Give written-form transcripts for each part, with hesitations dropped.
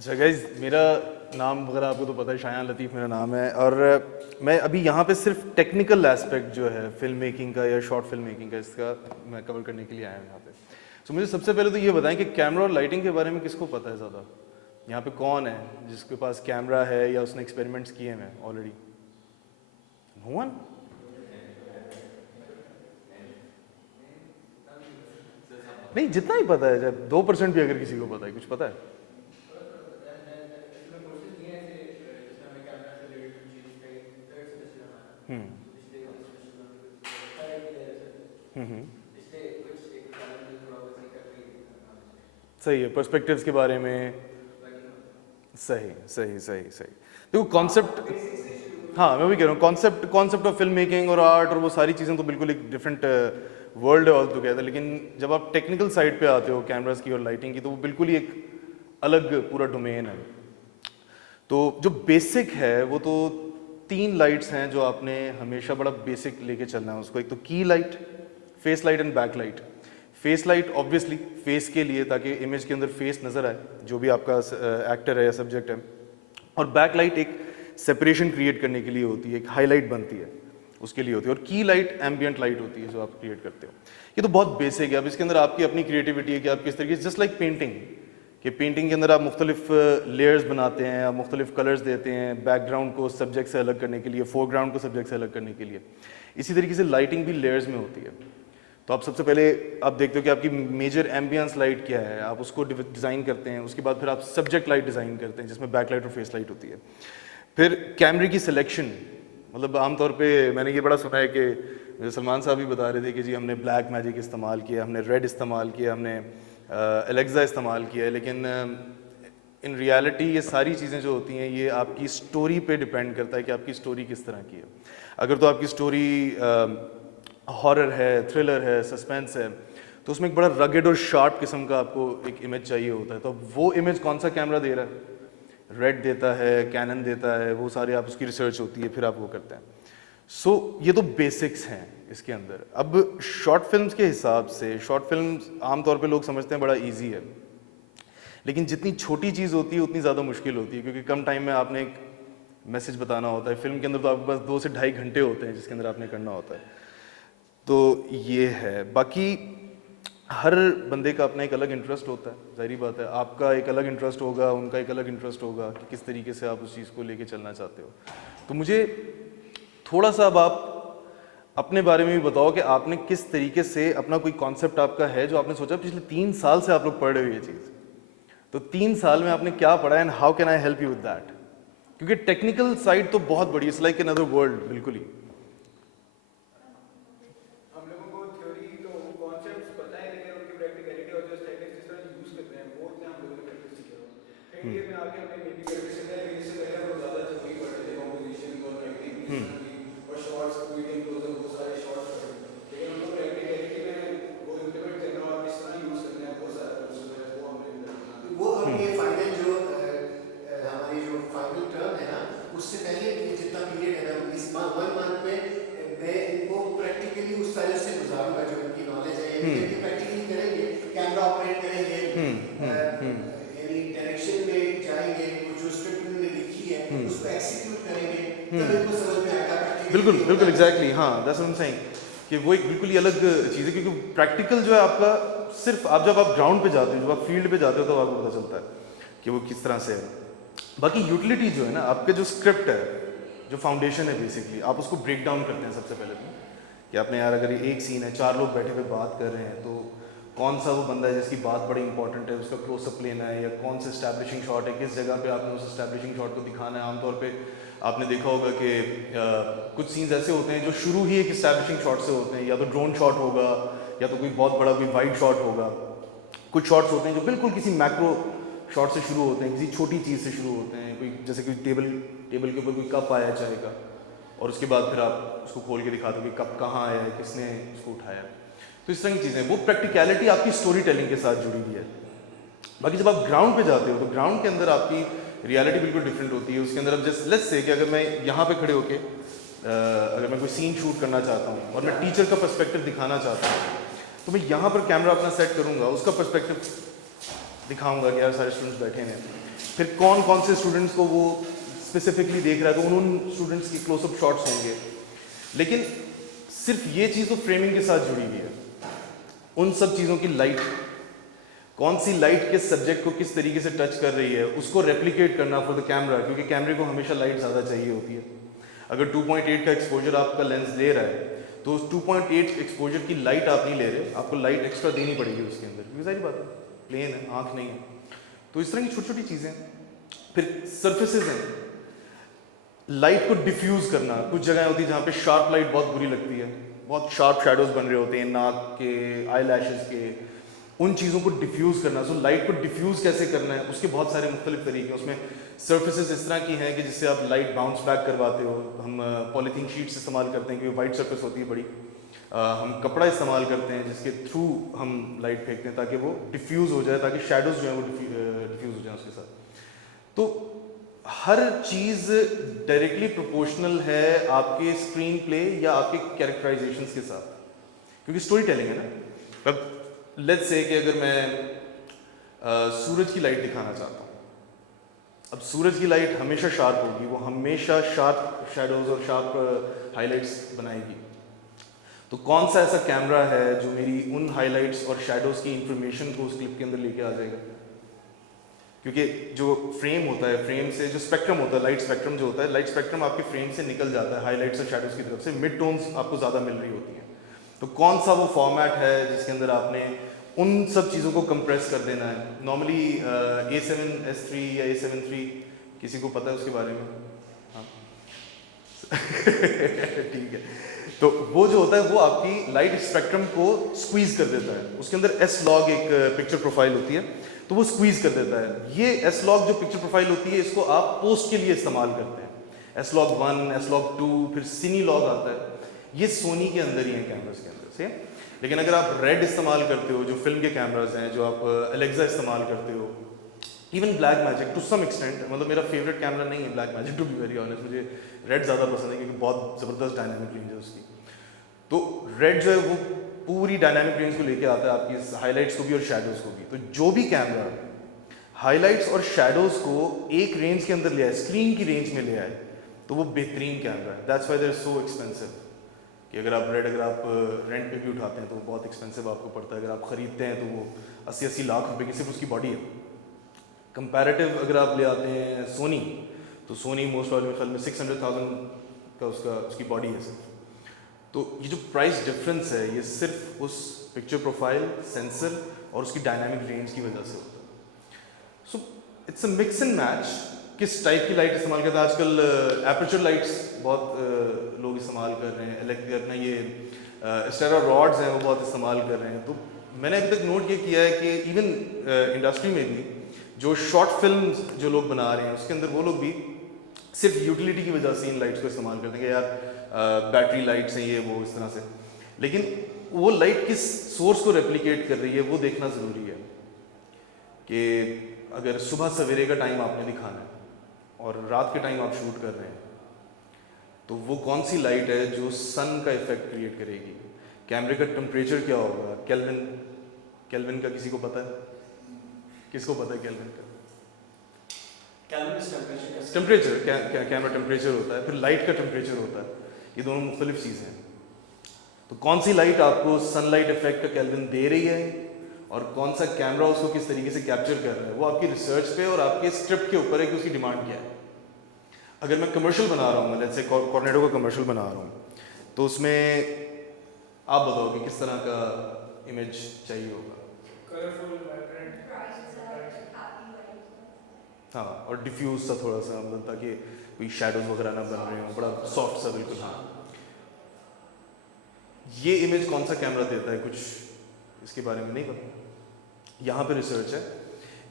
अच्छा गाइज, मेरा नाम वगैरह आपको तो पता है, शायान लतीफ़ मेरा नाम है। और मैं अभी यहाँ पे सिर्फ टेक्निकल एस्पेक्ट जो है फिल्म मेकिंग का या शॉर्ट फिल्म मेकिंग का, इसका मैं कवर करने के लिए आया हूँ यहाँ पे। तो मुझे सबसे पहले तो ये बताएं कि कैमरा और लाइटिंग के बारे में किसको पता है ज़्यादा? यहाँ पे कौन है जिसके पास कैमरा है या उसने एक्सपेरिमेंट्स किए हैं ऑलरेडी? No one? नहीं, जितना ही पता है, जब 2% भी अगर किसी को पता है, कुछ पता है? हम्म। सही है, पर्सपेक्टिव्स के बारे में। सही सही सही सही। देखो कॉन्सेप्ट, हाँ मैं वही कह रहा हूँ, concept concept of film making और आर्ट और वो सारी चीज़ें तो बिल्कुल एक डिफरेंट वर्ल्ड है ऑल टुगेदर। लेकिन जब आप टेक्निकल साइड पे आते हो कैमरास की और लाइटिंग की, तो वो बिल्कुल ही एक अलग पूरा डोमेन है। तो जो बेसिक है वो तो 3 लाइट्स हैं जो आपने हमेशा बड़ा बेसिक लेके चलना है उसको। एक तो की light, face light and back light. Face light obviously face के लिए, ताकि इमेज के अंदर फेस नज़र आए जो भी आपका एक्टर है या सब्जेक्ट है। और बैक लाइट एक सेपरेशन क्रिएट करने के लिए होती है, एक हाईलाइट बनती है उसके लिए होती है। और की लाइट एम्बियंट लाइट होती है जो आप क्रिएट करते हो। ये तो बहुत बेसिक है। अब इसके अंदर आपकी अपनी क्रिएटिविटी है कि आप किस तरीके से, जस्ट लाइक पेंटिंग, कि पेंटिंग के अंदर आप मुख्तलिफ लेयर्स बनाते हैं, आप मुख्तलिफ कलर्स देते हैं बैकग्राउंड को सब्जेक्ट से अलग करने के लिए, फोरग्राउंड को सब्जेक्ट से अलग करने के लिए। इसी तरीके से लाइटिंग भी लेयर्स में होती है। तो आप सबसे पहले आप देखते हो कि आपकी मेजर एम्बियंस लाइट क्या है, आप उसको डिज़ाइन करते हैं। उसके बाद फिर आप सब्जेक्ट लाइट डिज़ाइन करते हैं जिसमें बैक लाइट और फेस लाइट होती है। फिर कैमरे की सिलेक्शन, मतलब आमतौर पे मैंने ये बड़ा सुना है कि सलमान साहब भी बता रहे थे कि जी हमने ब्लैक मैजिक इस्तेमाल किया, हमने रेड इस्तेमाल किया, हमने एलेक्सा इस्तेमाल किया है। लेकिन इन रियलिटी ये सारी चीज़ें जो होती हैं ये आपकी स्टोरी पे डिपेंड करता है कि आपकी स्टोरी किस तरह की है। अगर तो आपकी स्टोरी हॉरर है, थ्रिलर है, सस्पेंस है, तो उसमें एक बड़ा रगेड और शार्प किस्म का आपको एक इमेज चाहिए होता है। तो वो इमेज कौन सा कैमरा दे रहा है? रेड देता है, कैनन देता है, वो सारे आप उसकी रिसर्च होती है, फिर आप वो करते हैं। सो ये तो बेसिक्स हैं इसके अंदर। अब शॉर्ट फिल्म्स के हिसाब से, शॉर्ट फिल्म्स आमतौर पे लोग समझते हैं बड़ा इजी है, लेकिन जितनी छोटी चीज़ होती है उतनी ज़्यादा मुश्किल होती है, क्योंकि कम टाइम में आपने एक मैसेज बताना होता है। फिल्म के अंदर तो आपके पास 2 से ढाई घंटे होते हैं जिसके अंदर आपने करना होता है। तो ये है। बाकी हर बंदे का अपना एक अलग इंटरेस्ट होता है, जाहिर बात है। आपका एक अलग इंटरेस्ट होगा, उनका एक अलग इंटरेस्ट होगा कि किस तरीके से आप उस चीज़ को लेके चलना चाहते हो। तो मुझे थोड़ा सा अब आप अपने बारे में भी बताओ कि आपने किस तरीके से, अपना कोई कॉन्सेप्ट आपका है जो आपने सोचा। पिछले 3 साल से आप लोग पढ़ रहे हो ये चीज़, तो 3 साल में आपने क्या पढ़ा and how can I help you with that? क्योंकि टेक्निकल साइड तो बहुत बड़ी, इट्स लाइक अनदर वर्ल्ड बिल्कुल ही। वो अब ये फाइनल जो हमारी जो फाइनल टर्म है ना, उससे पहले ये जितना पीरियड है ना, इस 1 मंथ में मैं इनको प्रैक्टिकली उस तरह से गुजारूंगा जो इनकी नॉलेज है। ये प्रैक्टिकली करेंगे, कैमरा ऑपरेट करेंगे, यानी डायरेक्शन में जाएंगे, वो जो स्क्रिप्ट उन्होंने लिखी है उसको एक्सिक्यूट करेंगे, तब इनको समझ में आएगा प्रैक्टिकली। बिल्कुल बिल्कुल एग्जैक्टली, हाँ that's what I am saying कि वो एक बिल्कुल ही अलग चीज़ है। क्योंकि प्रैक्टिकल जो है आपका, सिर्फ आप जब आप ग्राउंड पे जाते हो, जब आप फील्ड पे जाते हो, तो आपको पता चलता है कि वो किस तरह से है। बाकी यूटिलिटी जो है ना, आपके जो स्क्रिप्ट है, जो फाउंडेशन है, बेसिकली आप उसको ब्रेक डाउन करते हैं सबसे पहले तो, कि आपने यार अगर एक सीन है, 4 लोग बैठे हुए बात कर रहे हैं, तो कौन सा वो बंदा है जिसकी बात बड़ी इंपॉर्टेंट है, उसका क्लोजअप लेना है, या कौन सा स्टैब्लिशिंग शॉट है, किस जगह पे आपने उस स्टैब्लिशिंग शॉट को दिखाना है। आमतौर पे आपने देखा होगा कि कुछ सीन्स ऐसे होते हैं जो शुरू ही एक स्टैब्लिशिंग शॉट से होते हैं, या तो ड्रोन शॉट होगा, या तो कोई बहुत बड़ा कोई वाइड शॉट होगा। कुछ शॉट्स होते हैं जो बिल्कुल किसी मैक्रो शॉट से शुरू होते हैं, किसी छोटी चीज़ से शुरू होते हैं, कोई जैसे कोई टेबल के ऊपर कोई कप आया चाय का, और उसके बाद फिर आप उसको खोल के दिखाते हो कि कप कहाँ आया है, किसने उसको उठाया। तो इस तरह की चीज़ें, वो प्रैक्टिकलिटी आपकी स्टोरी टेलिंग के साथ जुड़ी हुई है। बाकी जब आप ग्राउंड पे जाते हो, तो ग्राउंड के अंदर आपकी रियलिटी बिल्कुल डिफरेंट होती है। उसके अंदर अब जस्ट लेट्स से कि अगर मैं यहाँ पे खड़े होके अगर मैं कोई सीन शूट करना चाहता हूँ और मैं टीचर का पर्सपेक्टिव दिखाना चाहता हूँ, तो मैं यहाँ पर कैमरा अपना सेट करूँगा, उसका पर्सपेक्टिव दिखाऊँगा कि यार सारे स्टूडेंट्स बैठे हैं, फिर कौन कौन से स्टूडेंट्स को वो स्पेसिफिकली देख रहा है, तो उन स्टूडेंट्स के क्लोजअप शॉट्स होंगे। लेकिन सिर्फ ये चीज़ तो फ्रेमिंग के साथ जुड़ी हुई है। उन सब चीज़ों की लाइट, कौन सी लाइट किस सब्जेक्ट को किस तरीके से टच कर रही है, उसको रेप्लिकेट करना फॉर द कैमरा, क्योंकि कैमरे को हमेशा लाइट ज़्यादा चाहिए होती है। अगर 2.8 का एक्सपोजर आपका लेंस ले रहा है, तो उस 2.8 एक्सपोजर की लाइट आप नहीं ले रहे, आपको लाइट एक्स्ट्रा देनी पड़ेगी उसके अंदर, क्योंकि सारी बात है, प्लेन है, आँख नहीं है। तो इस तरह की छोटी छोटी चीज़ें। फिर सर्फेसेज हैं, लाइट को डिफ्यूज़ करना। कुछ जगह होती है जहाँ पे शार्प लाइट बहुत बुरी लगती है, बहुत शार्प शैडोज बन रहे होते हैं नाक के, आई लैशेज़ के, उन चीज़ों को डिफ्यूज़ करना। सो लाइट को डिफ्यूज़ कैसे करना है, उसके बहुत सारे मुख्तलिफ तरीके हैं। उसमें सर्फेसेस इस तरह की हैं कि जिससे आप लाइट बाउंस बैक करवाते हो। हम पॉलीथीन शीट्स इस्तेमाल करते हैं, क्योंकि वाइट सर्फेस होती है बड़ी। हम कपड़ा इस्तेमाल करते हैं जिसके थ्रू हम लाइट फेंकते हैं, ताकि वो डिफ्यूज़ हो जाए, ताकि शैडोज़ जो हैं वो डिफ्यूज़ हो जाए उसके साथ। तो हर चीज़ डायरेक्टली प्रोपोर्शनल है आपके स्क्रीन प्ले या आपके कैरेक्टराइजेशंस के साथ, क्योंकि स्टोरी टेलिंग है ना। अब लेट्स से कि अगर मैं सूरज की लाइट दिखाना चाहता हूँ, अब सूरज की लाइट हमेशा शार्प होगी, वो हमेशा शार्प शैडोज और शार्प हाइलाइट्स बनाएगी। तो कौन सा ऐसा कैमरा है जो मेरी उन हाइलाइट्स और शैडोज की इंफॉर्मेशन को उस क्लिप के अंदर लेके आ जाएगा? क्योंकि जो फ्रेम होता है, फ्रेम से जो स्पेक्ट्रम होता है, लाइट स्पेक्ट्रम जो होता है, लाइट स्पेक्ट्रम आपके फ्रेम से निकल जाता है हाइलाइट्स और शैडोज की तरफ से, मिड टोन्स आपको ज़्यादा मिल रही होती हैं। तो कौन सा वो फॉर्मेट है जिसके अंदर आपने उन सब चीज़ों को कंप्रेस कर देना है? नॉर्मली A7S3 या A7 III, किसी को पता है उसके बारे में? हाँ ठीक है। तो वो जो होता है वो आपकी लाइट स्पेक्ट्रम को स्क्वीज़ कर देता है। उसके अंदर S-log एक पिक्चर प्रोफाइल होती है, तो वो स्क्वीज़ कर देता है। ये S-log जो पिक्चर प्रोफाइल होती है, इसको आप पोस्ट के लिए इस्तेमाल करते हैं। S-log 1, S-log 2, फिर Cine-log आता है। ये सोनी के अंदर ही है, कैमरास के अंदर से। लेकिन अगर आप रेड इस्तेमाल करते हो, जो फिल्म के कैमराज हैं, जो आप एलेक्सा इस्तेमाल करते हो, even Blackmagic to some extent, मतलब मेरा फेवरेट कैमरा नहीं है Blackmagic to be very honest, मुझे रेड ज़्यादा पसंद है क्योंकि बहुत ज़बरदस्त डायनामिक रेंज है उसकी। तो रेड जो है वो पूरी डायनामिक रेंज को लेके आता है, आपकी हाइलाइट्स को भी और शैडोज़ को भी। तो जो भी कैमरा हाइलाइट्स और शैडोज़ को एक रेंज के अंदर ले आए, स्क्रीन की रेंज में ले आए, तो वो बेहतरीन कैमरा है। That's why they are so expensive, कि अगर आप रेंट पे भी उठाते हैं तो वो बहुत एक्सपेंसिव आपको पड़ता है। अगर आप ख़रीदते हैं तो वो 80-80 लाख रुपए की सिर्फ उसकी बॉडी है। कंपैरेटिव अगर आप ले आते हैं सोनी, तो सोनी मोस्ट वाले ख्याल में 600,000 का उसकी बॉडी है सिर्फ। तो ये जो प्राइस डिफरेंस है, ये सिर्फ उस पिक्चर प्रोफाइल, सेंसर और उसकी डायनामिक रेंज की वजह से होता है। So it's a mix and match. किस टाइप की लाइट इस्तेमाल करते हैं आजकल? एपर्चर लाइट्स बहुत लोग इस्तेमाल कर रहे हैं, अपना ये स्टेरा रॉड्स हैं वो बहुत इस्तेमाल कर रहे हैं। तो मैंने अभी तक नोट ये किया है कि इवन इंडस्ट्री में भी जो शॉर्ट फिल्म जो लोग बना रहे हैं, उसके अंदर वो लोग भी सिर्फ यूटिलिटी की वजह से इन लाइट्स को इस्तेमाल करते हैं कि यार बैटरी लाइट्स हैं ये वो इस तरह से। लेकिन वो लाइट किस सोर्स को रेप्लिकेट कर रही है वो देखना ज़रूरी है। कि अगर सुबह सवेरे का टाइम आपने दिखाना है और रात के टाइम आप शूट कर रहे हैं, तो वो कौन सी लाइट है जो सन का इफेक्ट क्रिएट करेगी? कैमरे का टेम्परेचर क्या होगा? केल्विन का किसी को पता है? किसको पता है केल्विन का? टेम्परेचर, कैमरा टेम्परेचर होता है, फिर लाइट का टेम्परेचर होता है, ये दोनों मुख्तलिफ चीज़ें हैं। तो कौन सी लाइट आपको सनलाइट इफेक्ट का केल्विन दे रही है और कौन सा कैमरा उसको किस तरीके से कैप्चर कर रहा है, वो आपकी रिसर्च पे और आपके स्क्रिप्ट के ऊपर है कि उसकी डिमांड क्या है। अगर मैं कमर्शियल बना रहा हूँ, जैसे कॉर्नेडो का कमर्शियल बना रहा हूँ, तो उसमें आप बताओ कि किस तरह का इमेज चाहिए होगा? हाँ, और डिफ्यूज सा थोड़ा सा, मतलब ताकि कोई शैडोज वगैरह ना बन रहे हो, बड़ा सॉफ्ट सा बिल्कुल। हाँ, ये इमेज कौन सा कैमरा देता है, कुछ इसके बारे में नहीं पता। यहाँ पे रिसर्च है।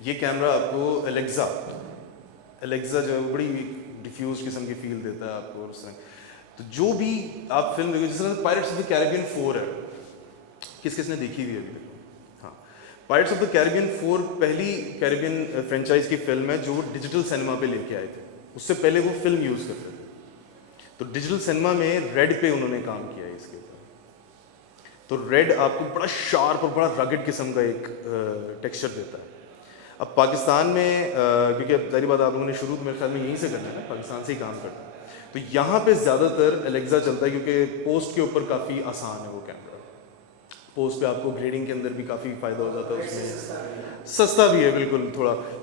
ये कैमरा आपको एलेक्सा जो है वो बड़ी डिफ्यूज किस्म की फील देता है आपको। और उस तरह तो जो भी आप फिल्म देखो, जिस तरह पायरेट्स ऑफ द कैरिबियन 4 है, किस किसने देखी हुई है अभी तक? हाँ, पायरेट्स ऑफ द कैरिबियन 4 पहली कैरिबियन फ्रेंचाइज की फिल्म है जो वो डिजिटल सिनेमा पे लेके आए थे। उससे पहले वो फिल्म यूज़ करते थे। तो डिजिटल सिनेमा में रेड पे उन्होंने काम किया है इसके ऊपर। तो रेड आपको बड़ा शार्प और बड़ा रगड किस्म का एक टेक्सचर देता है। अब पाकिस्तान में क्योंकि अब जारी बात आप लोगों ने शुरू तो मेरे ख्याल में यहीं से करना है ना, पाकिस्तान से ही काम करना है, तो यहाँ पे ज़्यादातर एलेक्सा चलता है क्योंकि पोस्ट के ऊपर काफ़ी आसान है वो कैमरा। पोस्ट पे आपको ग्रेडिंग के अंदर भी काफ़ी फ़ायदा हो जाता है उसमें, सस्ता भी है बिल्कुल,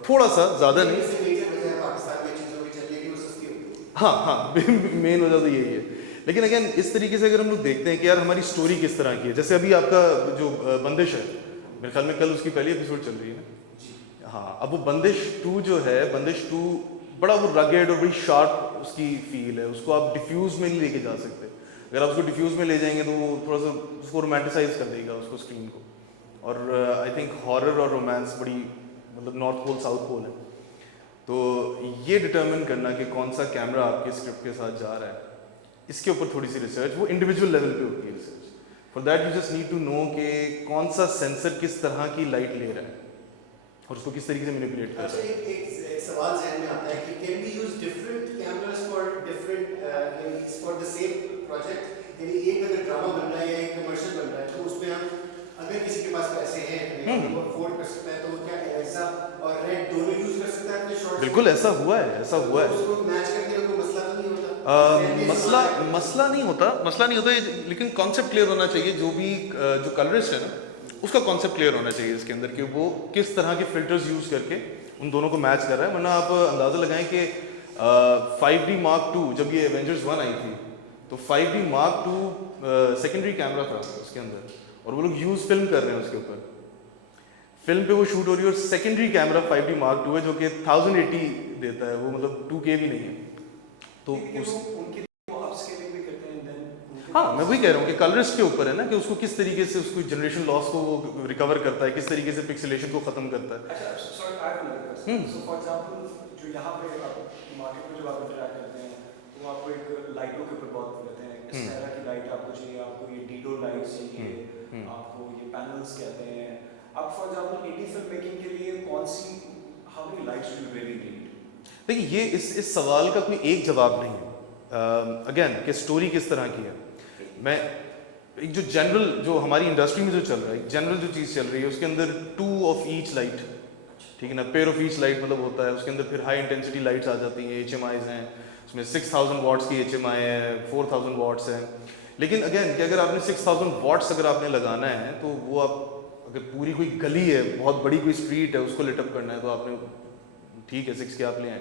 थोड़ा सा ज़्यादा नहीं। पाकिस्तान में चीज़ों की चल रही है कि वो सस्ती होती है। हाँ हाँ मेन वजह तो यही है। लेकिन अगेन इस तरीके से अगर हम लोग देखते हैं कि यार हमारी स्टोरी किस तरह की है, जैसे अभी आपका जो बंदिश है, मेरे ख्याल में कल उसकी पहली एपिसोड चल रही है ना। हाँ, अब वो बंदिश 2 जो है, बंदिश 2 बड़ा वो रगेड और बड़ी शार्प उसकी फील है, उसको आप डिफ्यूज़ में नहीं लेके जा सकते। अगर आप उसको डिफ्यूज़ में ले जाएंगे तो वो थोड़ा सा उसको रोमांटिसाइज कर देगा उसको स्क्रीन को। और आई थिंक हॉरर और रोमांस बड़ी मतलब नॉर्थ पोल साउथ पोल है, तो ये डिटर्मिन करना कि कौन सा कैमरा आपके स्क्रिप्ट के साथ जा रहा है, इसके ऊपर थोड़ी सी रिसर्च वो इंडिविजुअल लेवल पे होती है research. For that you just need to know कि कौन सा सेंसर किस तरह की लाइट ले रहा है और उसको किस तरीके से मैनिपुलेट कर रहा है। अच्छा, एक सवाल ज़हन में आता है कि can we use different cameras for different for the same project? यानी एक अगर ड्रामा बन रहा है या एक कमर्शियल बन रहा है, तो उसमें हम अगर किसी के पास पैसे हैं वो अफोर्ड कर सकता है, तो वो क्या एलेक्सा और रेड दोनों यूज कर सकता है अपने शॉट्स? बिल्कुल ऐसा हुआ है, ऐसा हुआ है। उसको मैच करने में कोई मसला तो नहीं होता? मसला नहीं होता लेकिन कॉन्सेप्ट क्लियर होना चाहिए। जो भी जो कलरिस्ट है ना, उसका कॉन्सेप्ट क्लियर होना चाहिए इसके अंदर कि वो किस तरह के फिल्टर्स यूज करके उन दोनों को मैच कर रहा है। वरना आप अंदाजा लगाएं कि 5D Mark II जब ये एवेंजर्स 1 आई थी, तो 5D Mark II secondary camera था उसके अंदर, और वो लोग यूज फिल्म कर रहे हैं उसके ऊपर, फिल्म पे वो शूट हो रही है, और secondary camera 5D Mark II है जो कि 1080 देता है, वो मतलब 2K भी नहीं है। तो हाँ, मैं वही कह रहा हूँ कि कलरिस्ट के ऊपर है ना कि उसको किस तरीके से उसको जनरेशन लॉस को वो रिकवर करता है, किस तरीके से पिक्सेलेशन को खत्म करता है। अच्छा, sorry, I have another question. So for example, जो यहाँ पे आप मार्केट में जब आप इंटरैक्ट करते हैं, तो आपको एक लाइटों के ऊपर बहुत कहते हैं, इस तरह की लाइट आपको चाहिए, आपको ये डीडो लाइट चाहिए, आपको ये पैनल्स कहते हैं। आप for example indie film making के लिए कौन सी, how many lights do you really need? देखिए, ये इस सवाल का कोई एक जवाब नहीं है। अगेन कि स्टोरी किस तरह की है। मैं एक जो जनरल जो हमारी इंडस्ट्री में जो चल रहा है, जनरल जो चीज़ चल रही है, उसके अंदर 2 of each लाइट, ठीक है ना, पेयर ऑफ ईच लाइट मतलब होता है। उसके अंदर फिर हाई इंटेंसिटी लाइट्स आ जाती हैं, HMIs हैं, उसमें 6000 वॉट्स की HMI है, 4000 वॉट्स है। लेकिन अगेन कि अगर आपने 6000 वॉट्स अगर आपने लगाना है, तो वो आप अगर पूरी कोई गली है, बहुत बड़ी कोई स्ट्रीट है, उसको लिटअप करना है, तो आपने ठीक है 6K आप ले आए।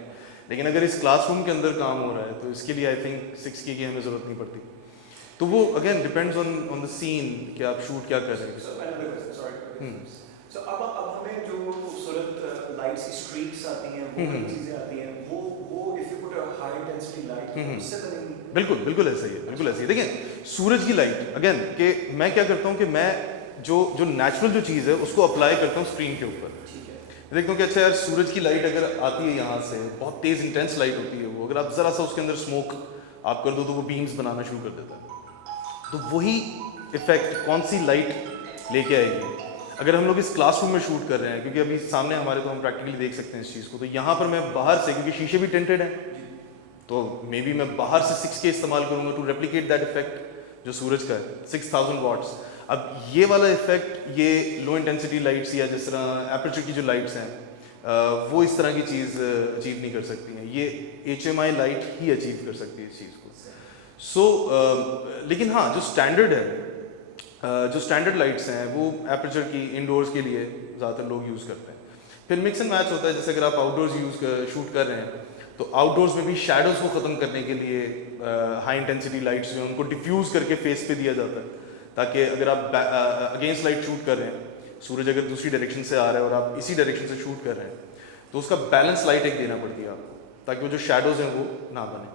लेकिन अगर इस क्लासरूम के अंदर काम हो रहा है, तो इसके लिए आई थिंक 6K की हमें ज़रूरत नहीं पड़ती। तो वो again depends on the scene कि आप शूट क्या कर रहे हैं। सो अब हमें जो खूबसूरत लाइट्स की स्ट्रीक्स आती हैं, वो कई चीज़ें आती हैं, वो if you put a high intensity light, उससे बनेंगी। बिल्कुल ऐसा ही है, बिल्कुल ऐसा ही। देखिए, सूरज की लाइट अगेन कि मैं क्या करता हूँ कि मैं जो नेचुरल जो चीज़ है उसको अप्लाई करता हूँ स्क्रीन के ऊपर। देखता हूँ कि अच्छा यार, सूरज की लाइट अगर आती है यहाँ से, बहुत तेज़ इंटेंस लाइट होती है वो, अगर आप ज़रा सा उसके अंदर स्मोक आप कर दो तो वो बीम्स बनाना शुरू कर देता है। तो वही इफेक्ट कौन सी लाइट लेके आएगी। अगर हम लोग इस क्लासरूम में शूट कर रहे हैं, क्योंकि अभी सामने हमारे, तो हम प्रैक्टिकली देख सकते हैं इस चीज़ को, तो यहाँ पर मैं बाहर से, क्योंकि शीशे भी टेंटेड हैं, तो मे बी मैं बाहर से 6K इस्तेमाल करूँगा टू रेप्लिकेट दैट इफेक्ट जो सूरज का है, 6000 वॉट्स। अब ये वाला इफेक्ट ये लो इंटेंसिटी लाइट्स या जिस तरह एपर्चर की जो लाइट्स हैं वो इस तरह की चीज़ अचीव नहीं कर सकती हैं, ये HMI लाइट ही अचीव कर सकती है इस चीज़ को। लेकिन हाँ, जो स्टैंडर्ड है, जो स्टैंडर्ड लाइट्स हैं वो एपर्चर की इंडोर्स के लिए ज़्यादातर लोग यूज़ करते हैं। फिर मिक्स एंड मैच होता है, जैसे अगर आप आउटडोर्स शूट कर रहे हैं, तो आउटडोर्स में भी शैडोज़ को ख़त्म करने के लिए हाई इंटेंसिटी लाइट्स जो हैं उनको डिफ्यूज़ करके फेस पे दिया जाता है, ताकि अगर आप अगेंस्ट लाइट शूट कर रहे हैं, सूरज अगर दूसरी डायरेक्शन से आ रहा है और आप इसी डायरेक्शन से शूट कर रहे हैं, तो उसका बैलेंस लाइट एक देना पड़ती है आपको, ताकि वो जो शैडोज़ हैं वो ना बने।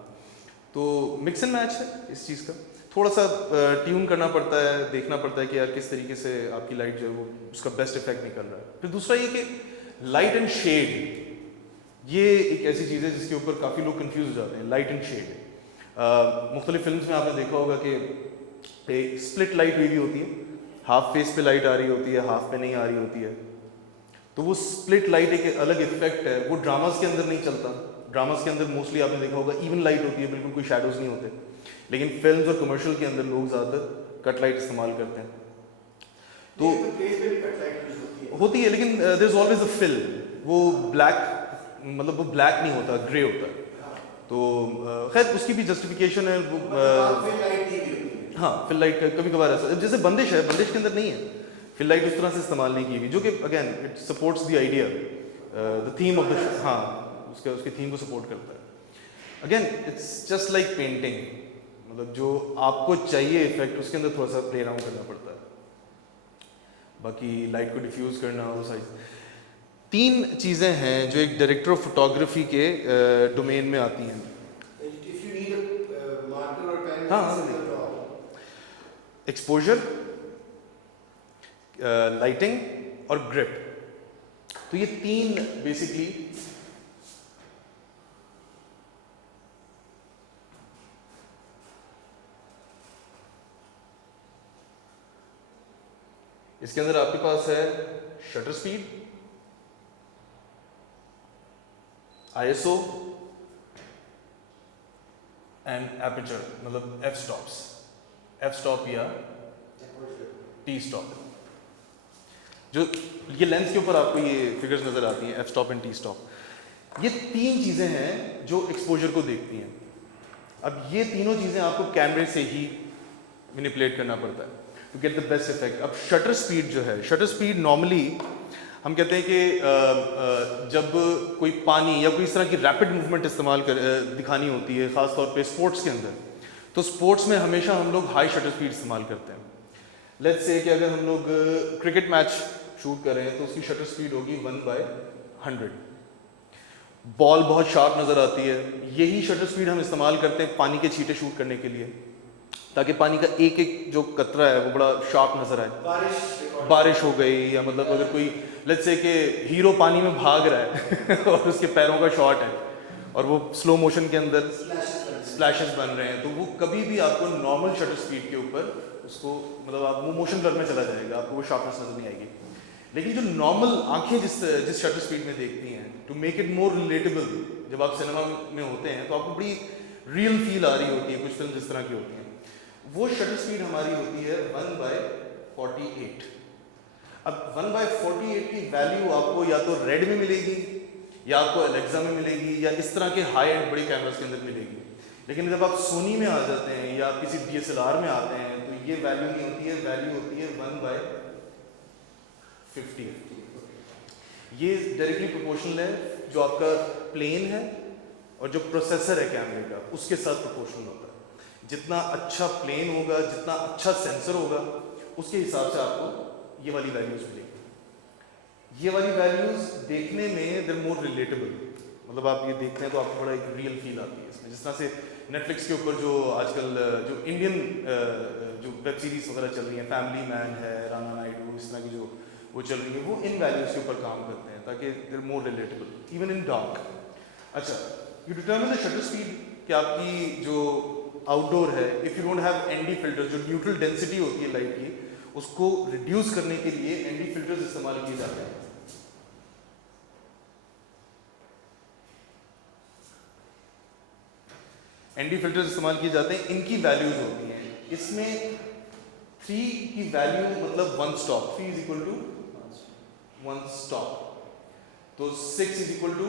तो मिक्स एंड मैच है इस चीज़ का, थोड़ा सा ट्यून करना पड़ता है, देखना पड़ता है कि यार किस तरीके से आपकी लाइट जो है वो उसका बेस्ट इफेक्ट निकल रहा है। फिर दूसरा ये कि लाइट एंड शेड, ये एक ऐसी चीज़ है जिसके ऊपर काफ़ी लोग कंफ्यूज हो जाते हैं। लाइट एंड शेड मुख्तलिफ फिल्म्स में आपने देखा होगा कि एक स्प्लिट लाइट हुई होती है, हाफ फेस पे लाइट आ रही होती है, हाफ पे नहीं आ रही होती है। तो वो स्प्लिट लाइट एक अलग इफेक्ट है, वो ड्रामास के अंदर नहीं चलता। ड्रामास के अंदर मोस्टली आपने देखा होगा इवन लाइट होती है, बिल्कुल कोई शैडोज नहीं होते। लेकिन फिल्म्स और कमर्शियल के अंदर लोग ज़्यादातर कट लाइट इस्तेमाल करते हैं। तो होती है, लेकिन there is always a fill, वो ब्लैक, मतलब वो ब्लैक नहीं होता, ग्रे होता है। तो खैर उसकी भी जस्टिफिकेशन है वो मतलब फिर लाइट नहीं भी होती है। हाँ, फिल लाइट कभी कभार ऐसा, जैसे बंदिश है, बंदिश के अंदर नहीं है फिल लाइट, उस तरह से इस्तेमाल नहीं की गई, जो कि again it supports the idea, the theme of the, हाँ उसके थीम को सपोर्ट करता है। Again it's just like painting, मतलब जो आपको चाहिए इफेक्ट उसके अंदर थोड़ा सा प्ले अराउंड करना पड़ता है। बाकी लाइट को डिफ्यूज करना, वो सारी 3 चीज़ें हैं जो एक डायरेक्टर ऑफ फोटोग्राफी के डोमेन में आती हैं। If you need a marker or pen, हाँ, it's हाँ, in the drawer. Exposure, lighting और ग्रिप। तो ये 3 बेसिकली इसके अंदर आपके पास है shutter speed, ISO and aperture, मतलब एफ स्टॉप्स, एफ स्टॉप या टी स्टॉप। जो ये लेंस के ऊपर आपको ये फिगर्स नजर आती हैं, F stop and T stop. ये 3 चीजें हैं जो एक्सपोजर को देखती हैं। अब ये तीनों चीजें आपको कैमरे से ही मैनिपुलेट करना पड़ता है to get the best effect. अब शटर स्पीड जो है, शटर स्पीड नॉर्मली हम कहते हैं कि जब कोई पानी या कोई इस तरह की रैपिड मूवमेंट इस्तेमाल कर दिखानी होती है, ख़ास तौर पे स्पोर्ट्स के अंदर, तो स्पोर्ट्स में हमेशा हम लोग हाई शटर स्पीड इस्तेमाल करते हैं। लेट्स से कि अगर हम लोग क्रिकेट मैच शूट कर रहे हैं तो उसकी शटर स्पीड होगी 1/100। बॉल बहुत शार्प नज़र आती है, यही शटर स्पीड हम इस्तेमाल करते हैं पानी के छींटे शूट करने के लिए, ताकि पानी का एक एक जो कतरा है वो बड़ा शार्प नज़र आए। बारिश हो गई, या मतलब अगर कोई लेट्स से कि हीरो पानी में भाग रहा है और उसके पैरों का शॉट है और वो स्लो मोशन के अंदर स्प्लैशेस बन रहे हैं, तो वो कभी भी आपको नॉर्मल शटर स्पीड के ऊपर उसको, मतलब आप वो मोशन ब्लर में चला जाएगा, आपको वो शार्पनेस नजर नहीं आएगी। लेकिन जो नॉर्मल आंखें जिस शटर स्पीड में देखती हैं, to make it more relatable, जब आप सिनेमा में होते हैं तो आपको बड़ी रियल फील आ रही होती है, कुछ फिल्म जिस तरह की होती हैं, वो शटर स्पीड हमारी होती है 1/48। अब 1/48 की वैल्यू आपको या तो रेड में मिलेगी, या आपको एलेक्सा में मिलेगी, या इस तरह के हाई एंड बड़े कैमरास के अंदर मिलेगी। लेकिन जब आप सोनी में आ जाते हैं या किसी DSLR में आते हैं तो ये वैल्यू नहीं होती है, वैल्यू होती है 1/50। ये डायरेक्टली प्रोपोर्शनल है, जो आपका प्लेन है और जो प्रोसेसर है कैमरे का उसके साथ प्रोपोर्शनल होता है। जितना अच्छा प्लेन होगा, जितना अच्छा सेंसर होगा, उसके हिसाब से आपको ये वाली वैल्यूज मिलेगी। ये वाली वैल्यूज देखने में देर मोर रिलेटेबल, मतलब आप ये देखते हैं तो आपको बड़ा एक रियल फील आती है इसमें। जिस तरह से नेटफ्लिक्स के ऊपर जो आजकल जो इंडियन जो वेब सीरीज वगैरह चल रही हैं, फैमिली मैन है, राना नायडू, इस तरह की जो वो चल रही है, वो इन वैल्यूज के ऊपर काम करते हैं ताकि there more relatable even in dark. अच्छा, you determine the shutter speed कि आपकी जो आउटडोर है, if you don't have ND filters, जो न्यूट्रल डेंसिटी होती है लाइट की, उसको रिड्यूस करने के लिए ND फिल्टर्स इस्तेमाल किए जाते हैं। ND फिल्टर्स इस्तेमाल किए जाते हैं, इनकी वैल्यूज होती हैं, इसमें 3 की वैल्यू मतलब 1 stop, 3 is equal to 1 stop, तो 6 इज इक्वल टू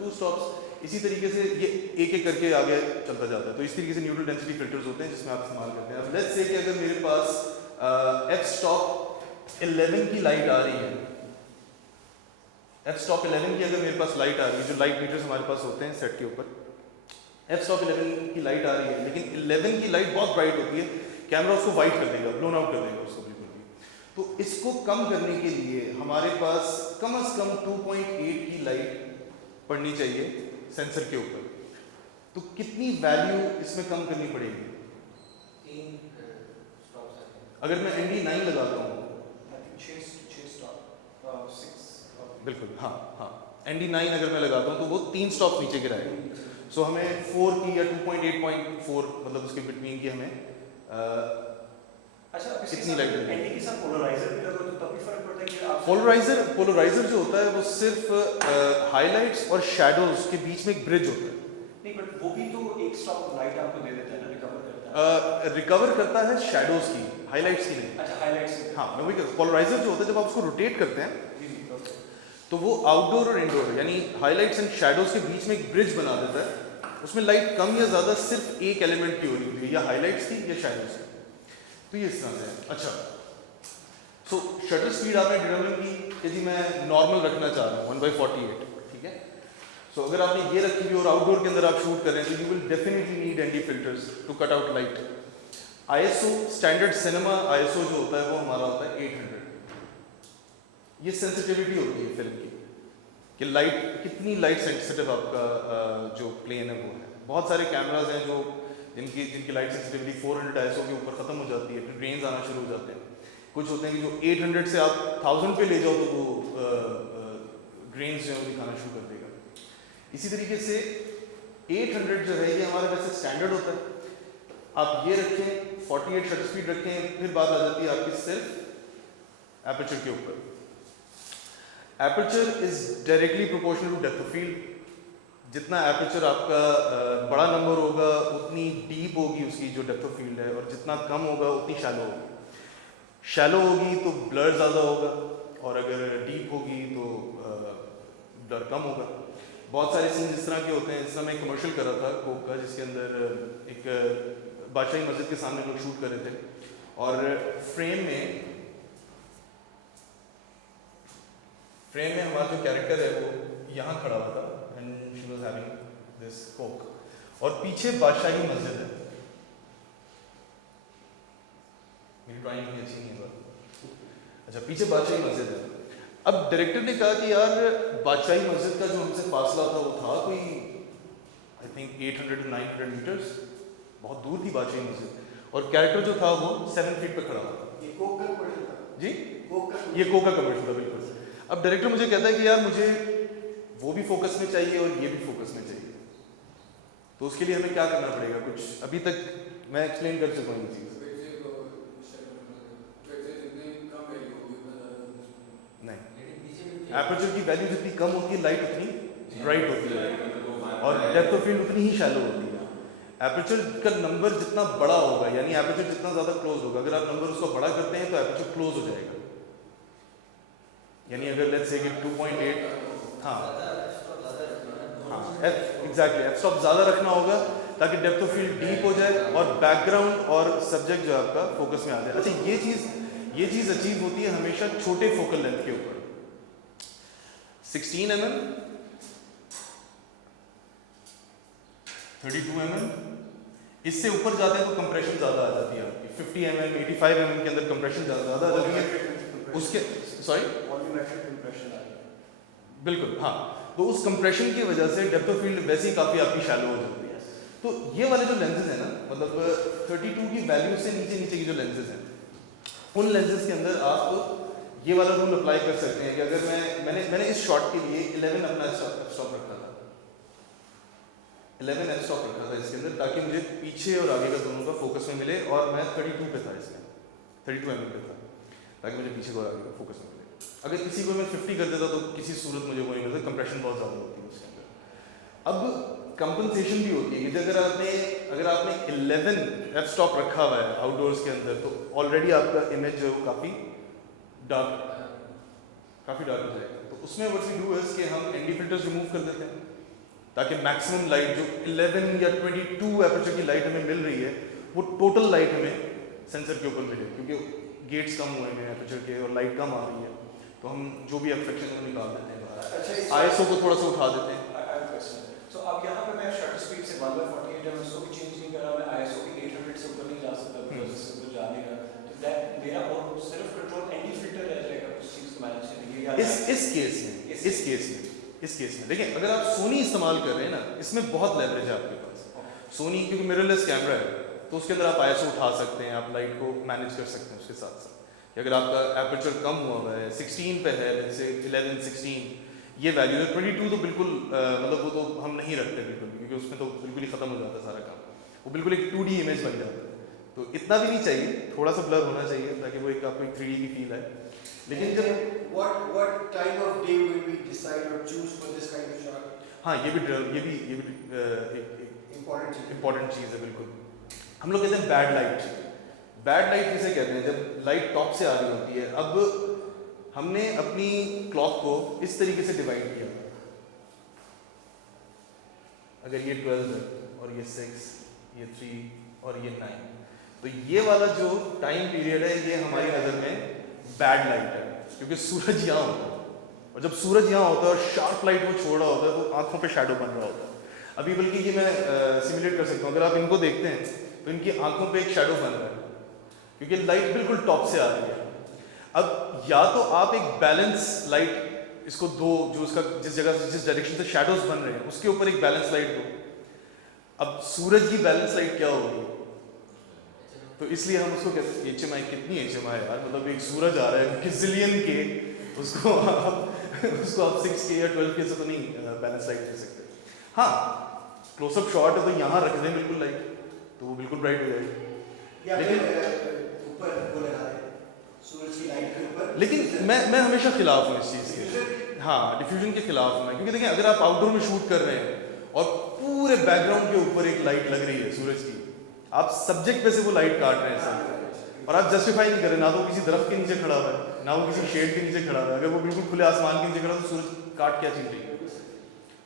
2 स्टॉप्स। इसी तरीके से ये एक एक करके आगे चलता जाता है। तो इस तरीके से न्यूट्रल डेंसिटी फिल्टर्स होते हैं जिसमें आप इस्तेमाल करते हैं। अब लेट्स से कि अगर मेरे पास f स्टॉप 11 की लाइट आ रही है, f स्टॉप 11 की अगर मेरे पास लाइट आ रही है, जो लाइट मीटर्स हमारे पास होते हैं सेट के ऊपर, f स्टॉप 11 की लाइट आ रही है, लेकिन 11 की लाइट बहुत ब्राइट होती है, कैमरा उसको वाइट कर देगा, ब्लोन आउट कर देगा उसको बिल्कुल भी। तो इसको कम करने के लिए हमारे पास कम से कम 2.8 की लाइट पड़नी चाहिए सेंसर के ऊपर। तो कितनी वैल्यू इसमें कम करनी पड़ेगी? 3 स्टॉप्स हैं। अगर मैं ND9 लगाता हूँ, बिल्कुल हाँ हाँ, ND9 अगर मैं लगाता हूँ तो वो 3 स्टॉप नीचे गिराएगा। सो हमें 4 की या 2.8.4 मतलब उसके बिटवीन की हमें अच्छा, कितनी लाइट लगेगी? ND के साथ पोलराइजर भी लगो तो तभी फर्क पड़ता है कि आप पोलराइजर जो होता है वो सिर्फ हाइलाइट्स और शैडोज के बीच में एक ब्रिज होता है। नहीं, बट वो भी तो एक स्टॉप लाइट आपको दे देता है ना, रिकवर करता है। रिकवर करता है शैडोज की, हाइलाइट्स की नहीं। अच्छा, हाइलाइट्स। हाँ, मैं वही, पोलराइजर जो होता है जब आप उसको रोटेट करते हैं तो वो आउटडोर और इंडोर यानी हाईलाइट्स एंड शैडोज के बीच में एक ब्रिज बना देता है। उसमें लाइट कम या ज़्यादा सिर्फ एक एलिमेंट की हो रही होती है, या हाईलाइट्स की या शैडोज की। तो ये इस तरह से है। अच्छा, सो शटर स्पीड आपने डिटरमाइन की कि जी मैं नॉर्मल रखना चाह रहा हूँ 1/48, ठीक है। सो अगर आपने ये रखी हुई और आउटडोर के अंदर आप शूट कर रहे हैं तो you will definitely need ND filters to cut out light. ISO standard cinema ISO जो होता है वो हमारा होता है 800। ये सेंसिटिविटी होती है फिल्म की कि लाइट कितनी लाइट सेंसिटिव आपका जो प्लेन है वो है। बहुत सारे कैमराज हैं जो जिनकी लाइट सेंसिटिविटी 400 आईएसओ के ऊपर ख़त्म हो जाती है, फिर ग्रेन्स आना शुरू हो जाते हैं। कुछ होते हैं कि जो 800 से आप 1000 पे ले जाओ तो वो ग्रेन्स जो है वो दिखाना शुरू कर देगा। इसी तरीके से 800 जो है ये हमारा वैसे स्टैंडर्ड होता है। आप ये रखें 48 शटर स्पीड रखें, फिर बात आ जाती है आपकी सिर्फ एपर्चर के ऊपर। Aperture is directly proportional to depth of field. जितना एपर्चर आपका बड़ा नंबर होगा उतनी डीप होगी उसकी जो डेप्थ ऑफ फील्ड है, और जितना कम होगा उतनी शैलो होगी। शैलो होगी तो ब्लर ज़्यादा होगा, और अगर डीप होगी तो ब्लर कम होगा। बहुत सारे सीन जिस तरह के होते हैं, जिस तरह मैं कमर्शियल कर रहा था कोक का, जिसके अंदर एक बादशाही मस्जिद के सामने लोग शूट कर रहे थे, और फ्रेम में हमारा जो कैरेक्टर है वो यहाँ खड़ा हुआ था and she was having this Coke, और पीछे बादशाही मस्जिद है। मेरी ड्राइंग भी अच्छी नहीं है पर अच्छा, पीछे बादशाही मस्जिद है। अब डायरेक्टर ने कहा कि यार बादशाही मस्जिद का जो हमसे फासला था वो था कोई आई थिंक 800 to 900 मीटर्स, बहुत दूर थी बादशाही मस्जिद, और कैरेक्टर जो था वो 7 फीट पे खड़ा था। ये कोक का कमर्शियल था जी, ये कोक का कमर्शियल था बिल्कुल। अब डायरेक्टर मुझे कहता है कि यार मुझे वो भी फोकस में चाहिए और ये भी फोकस में चाहिए, तो उसके लिए हमें क्या करना पड़ेगा? कुछ अभी तक मैं एक्सप्लेन कर चुका हूँ ये चीज़। नहीं, एपर्चर की वैल्यू जितनी कम होती है लाइट उतनी ब्राइट होती है, और डेप्थ ऑफ फील्ड उतनी ही शैलो होती है। एपर्चर का नंबर जितना बड़ा होगा, यानी एपर्चर जितना ज़्यादा क्लोज होगा, अगर आप नंबर उसको बड़ा करते हैं तो एपर्चर क्लोज हो जाएगा। यानी अगर लेट्स से कि 2.8, हाँ एग्जैक्टली एफ स्टॉप ज़्यादा रखना होगा ताकि डेप्थ ऑफ फील्ड डीप हो जाए और बैकग्राउंड और सब्जेक्ट जो आपका फोकस में आ जाए। अच्छा, ये चीज़ अचीव होती है हमेशा छोटे फोकल लेंथ के ऊपर। 16 mm, 32 mm, इससे ऊपर जाते हैं तो कंप्रेशन ज़्यादा आ जाती है आपकी। 50 mm, 85 mm के अंदर कंप्रेशन ज़्यादा आ जाती है उसके, सॉरी बिल्कुल, हाँ। तो उस कंप्रेशन की वजह से डेप्थ ऑफ फील्ड वैसे ही काफ़ी आपकी शैलो हो जाती है। तो ये वाले जो लेंसेज हैं ना, मतलब 32 की वैल्यू से नीचे की जो लेंसेज हैं, उन लेंसेज के अंदर आप ये वाला रूल अप्लाई कर सकते हैं कि अगर मैंने इस शॉट के लिए 11 अपना स्टॉप रखा था, 11 एफ स्टॉप रखा था इसके अंदर, ताकि मुझे पीछे और आगे का दोनों का फोकस में मिले, और मैं 32 पे था, इसमें 32 mm पे था, ताकि मुझे पीछे को और आगे का फोकस में मिले। अगर किसी को मैं 50 कर देता तो किसी सूरत मुझे वो नहीं मिलता, कंप्रेशन बहुत ज़्यादा होती है उसके अंदर। अब कंपनसेशन भी होती है कि अगर आपने 11 एफ स्टॉप रखा हुआ है आउटडोर्स के अंदर, तो ऑलरेडी आपका इमेज जो है वो काफ़ी डार्क हो जाएगा। तो उसमें व्हाट वी डू इज कि हम एनडी फिल्टर्स रिमूव कर देते हैं, ताकि मैक्सिमम लाइट जो 11 या 22 एपर्चर की लाइट हमें मिल रही है वो टोटल लाइट हमें सेंसर के ऊपर मिले, क्योंकि गेट्स कम हुए हैं एपर्चर के और लाइट कम आ रही है, तो हम जो भी एब्स्ट्रक्शन है वो निकाल देते हैं। अच्छा, आईएसओ को थोड़ा सा उठा देते हैं। तो अब यहाँ पे मैं शटर स्पीड से 1/48 है, उसको भी चेंज नहीं कर रहा, मैं आईएसओ की 800 से ऊपर नहीं जा सकता बिकॉज़ इससे ऊपर जा नहीं रहा, तो दैट मेरा और सिर्फ कंट्रोल एनडी फिल्टर रह जाएगा उस चीज़ को मैनेज करने के लिए। इस केस में देखिए, अगर आप सोनी इस्तेमाल कर रहे हैं ना, इसमें बहुत लेवरेज है आपके पास। सोनी क्योंकि मिररलेस कैमरा है तो उसके अंदर आप आईएसओ उठा सकते हैं, आप लाइट को मैनेज कर सकते हैं उसके साथ साथ। अगर आपका एपर्चर कम हुआ है 16 पे है, जैसे 11 16 ये वैल्यू है, 22 तो बिल्कुल मतलब वो तो हम नहीं रखते बिल्कुल, क्योंकि उसमें तो बिल्कुल ही ख़त्म हो जाता है सारा काम, वो बिल्कुल एक 2D इमेज बन जाता है। तो इतना भी नहीं चाहिए, थोड़ा सा ब्लर होना चाहिए ताकि वो एक आपको एक 3D की फील आए। लेकिन जब what time of day will we decide or choose for this kind of shot? हाँ, ये भी एक Important चीज़ है बिल्कुल। हम लोग कहते हैं बैड लाइट किसे कहते हैं? जब लाइट टॉप से आ रही होती है। अब हमने अपनी क्लॉक को इस तरीके से डिवाइड किया, अगर ये 12 है और ये 6, ये 3 और ये 9, तो ये वाला जो टाइम पीरियड है ये हमारी नज़र में बैड लाइट है, क्योंकि सूरज यहाँ होता है, और जब सूरज यहाँ होता है और शार्प लाइट वो छोड़ रहा होता है तो आंखों पे शैडो बन रहा होता है। अभी बल्कि ये मैं सिमुलेट कर सकता हूँ, अगर आप इनको देखते हैं तो इनकी आंखों पे एक शैडो बन रहा है, क्योंकि लाइट बिल्कुल टॉप से आ रही है। अब या तो आप एक बैलेंस लाइट इसको दो, जो उसका जिस जगह से जिस डायरेक्शन से शैडोज बन रहे हैं उसके ऊपर एक बैलेंस लाइट दो। अब सूरज की बैलेंस लाइट क्या होगी, तो इसलिए हम उसको कहते हैं HMI। कितनी HMI यार, मतलब एक सूरज आ रहा है किजिलियन के, उसको आप 6K या 12K से तो नहीं बैलेंस लाइट दे सकते। हाँ, क्लोजअप शॉट है तो यहाँ रख दें बिल्कुल लाइट, तो वो बिल्कुल ब्राइट हो जाएगी। या लेकिन ऊपर वो लगा दें सूरज की लाइट के ऊपर। लेकिन मैं हमेशा खिलाफ हूँ इस चीज़ के। हाँ, डिफ्यूजन के खिलाफ हूँ मैं, क्योंकि देखिए अगर आप आउटडोर में शूट कर रहे हैं और पूरे बैकग्राउंड के ऊपर एक लाइट लग रही है सूरज की, आप सब्जेक्ट पे से वो लाइट काट रहे हैं सर, और आप जस्टिफाई नहीं कर रहे, ना तो किसी दरख्त के नीचे खड़ा हुआ है, ना वो किसी शेड के नीचे खड़ा हुआ है। अगर वो बिल्कुल खुले आसमान के नीचे खड़ा तो सूरज काट क्या चीज रही है।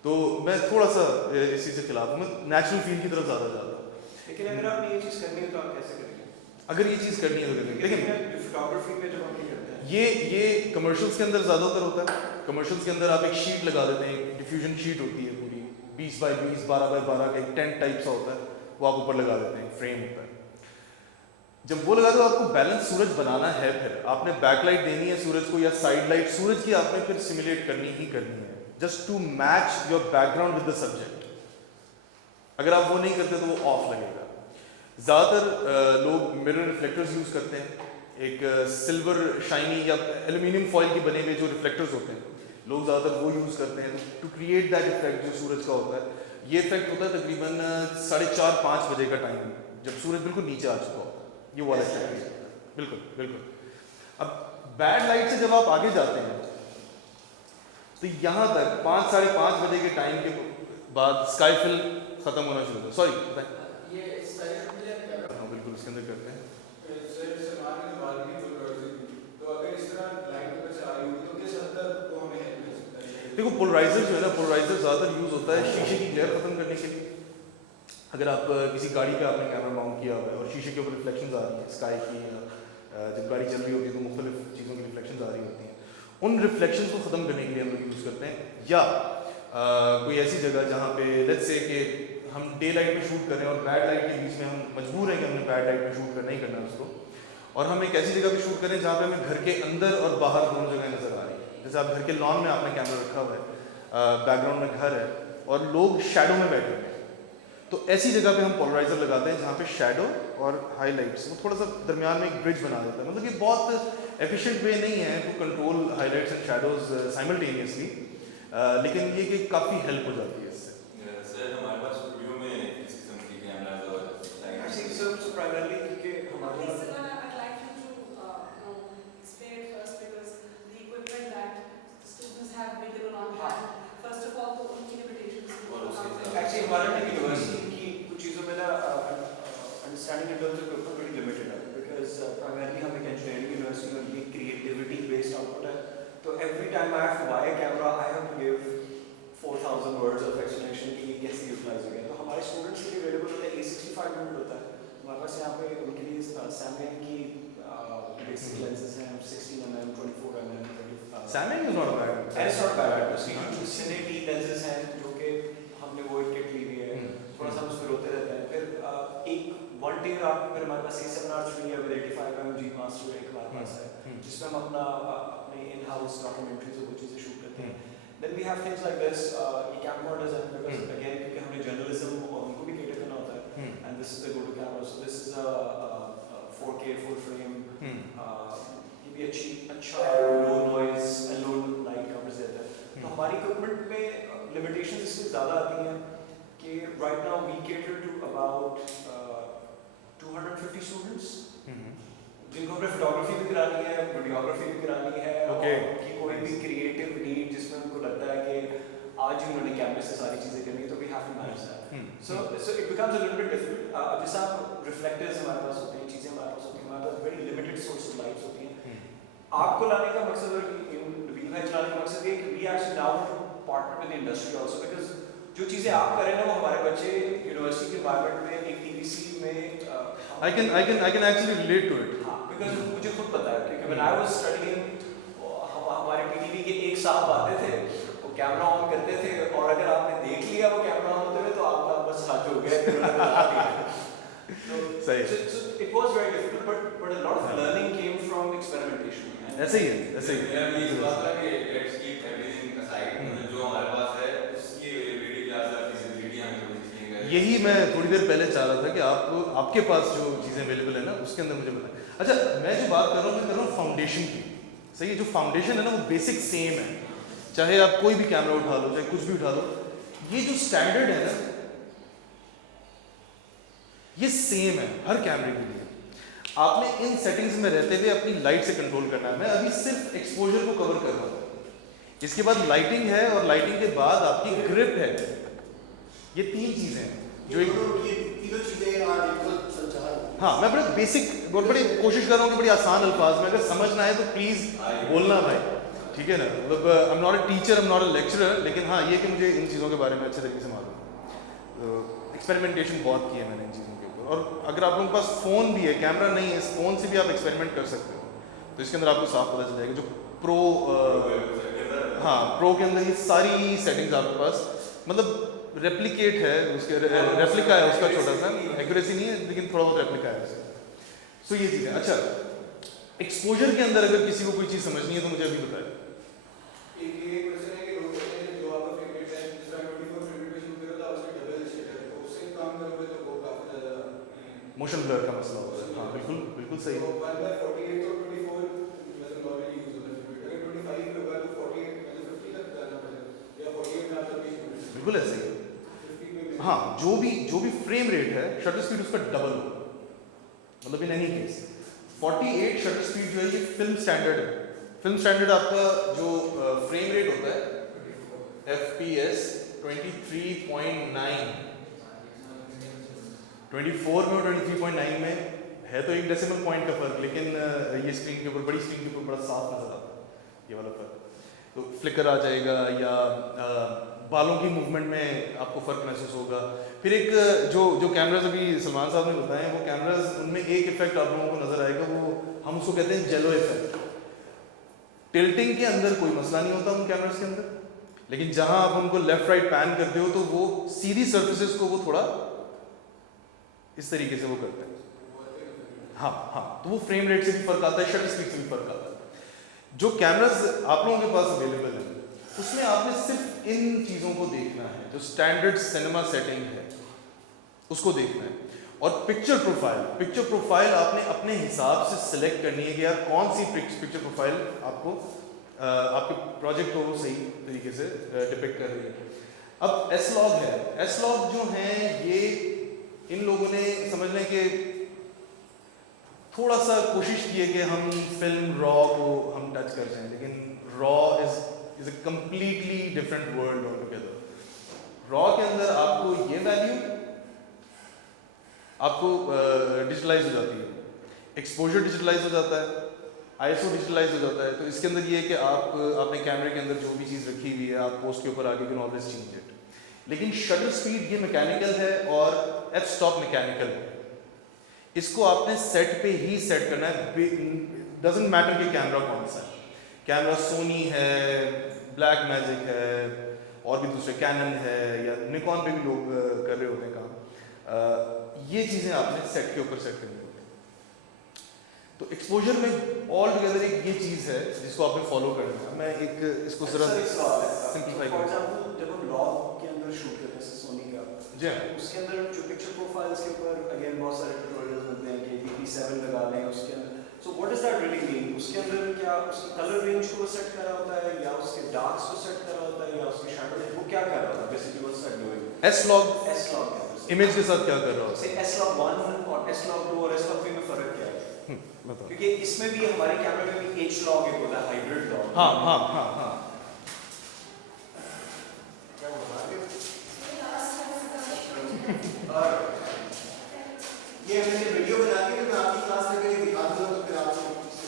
तो मैं थोड़ा सा इस चीज़ से खिलाफ हूँ, मैं नेचुरल फील की तरफ ज़्यादा जाता हूँ। लेकिन अगर आप ये चीज़ करनी है तो आप कैसे करेंगे? अगर ये चीज़ करनी है तो करेंगे। लेकिन फोटोग्राफी में जब हम ये करते हैं, ये कमर्शियल्स के अंदर ज़्यादातर होता है। कमर्शियल्स के अंदर आप एक शीट लगा देते हैं, डिफ्यूजन शीट होती है पूरी 20 बाई 20, 12 बाई 12 का एक टेंट टाइप सा होता है, वो आप ऊपर लगा देते हैं, फ्रेम होता है। जब वो लगा दो, आपको बैलेंस सूरज बनाना है, फिर आपने बैकलाइट देनी है सूरज को या साइड लाइट सूरज की आपने फिर सिमुलेट करनी ही करनी है, just to match your background with the subject. अगर आप वो नहीं करते तो वो ऑफ लगेगा। ज़्यादातर लोग मिरर रिफ्लेक्टर्स यूज़ करते हैं, एक सिल्वर शाइनी या एल्यूमिनियम फॉइल के बने हुए जो रिफ्लेक्टर्स होते हैं, लोग ज़्यादातर वो यूज़ करते हैं टू क्रिएट दैट इफेक्ट जो सूरज का होता है। ये इफेक्ट होता है तकरीबन 4:30-5 बजे का टाइम, जब सूरज बिल्कुल नीचे आ चुका होता है, ये वाला इफेक्ट है। बिल्कुल बिल्कुल। अब बैड लाइट से जब आप आगे जाते हैं तो यहाँ तक 5-5:30 बजे के टाइम के बाद स्काई फिल खत्म होना शुरू होता है। सॉरी बताएं। हाँ बिल्कुल, इसके अंदर करते हैं। देखो पोलराइजर जो है ना, पोलराइजर ज़्यादातर यूज़ होता है शीशे की ग्लेयर ख़त्म करने के लिए। अगर आप किसी गाड़ी पे आपने कैमरा माउंट किया हुआ है और शीशे के ऊपर रिफ्लेक्शंस आ रही हैं स्काई की, या जब गाड़ी चल रही होती है तो मुख्तलिफ चीज़ों की रिफ्लेक्शंस आ रही होती हैं, उन रिफ्लेक्शंस को ख़त्म करने के लिए हम लोग यूज़ करते हैं। या कोई ऐसी जगह जहाँ पे लेट्स से कि हम डे लाइट में शूट कर रहे हैं और बैड लाइट के बीच में हम मजबूर हैं कि हमने बैड लाइट में शूट करना ही करना है उसको, और हम एक ऐसी जगह पे शूट करें जहाँ पे हमें घर के अंदर और बाहर दोनों जगह नज़र आ रही है। जैसे आप घर के लॉन में आपने कैमरा रखा हुआ है, बैकग्राउंड में घर है और लोग शैडो में बैठे हुए हैं, तो ऐसी जगह पे हम पोलराइजर लगाते हैं जहाँ पे शैडो और हाईलाइट्स वो थोड़ा सा दरमियान में एक ब्रिज बना देता है। मतलब ये बहुत एफिशिएंट वे नहीं है to control highlights and shadows simultaneously, लेकिन ये कि काफ़ी हेल्प हो जाती है इससे। सर हमारे पास स्टूडियो में किस किस्म की कैमरास और actually so primarily क्योंकि हमारे This is one I'd like you to explain it first, because the equipment that students have available on hand, first of all, तो उनकी limitations और उसके साथ- actually हमारा यूनिवर्सिटी की कुछ चीज़ों में ना understanding in terms of equipment बड़ी लिमिटेड है, बिकॉज प्राइमरली हम एक इंजीनियरिंग यूनिवर्सिटी में ये क्रिएटिविटी बेस्ड आउटपुट है, तो every time I have to buy a camera I have to give 4000 words of explanation कि ये कैसे यूटिलाइज हो गया। तो हमारे स्टूडेंट्स के लिए अवेलेबल होता है A65 यूनिट होता है हमारे पास यहाँ पे, उनके लिए सैमसंग की बेसिक लेंसेज हैं 16mm 24mm Samyang is not a bad and it's not bad, उसकी Cine T lenses हैं जो कि हमने वो एक किट ली हुई है, थोड़ा सा हम उसमें रोते रहते हैं। फिर एक वन टेयर आप फिर हमारे पास A7R3 है with 85mm G Master एक हमारे पास है, जिसमें हम अपने इन हाउस डॉक्यूमेंट्रीज और वो चीज़ें शूट करते हैं। Then we have things like this, ये camcorders हैं because again क्योंकि हमने जर्नलिज्म और उनको भी cater करना होता है, and this is the go-to camera, so this is a 4K full frame, ये भी अच्छा low noise and low light coverage देता है। तो हमारी इक्विपमेंट में लिमिटेशंस इसलिए ज़्यादा आती हैं कि right now we cater to about 250 students जिनको हमने फोटोग्राफी भी करानी है, वीडियोग्राफी भी करानी है, Okay. और उनकी कोई भी क्रिएटिव नीड जिसमें उनको लगता है कि आज ही उन्होंने कैमरे से सारी चीज़ें करनी है, तो we have to manage that. So it becomes a little bit difficult. जैसे आप रिफ्लेक्टर्स हमारे पास होते हैं, चीज़ें हमारे पास होती हैं, हमारे पास very limited source of lights होती हैं, आपको लाने का मकसद और रील भाई चलाने का मकसद ये है कि we actually now want to partner with the industry also, because जो चीजें आप कर रहे हैं ना वो हमारे बच्चे यूनिवर्सिटी के एनवायरनमेंट में एक टीवीसी में I can actually relate to it. हाँ, बिकॉज मुझे खुद पता है क्योंकि व्हेन आई वाज स्टडीइंग हमारे पीटीवी के एक साहब आते थे, वो कैमरा ऑन करते थे और अगर आपने देख लिया वो कैमरा ऑन होते हुए तो आपका बस हाथ हो गया, फिर उन्होंने लगा दिया। सही। So it was very difficult, but a lot of learning came from experimentation. ऐसे ही है, ऐसे ही मेरा भी इस है। बात का कि लेट्स कीप एवरीथिंग असाइड, मतलब जो हमारे पास है उसकी अवेलेबिलिटी के साथ फिजिबिलिटी हमें थोड़ी सीखनी है। यही मैं थोड़ी देर पहले चाह रहा था कि आपके पास जो चीज़ें अवेलेबल है ना उसके अंदर मुझे बताएं। अच्छा, मैं जो बात कर रहा हूँ मैं कर रहा हूँ फाउंडेशन की। सही है, जो फाउंडेशन है ना वो बेसिक सेम है, चाहे आप कोई भी कैमरा उठा लो, चाहे कुछ भी उठा लो, ये जो स्टैंडर्ड है ना ये सेम है हर कैमरे के लिए। आपने इन सेटिंग्स में रहते हुए अपनी लाइट से कंट्रोल करना है। मैं अभी सिर्फ एक्सपोजर को कवर कर रहा हूँ, इसके बाद लाइटिंग है और लाइटिंग के बाद आपकी ग्रिप है। ये तीन चीजें हैं जो एक ये तीनों चीजें आज इनको संचार। हाँ, मैं बड़े बेसिक बहुत बड़ी कोशिश कर रहा हूँ कि बड़ी आसान अल्फाज में, अगर समझ ना आए तो प्लीज बोलना भाई, ठीक है ना। मतलब I am not a teacher, I am not a lecturer, लेकिन हाँ ये कि मुझे इन चीज़ों के बारे में अच्छे तरीके से मालूम है। एक्सपेरिमेंटेशन बहुत की है मैंने इन चीज़ों के ऊपर, और अगर आप लोगों के पास फ़ोन भी है, कैमरा नहीं है, इस फ़ोन से भी आप एक्सपेरिमेंट कर सकते हो, तो इसके अंदर आपको साफ पता चल जाएगा। जो प्रो हाँ प्रो के अंदर ये सारी सेटिंग्स आपके पास, मतलब रेप्लिकेट है उसके, रेप्लिका है उसका, छोटा सा एक्यूरेसी नहीं है लेकिन थोड़ा बहुत रेप्लिका है उसका। सो ये चीज़ है। अच्छा, एक्सपोजर के अंदर अगर किसी को कोई चीज़ समझनी है तो मुझे अभी बताएं। एक ये क्वेश्चन है कि लोग कहते हैं जो आपका फेवरेट है, जिस टाइम 24 फेवरेट पे शूट करो तो उसका डबल शेड है, तो उससे काम करोगे तो वो काफी ज्यादा मोशन ब्लर का मसला होता है। हाँ बिल्कुल बिल्कुल सही है। तो 1/48 और 24 मतलब नॉर्मली यूज होता है फेवरेट। अगर 25 पे होगा तो 48 मतलब 50 तक जाना पड़ेगा या 48 में आपका 20 मिनट बिल्कुल ऐसे ही है। 50 पे हाँ, जो भी फ्रेम रेट है शटर स्पीड उसका डबल हो, मतलब in any case 48 shutter speed जो है ये फिल्म स्टैंडर्ड है। फिल्म स्टैंडर्ड आपका जो फ्रेम रेट होता है FPS 23.9, 24 में और 23.9 में है तो एक डेसिमल पॉइंट का फर्क, लेकिन ये स्क्रीन के ऊपर, बड़ी स्क्रीन के ऊपर बड़ा साफ नजर आता है ये वाला फर्क। तो फ्लिकर आ जाएगा या बालों की मूवमेंट में आपको फ़र्क महसूस होगा। फिर एक जो कैमराज अभी सलमान साहब ने बताए हैं, वो कैमराज उनमें एक इफेक्ट आप लोगों को नज़र आएगा, वो हम उसको कहते हैं जेलो इफेक्ट। टिल्टिंग के अंदर कोई मसला नहीं होता उन कैमराज के अंदर, लेकिन जहां आप उनको लेफ्ट राइट पैन करते हो तो वो सीधी सर्फेसिस को वो थोड़ा इस तरीके से वो करते हैं। हाँ हाँ, तो वो फ्रेम रेट से भी फ़र्क आता है, शटर स्पीड से भी फ़र्क आता है। जो कैमराज आप लोगों के पास अवेलेबल है उसमें आपने सिर्फ इन चीज़ों को देखना है, जो स्टैंडर्ड सिनेमा सेटिंग है उसको देखना है। और पिक्चर प्रोफाइल आपने अपने हिसाब से सिलेक्ट करनी है कि यार कौन सी पिक्चर प्रोफाइल आपको आपके प्रोजेक्ट को सही तरीके से डिपिक्ट कर रही है। अब S-Log है, S-Log जो है ये इन लोगों ने समझ लें कि थोड़ा सा कोशिश की है कि हम फिल्म रॉ को हम टच कर जाएं, लेकिन raw is a completely different world all together. Raw के अंदर आपको ये वैल्यू आपको डिजिटलाइज हो जाती है, एक्सपोजर डिजिटलाइज हो जाता है, ISO डिजिटलाइज हो जाता है। तो इसके अंदर ये है कि आपने कैमरे के अंदर जो भी चीज़ रखी हुई है आप पोस्ट के ऊपर आगे कैन ऑलवेज चेंज इट। लेकिन शटर स्पीड ये मैकेनिकल है और f-stop मैकेनिकल है, इसको आपने सेट पे ही सेट करना है। डजंट मैटर कि कैमरा कौन सा है, कैमरा सोनी है, ब्लैक मैजिक है, और भी दूसरे कैनन है या निकॉन पे भी लोग कर रहे होते हैं काम। ये चीज़ें आपने सेट के ऊपर सेट करनी होती है। तो एक्सपोजर में ऑल टुगेदर एक ये चीज़ है जिसको आपने फॉलो करना है। मैं एक इसको जरा सिंपलीफाई फॉर करूँ। एग्जांपल जब हम लॉग के अंदर शूट करते हैं सोनी का, जी उसके अंदर जो पिक्चर प्रोफाइल्स के ऊपर अगेन बहुत सारे ट्यूटोरियल्स मिलते हैं कि DP7 लगा लें उसके अंदर। So what does that really mean? उसके अंदर क्या उसकी कलर रेंज को सेट करा होता है या उसके डार्क्स को सेट करा होता है या उसके शैडो, वो क्या कर रहा होता है basically? What's that doing? S-Log S-Log के अंदर इमेज के साथ क्या कर रहा से S-Log 1 और S-Log 2 और S-Log 3 में फर्क क्या है? बताओ। क्योंकि इसमें भी हमारे कैमरे में भी H-Log एक होता है, हाइब्रिड लॉग। हाँ हाँ हाँ हाँ, और ये मैंने वीडियो बना दी, मैं आपकी क्लास में कहीं दिखा दूंगा तो फिर आप लोग इससे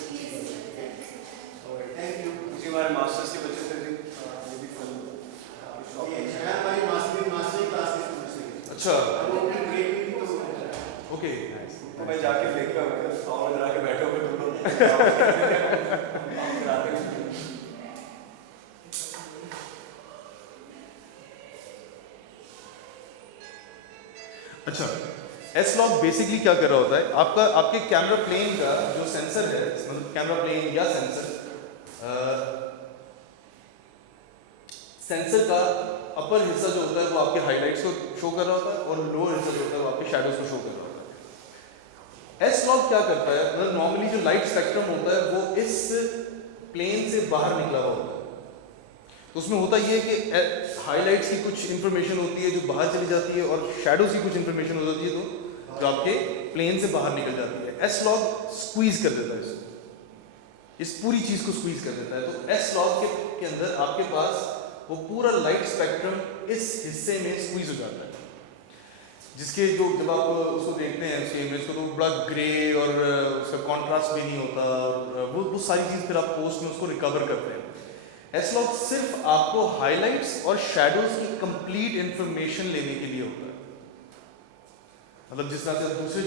ओके नाइस तो मैं जाके देख रहा हूँ सामने जरा के बैठे हुए तुम लोग कराते हैं। अच्छा एस लॉग बेसिकली क्या कर रहा होता है आपका आपके कैमरा प्लेन का जो सेंसर है मतलब कैमरा प्लेन या सेंसर का अपर हिस्सा जो होता है वो आपके हाइलाइट्स को शो कर रहा होता है और लोअर हिस्सा जो होता है वो आपके शैडोज को शो कर रहा होता है। एस लॉग क्या करता है मतलब नॉर्मली जो लाइट स्पेक्ट्रम होता है वो इस प्लेन से बाहर निकला हुआ होता है तो उसमें होता ये है कि हाइलाइट्स की कुछ इंफॉर्मेशन होती है जो बाहर चली जाती है और शैडोज की कुछ इंफॉर्मेशन हो जाती है तो जो आपके प्लेन से बाहर निकल जाती है। एस लॉग स्क्वीज कर देता है इसको इस पूरी चीज को स्क्वीज कर देता है तो एस लॉग के अंदर आपके पास वो पूरा लाइट स्पेक्ट्रम इस हिस्से में स्क्वीज हो जाता है जिसके जो जब आप उसको देखते हैं उसके इमेज को तो बड़ा ग्रे और उसका कॉन्ट्रास्ट भी नहीं होता और वो सारी चीज़ फिर आप पोस्ट में उसको रिकवर करते हैं। एस लॉग सिर्फ आपको हाइलाइट्स और शैडोज की कंप्लीट इंफॉर्मेशन लेने के लिए होता है मतलब जिस तरह से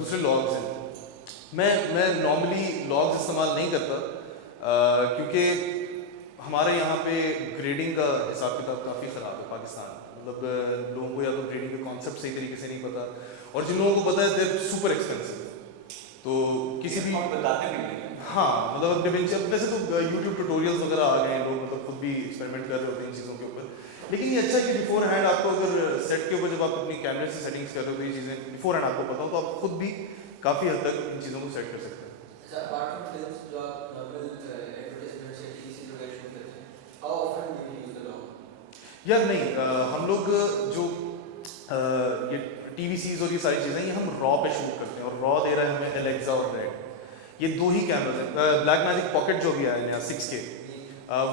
दूसरे लॉग्स हैं मैं नॉर्मली लॉग्स इस्तेमाल नहीं करता क्योंकि हमारे यहाँ पे ग्रेडिंग का हिसाब किताब काफ़ी ख़राब है पाकिस्तान मतलब लोगों को या तो ग्रेडिंग का कॉन्सेप्ट सही तरीके से नहीं पता और जिन लोगों को पता है दे सुपर एक्सपेंसिव तो किसी भी बताते भी नहीं। हाँ मतलब डिविंची वैसे तो यूट्यूब ट्यूटोरियल्स वगैरह आ गए हैं लोग मतलब खुद भी एक्सपेरिमेंट कर रहे होते हैं इन चीज़ों के ऊपर लेकिन ये अच्छा है कि बिफोर हैंड आपको अगर सेट के ऊपर जब आप अपनी कैमरे से सेटिंग्स कर रहे हो तो ये चीज़ें बिफोर हैंड आपको पता हो तो आप खुद भी काफ़ी हद तक इन चीज़ों को सेट कर सकते हैं। अच्छा अपार्ट फ्रॉम फिल्म्स जो आप नॉर्मल एडवर्टाइजमेंट से टीवी सीरियल वगैरह शूट करते हैं how often do you use the log यार नहीं हम लोग जो ये टीवी सीरीज और ये सारी चीज़ें ये हम रॉ पे शूट करते हैं और रॉ दे रहा है हमें एलेक्सा और रेड ये दो ही कैमराज हैं ब्लैक मैजिक पॉकेट जो भी आया है 6K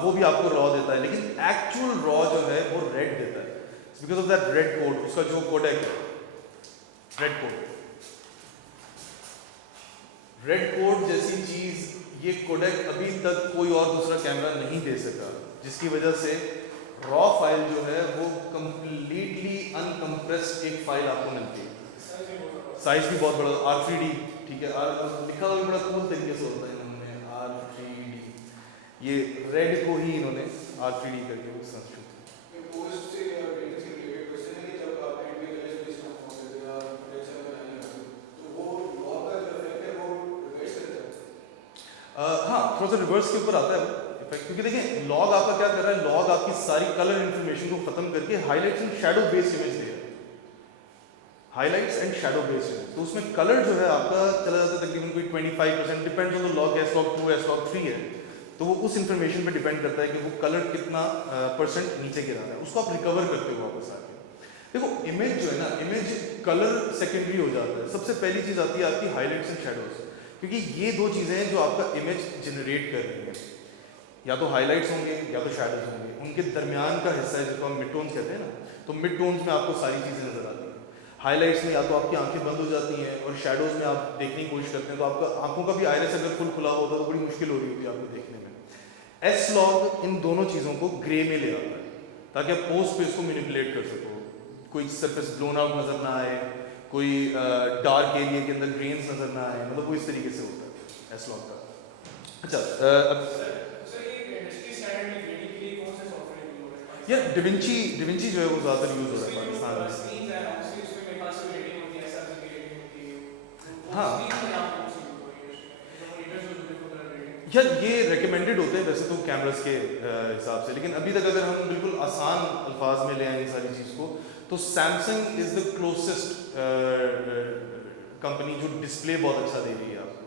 वो भी आपको रॉ देता है लेकिन एक्चुअल रॉ जो है वो रेड देता है because of that red code उसका जो कोड है रेड कोड जैसी चीज़ ये कोडेक अभी तक कोई और दूसरा कैमरा नहीं दे सका जिसकी वजह से रॉ फाइल जो है वो कंप्लीटली अनकम्प्रेस्ड एक फाइल आपको मिलती है साइज भी बहुत बड़ा R3D ठीक है लिखा हुआ भी बड़ा कूल तरीके से होता है इन्होंने R3D ये रेड को ही इन्होंने R3D करके उस तरह शूट किया। पोस्ट से और रेटिंग से रिलेटेड क्वेश्चन है कि जब आप एंड में कलर बेस्ड परफॉर्म करते हो या प्रोडक्शन बनाने लगते हो तो वो लॉग का जो इफेक्ट है वो रिवर्स करता है हाँ थोड़ा सा रिवर्स के ऊपर आता है इफेक्ट क्योंकि देखिए लॉग आपका क्या कर रहा है लॉग आपकी सारी कलर इन्फॉर्मेशन को खत्म करके highlights and shadow based image दे रहा है highlights and shadow based image तो उसमें कलर जो है आपका चला जाता है तकरीबन कोई 25% depends on the log S log 2 S log 3 है तो वो उस इन्फॉर्मेशन पे डिपेंड करता है कि वो कलर कितना परसेंट नीचे गिरा है उसको आप रिकवर करते हो वापस आके। देखो इमेज जो है ना इमेज कलर सेकेंडरी हो जाता है सबसे पहली चीज़ आती है आपकी हाईलाइट्स एंड शैडोज क्योंकि ये दो चीज़ें हैं जो आपका इमेज जनरेट कर रही है या तो हाईलाइट्स होंगे या तो शैडोज होंगे उनके दरमियान का हिस्सा है जिसको हम मिड टोन्स कहते हैं ना तो मिड टोन्स में आपको सारी चीज़ें नजर आती हैं हाईलाइट्स में या तो आपकी आंखें बंद हो जाती हैं और शैडोज में आप देखने की कोशिश करते हैं तो आपका आंखों का भी आयरस अगर फुल खुला होता तो बड़ी मुश्किल हो रही होती है आपको देखने में। एस लॉग इन दोनों चीज़ों को ग्रे में ले आता है ताकि आप पोस्ट पे इसको मैनिपुलेट कर सको कोई सरफेस ब्लोन आउट नजर ना आए कोई डार्क एरिया के अंदर ग्रेन्स नजर ना आए मतलब वो इस तरीके से होता है एस लॉग का। अच्छा यार डिविंची जो है वो ज़्यादातर यूज़ हो रहा है पाकिस्तान में। हाँ यार ये रिकमेंडेड होते हैं वैसे तो कैमरास के हिसाब से लेकिन अभी तक अगर हम बिल्कुल आसान अल्फाज में ले आए ये सारी चीज़ को तो Samsung is the closest company जो डिस्प्ले बहुत अच्छा दे रही है आपको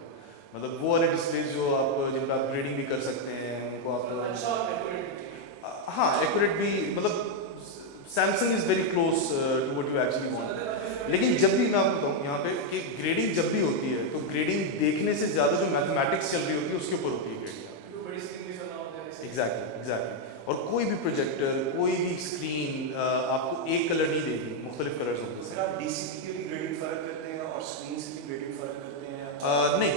मतलब वो वाले डिस्प्लेज जो आप जिन पर आप ग्रेडिंग भी कर सकते हैं उनको आप हाँ एक्यूरेट भी मतलब Samsung is very close to what you actually want लेकिन जब भी मैं आपको बताऊँ यहाँ पे कि ग्रेडिंग जब भी होती है तो ग्रेडिंग देखने से ज़्यादा जो मैथमेटिक्स चल रही होती है उसके ऊपर होती है ग्रेडिंग। एग्जैक्टली और कोई भी प्रोजेक्टर कोई भी स्क्रीन आपको एक कलर नहीं देगी मुख्तलिफ कलर्स होते सर आप डीसीपी के भी ग्रेडिंग फ़र्क करते हैं और स्क्रीन से भी ग्रेडिंग फ़र्क करते हैं नहीं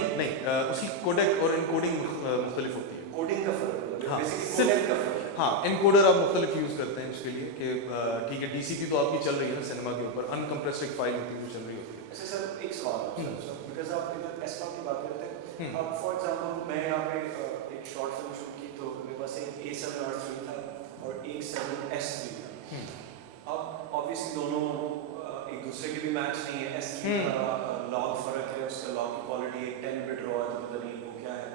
उसकी कोडेक और इनकोडिंग मुख्तलिफ होती है कोडिंग का फ़र्क हाँ बेसिकली सिर्फ कोडेक का फ़र्क हाँ इनकोडर आप मुख्तलिफ यूज़ करते हैं उसके लिए कि ठीक है डीसीपी तो आपकी चल रही है ना सिनेमा के ऊपर अनकम्प्रेस्ड एक फाइल होती है वो चल रही होती है ऐसे सर एक सवाल बिकॉज आप इधर एस लॉग की बात कर रहे थे, अब फॉर एग्जांपल मैं यहाँ पे एक शॉर्ट फिल्म शूट की तो मेरे पास एक A7R3 था और एक 7S3 था। अब ऑब्वियसली दोनों एक दूसरे के भी मैच नहीं है, S3 का लॉग फर्क है, उसका लॉग की क्वालिटी एक 10 बिट रॉ है तो पता नहीं वो क्या है।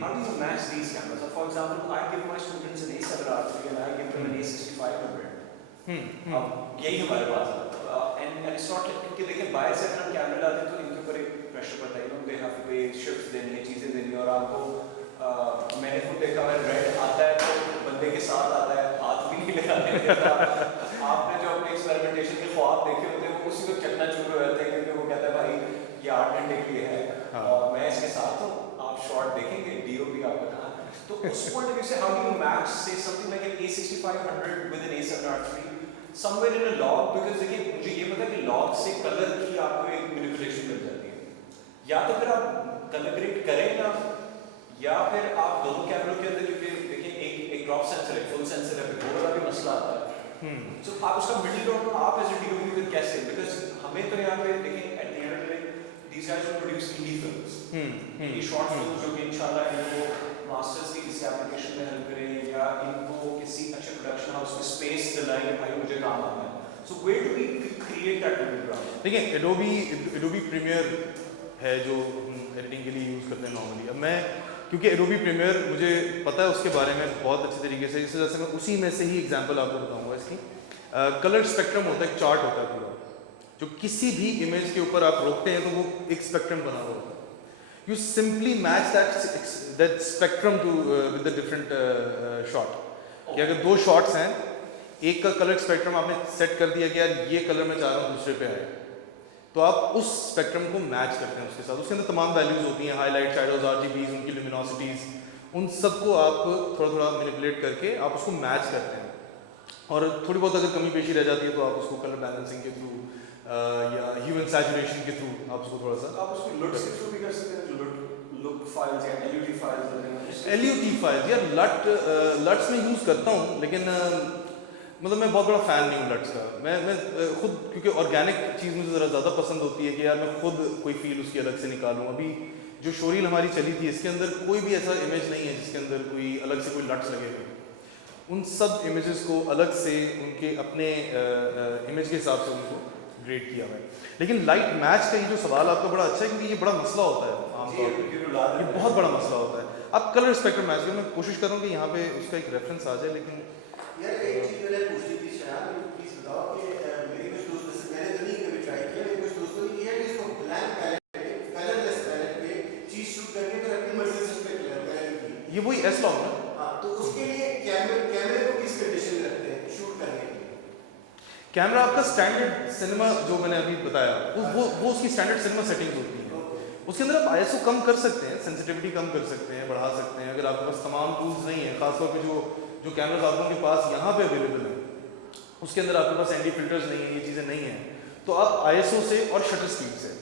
How do you match these cameras? For example, I give my students an A7R3 and I give them an A6500. अब यही हमारे पास है and it's not like क्योंकि देखिए बाहर से अगर हम कैमरा लाते हैं तो इनके ऊपर एक प्रेशर पड़ता है, you know they have to pay shifts देनी है, चीज़ें देनी है, और आपको मैंने खुद देखा है रेड आता है तो बंदे के साथ आता है, हाथ भी नहीं लगाने देता। आपने जो अपने एक्सपेरिमेंटेशन के ख्वाब देखे होते हैं वो उसी को चकनाचूर हो जाते हैं क्योंकि वो कहता है भाई ये 8 घंटे के लिए है और मैं इसके साथ हूँ, आप शॉट देखेंगे, DOP आपका कहाँ है। तो उस पॉइंट ऑफ व्यू से how do you match say something like an A6500 with an A7R3 somewhere in a log, because देखिए मुझे ये पता है कि लॉग से कलर की आपको एक मैनिपुलेशन मिल जाती है, या तो फिर आप कलर ग्रेड करें ना, या फिर आप दोनों कैमरों के अंदर क्योंकि देखिए एक ड्रॉप सेंसर है, फुल सेंसर है, वो वाला भी मसला आता है। सो आप उसका मिडिल रोड आप एज ए DOP फिर कैसे, बिकॉज़ हमें तो यहाँ पे देखिए at the end of the day these guys will produce indie films, ये शॉर्ट फिल्म जो कि इंशाल्लाह इनको मास्टर्स की किसी एप्लीकेशन में हेल्प करें या इनको किसी अच्छे प्रोडक्शन हाउस में स्पेस दिलाएं भाई मुझे काम आना है। So where do we create that middle ground? देखिए एडोबी प्रीमियर है जो हम एडिटिंग के लिए यूज़ करते हैं नॉर्मली। अब मैं क्योंकि एडोबी प्रीमियर मुझे पता है उसके बारे में बहुत अच्छे तरीके से, इस वजह से मैं उसी में से ही एग्जांपल आपको बताऊंगा इसकी। कलर स्पेक्ट्रम होता है, एक चार्ट होता है पूरा, जो किसी भी इमेज के ऊपर आप रोकते हैं तो वो एक स्पेक्ट्रम बना हुआ होता है। You simply match that spectrum to with the different shot, कि अगर दो शॉट्स हैं, एक का कलर स्पेक्ट्रम आपने सेट कर दिया कि यार ये कलर मैं चाह रहा हूँ दूसरे पे आए, तो आप उस स्पेक्ट्रम को मैच करते हैं उसके साथ। उसके अंदर तमाम वैल्यूज होती हैं, हाईलाइट, शैडोज, RGBs, उनकी ल्यूमिनोसिटीज, उन सबको आप थोड़ा थोड़ा मैनिपुलेट करके आप उसको मैच करते हैं, और थोड़ी बहुत अगर कमी पेशी रह जाती है तो आप उसको कलर बैलेंसिंग के थ्रू या ह्यूमन सैचुरेशन के थ्रू आप उसको थोड़ा सा, आप उसको लुट्स के थ्रू भी कर सकते हैं, जो लुक फाइल्स या LUT फाइल्स वगैरह। LUT फाइल्स यार लट्स में यूज़ करता हूँ, लेकिन मतलब मैं बहुत बड़ा फ़ैन नहीं हूँ लट्स का। मैं खुद क्योंकि ऑर्गेनिक चीज़ मुझे ज़रा ज़्यादा पसंद होती है कि यार मैं खुद कोई फील उसकी अलग से निकालूँ। अभी जो शोरील हमारी चली थी इसके अंदर कोई भी ऐसा इमेज नहीं है जिसके अंदर कोई अलग से कोई लट्स लगे हुए। उन सब इमेजेस को अलग से उनके अपने इमेज के हिसाब से उनको ग्रेड किया हुआ है। लेकिन लाइट मैच का ये जो सवाल आपका बड़ा अच्छा है, क्योंकि ये बड़ा मसला होता है आमतौर पर, ये बहुत बड़ा मसला होता है। आप कलर स्पेक्ट्रम मैच करें, मैं कोशिश करूँ कि यहाँ पे उसका एक रेफरेंस आ जाए, लेकिन यार एक चीज़ मैंने पूछनी थी शायद, मुझे प्लीज़ बताओ कि मेरे कुछ दोस्त, मैंने तो नहीं कभी ट्राई किया, मेरे कुछ दोस्तों ने किया कि इसको ब्लैंक पैलेट पे, कलरलेस पैलेट पे चीज़ शूट करके फिर अपनी मर्जी से उस पे कलर की। ये वही S लॉग है। हाँ, तो उसके लिए कैमरे को किस कंडीशन में रखते हैं शूट करने के लिए? कैमरा आपका स्टैंडर्ड सिनेमा जो मैंने अभी बताया वो उसकी स्टैंडर्ड सिनेमा सेटिंग्स होती हैं। उसके अंदर आप ISO कम कर सकते हैं, सेंसिटिविटी कम कर सकते हैं, बढ़ा सकते हैं। अगर आपके पास तमाम टूल्स नहीं है, खासतौर पे जो कैमराज आप लोगों के पास यहाँ पे अवेलेबल है, उसके अंदर आपके पास ND फिल्टर्स नहीं है, ये चीज़ें नहीं हैं, तो आप ISO से और शटर स्पीड से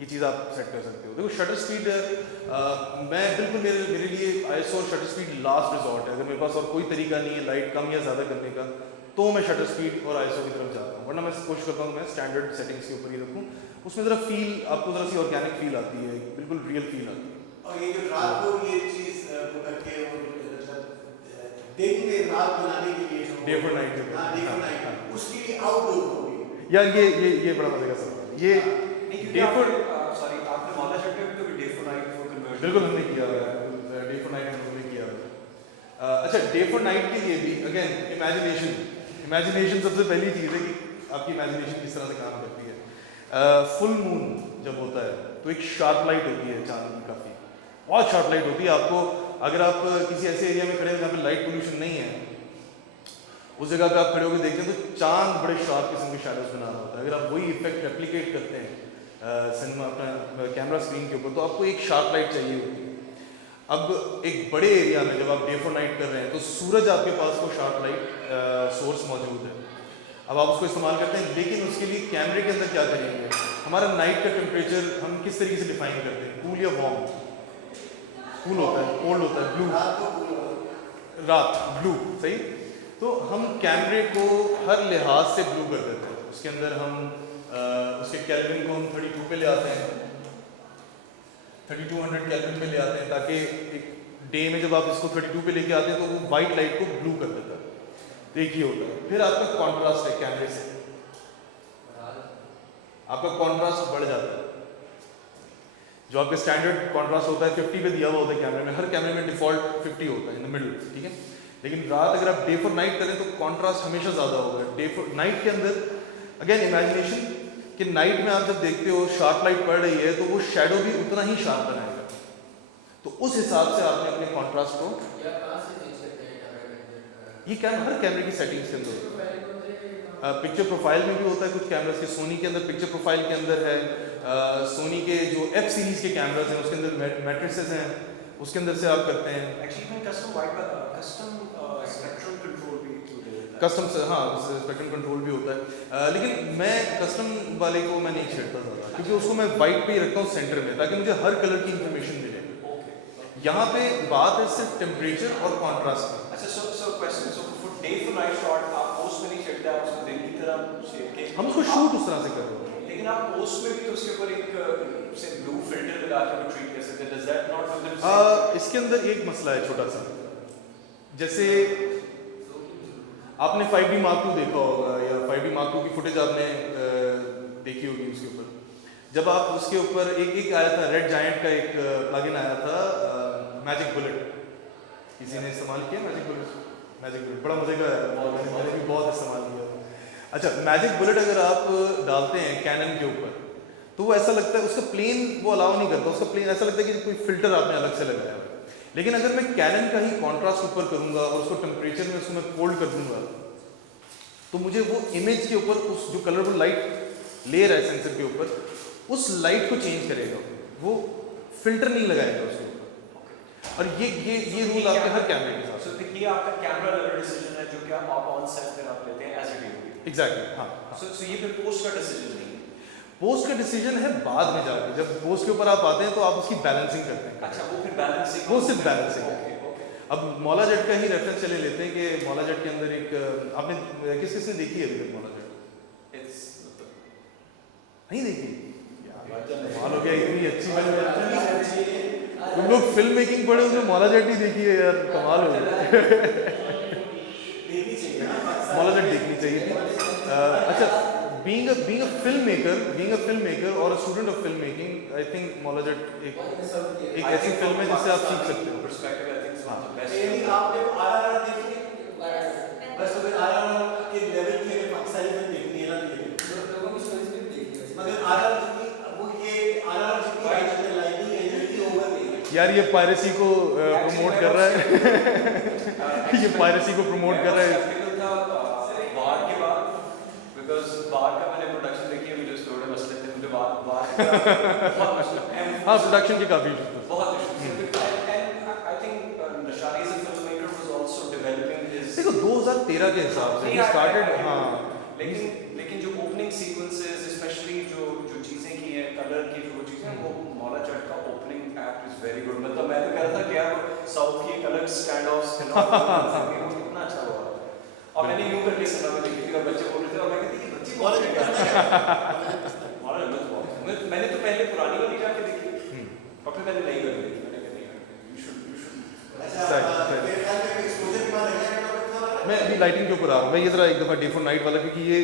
ये चीज़ आप सेट कर सकते हो। देखो शटर स्पीड मैं बिल्कुल मेरे लिए ISO और शटर स्पीड लास्ट रिजॉर्ट है। अगर मेरे पास और कोई तरीका नहीं है लाइट कम या ज़्यादा करने का, तो मैं शटर स्पीड और ISO की तरफ जाता हूँ, वरना मैं कोशिश करता हूँ मैं स्टैंडर्ड सेटिंग्स के ऊपर ही रखूँ। उसमें ज़रा फील आपको ज़रा सी ऑर्गेनिक फील आती है, बिल्कुल रियल फील आती है। और ये जो रात को ये चीज़ करके दिन में रात बनाने के लिए जो डे फॉर नाइट, हाँ डे फॉर नाइट, उसके लिए आउटडोर होगी यार ये बड़ा मजे का सवाल है। ये डे फॉर सॉरी आपने मौला शट में भी तो डे फॉर नाइट को कन्वर्ट बिल्कुल हमने किया हुआ है, डे फॉर नाइट हमने किया हुआ है। अच्छा, डे फॉर नाइट के लिए भी अगेन इमेजिनेशन सबसे पहली चीज़ है कि आपकी इमेजिनेशन किस तरह से काम करती है। फुल मून जब होता है तो एक शार्प लाइट होती है चांद की, काफ़ी बहुत शार्प लाइट होती है। आपको अगर आप किसी ऐसे एरिया में खड़े हैं जहाँ पे लाइट पोल्यूशन नहीं है, उस जगह पे आप खड़े होकर देखते हैं तो चांद बड़े शार्प किस्म के शैडोज बना रहा होता है। अगर आप वही इफेक्ट रेप्लिकेट करते हैं सिनेमा अपना कैमरा स्क्रीन के ऊपर, तो आपको एक शार्प लाइट चाहिए होती है। अब एक बड़े एरिया में जब आप डे फॉर नाइट कर रहे हैं तो सूरज आपके पास वो शार्प लाइट सोर्स मौजूद है, अब आप उसको इस्तेमाल करते हैं। लेकिन उसके लिए कैमरे के अंदर क्या करेंगे, हमारा नाइट का टेम्परेचर हम किस तरीके से डिफाइन करते हैं, कूल या वार्म? कूल होता है, कोल्ड होता है, ब्लू, रात ब्लू, सही। तो हम कैमरे को हर लिहाज से ब्लू कर देते हैं। उसके अंदर हम उसके केल्विन को हम 32 पे ले आते हैं, 3200 केल्विन पे ले आते हैं, ताकि एक डे में जब आप इसको 32 पे लेके आते हैं तो वो वाइट लाइट को ब्लू कर देता है। तो एक ही होता है। फिर आपका कॉन्ट्रास्ट है कैमरे से, आपका कॉन्ट्रास्ट बढ़ जाता है। जो आपका स्टैंडर्ड कॉन्ट्रास्ट होता है 50 पे दिया हुआ होता है कैमरे में, हर कैमरे में डिफॉल्ट 50 होता है इन द मिडल, ठीक है। लेकिन रात अगर आप डे फॉर नाइट करें तो कॉन्ट्रास्ट हमेशा ज़्यादा होगा। डे फॉर नाइट के अंदर अगेन इमेजिनेशन कि नाइट में आप जब देखते हो शार्प लाइट पड़ रही है तो वो शेडो भी उतना ही शार्प बनाएगा। तो उस हिसाब से आपने अपने कॉन्ट्रास्ट को या कहाँ से चेंज करते हैं कैमरे के अंदर? ये कैमरा हर कैमरे की सेटिंग्स के अंदर होता है। पिक्चर प्रोफाइल में भी होता है कुछ कैमरास के, सोनी के अंदर पिक्चर प्रोफाइल के अंदर है, सोनी के जो एफ सीरीज के कैमरास हैं उसके अंदर मैट्रिसेस हैं, उसके अंदर से आप करते हैं। एक्चुअली मैं कस्टम वाइट का कस्टम स्पेक्ट्रम कंट्रोल भी होता है। कस्टम से हाँ स्पेक्ट्रम कंट्रोल भी होता है, लेकिन मैं कस्टम वाले को मैं नहीं छेड़ता ज़्यादा, क्योंकि उसको मैं वाइट पे ही रखता हूँ सेंटर में, ताकि मुझे हर कलर की इंफॉर्मेशन मिले। यहाँ पे बात है सिर्फ टेम्परेचर और कॉन्ट्रास्ट की। अच्छा so question, so for day for night shot आप पोस्ट में नहीं छेड़ते, आप उसको दिन की तरह शेड के हम उसको शूट उस तरह से कर रहे हैं, लेकिन आप पोस्ट में भी तो उसके ऊपर एक से ब्लू फिल्टर लगा के ट्रीट कर सकते हैं। Does that not do the इसके अंदर एक मसला है छोटा सा, जैसे आपने 5D Mark II देखा होगा या 5D Mark II की फुटेज आपने देखी होगी। उसके ऊपर जब आप उसके ऊपर एक आया था रेड जायंट का एक प्लगइन आया था मैजिक बुलेट, किसी ने इस्तेमाल किया मैजिक बुलेट बड़ा मजे का है, मैंने भी बहुत इस्तेमाल किया। अच्छा मैजिक बुलेट अगर आप डालते हैं कैनन के ऊपर तो वो ऐसा लगता है, उसका प्लेन वो अलाउ नहीं करता, उसका प्लेन ऐसा लगता है कि कोई फिल्टर आपने अलग से लगाया हुआ है। लेकिन अगर मैं कैनन का ही कॉन्ट्रास्ट ऊपर करूंगा और उसको टेम्परेचर में उसको मैं कोल्ड कर दूंगा तो मुझे वो इमेज के ऊपर उस जो कलरफुल लाइट ले रहा है सेंसर के ऊपर, उस लाइट को चेंज करेगा, वो फिल्टर नहीं लगाएगा उसके ऊपर। और ये रूल आपके हर कैमरे के साथ। सो ये आपका कैमरा लेवल डिसीजन है जो कि आप ऑन सेट पे आप लेते हैं एज इट इज। एग्जैक्टली हाँ। सो ये फिर पोस्ट का डिसीजन नहीं है। पोस्ट का डिसीजन है बाद में जाके, जब पोस्ट के ऊपर आप आते हैं तो आप उसकी बैलेंसिंग करते हैं। अच्छा वो फिर बैलेंसिंग, वो सिर्फ बैलेंसिंग है। Okay okay. अब मौला जेट का ही रेफरेंस चले लेते हैं कि मौला जेट के अंदर एक आपने किसने देखी है अभी तक मौला जेट? इट्स नहीं देखी? कमाल हो गया, इतनी अच्छी फिल्म, तुम लोग फिल्म मेकिंग पढ़े उसमें मौला जेट नहीं देखी है यार, कमाल हो गया। मौला जेट देखनी चाहिए थी। अच्छा being a filmmaker और a student of filmmaking, I think मौला जेट एक ऐसी फिल्म है जिससे आप सीख सकते हो। पर्सपेक्टिव आई थिंक हाँ। बेस्ट। आपने आरआरआर देखी? बस अगर आरआरआर के लेवल की अगर पाकिस्तानी फिल्म देखनी है ना तो लोगों की स्टोरीज भी देखी है मगर आरआरआर जितनी वो ये आरआरआर जितनी लाइटिंग है जितनी ओवर नहीं है। यार ये पायरेसी को प्रमोट कर रहा है। ये पायरेसी को प्रमोट कर रहा है। स्केप्टिकल था वार के बाद, बिकॉज़ वार का मैंने प्रोडक्शन देखी है, मुझे थोड़े मसले थे, मुझे वार बहुत मसले। हाँ प्रोडक्शन के काफी issues थे। बहुत इश्यूज थे। एंड आई थिंक नशारी as a filmmaker was also developing his. देखो 2013 के हिसाब से he started हाँ। लेकिन जो ओपनिंग सीक्वेंसेस स्पेशली जो चीजें की हैं, कलर की जो चीजें, वो मौला जट का opening act is very good. मतलब मैं तो कह रहा था कि यार साउथ की एक अलग स्टैंड ऑफ कितना अच्छा हुआ। और मैंने यूं करके सुना, मैं देखी थी और बच्चे बोल रहे थे और मैं कहती कि बच्चे मौला जेट मौला जट बहुत। मैंने तो पहले पुरानी वाली जाके देखी और फिर मैंने नई वाली देखी। मैंने कहा नहीं, यू शुड अच्छा मेरे ख्याल में एक्सपोजर के बाद मैं अभी लाइटिंग के ऊपर आ रहा हूँ। मैं ये जरा एक दफ़ा डे फॉर नाइट वाला, क्योंकि ये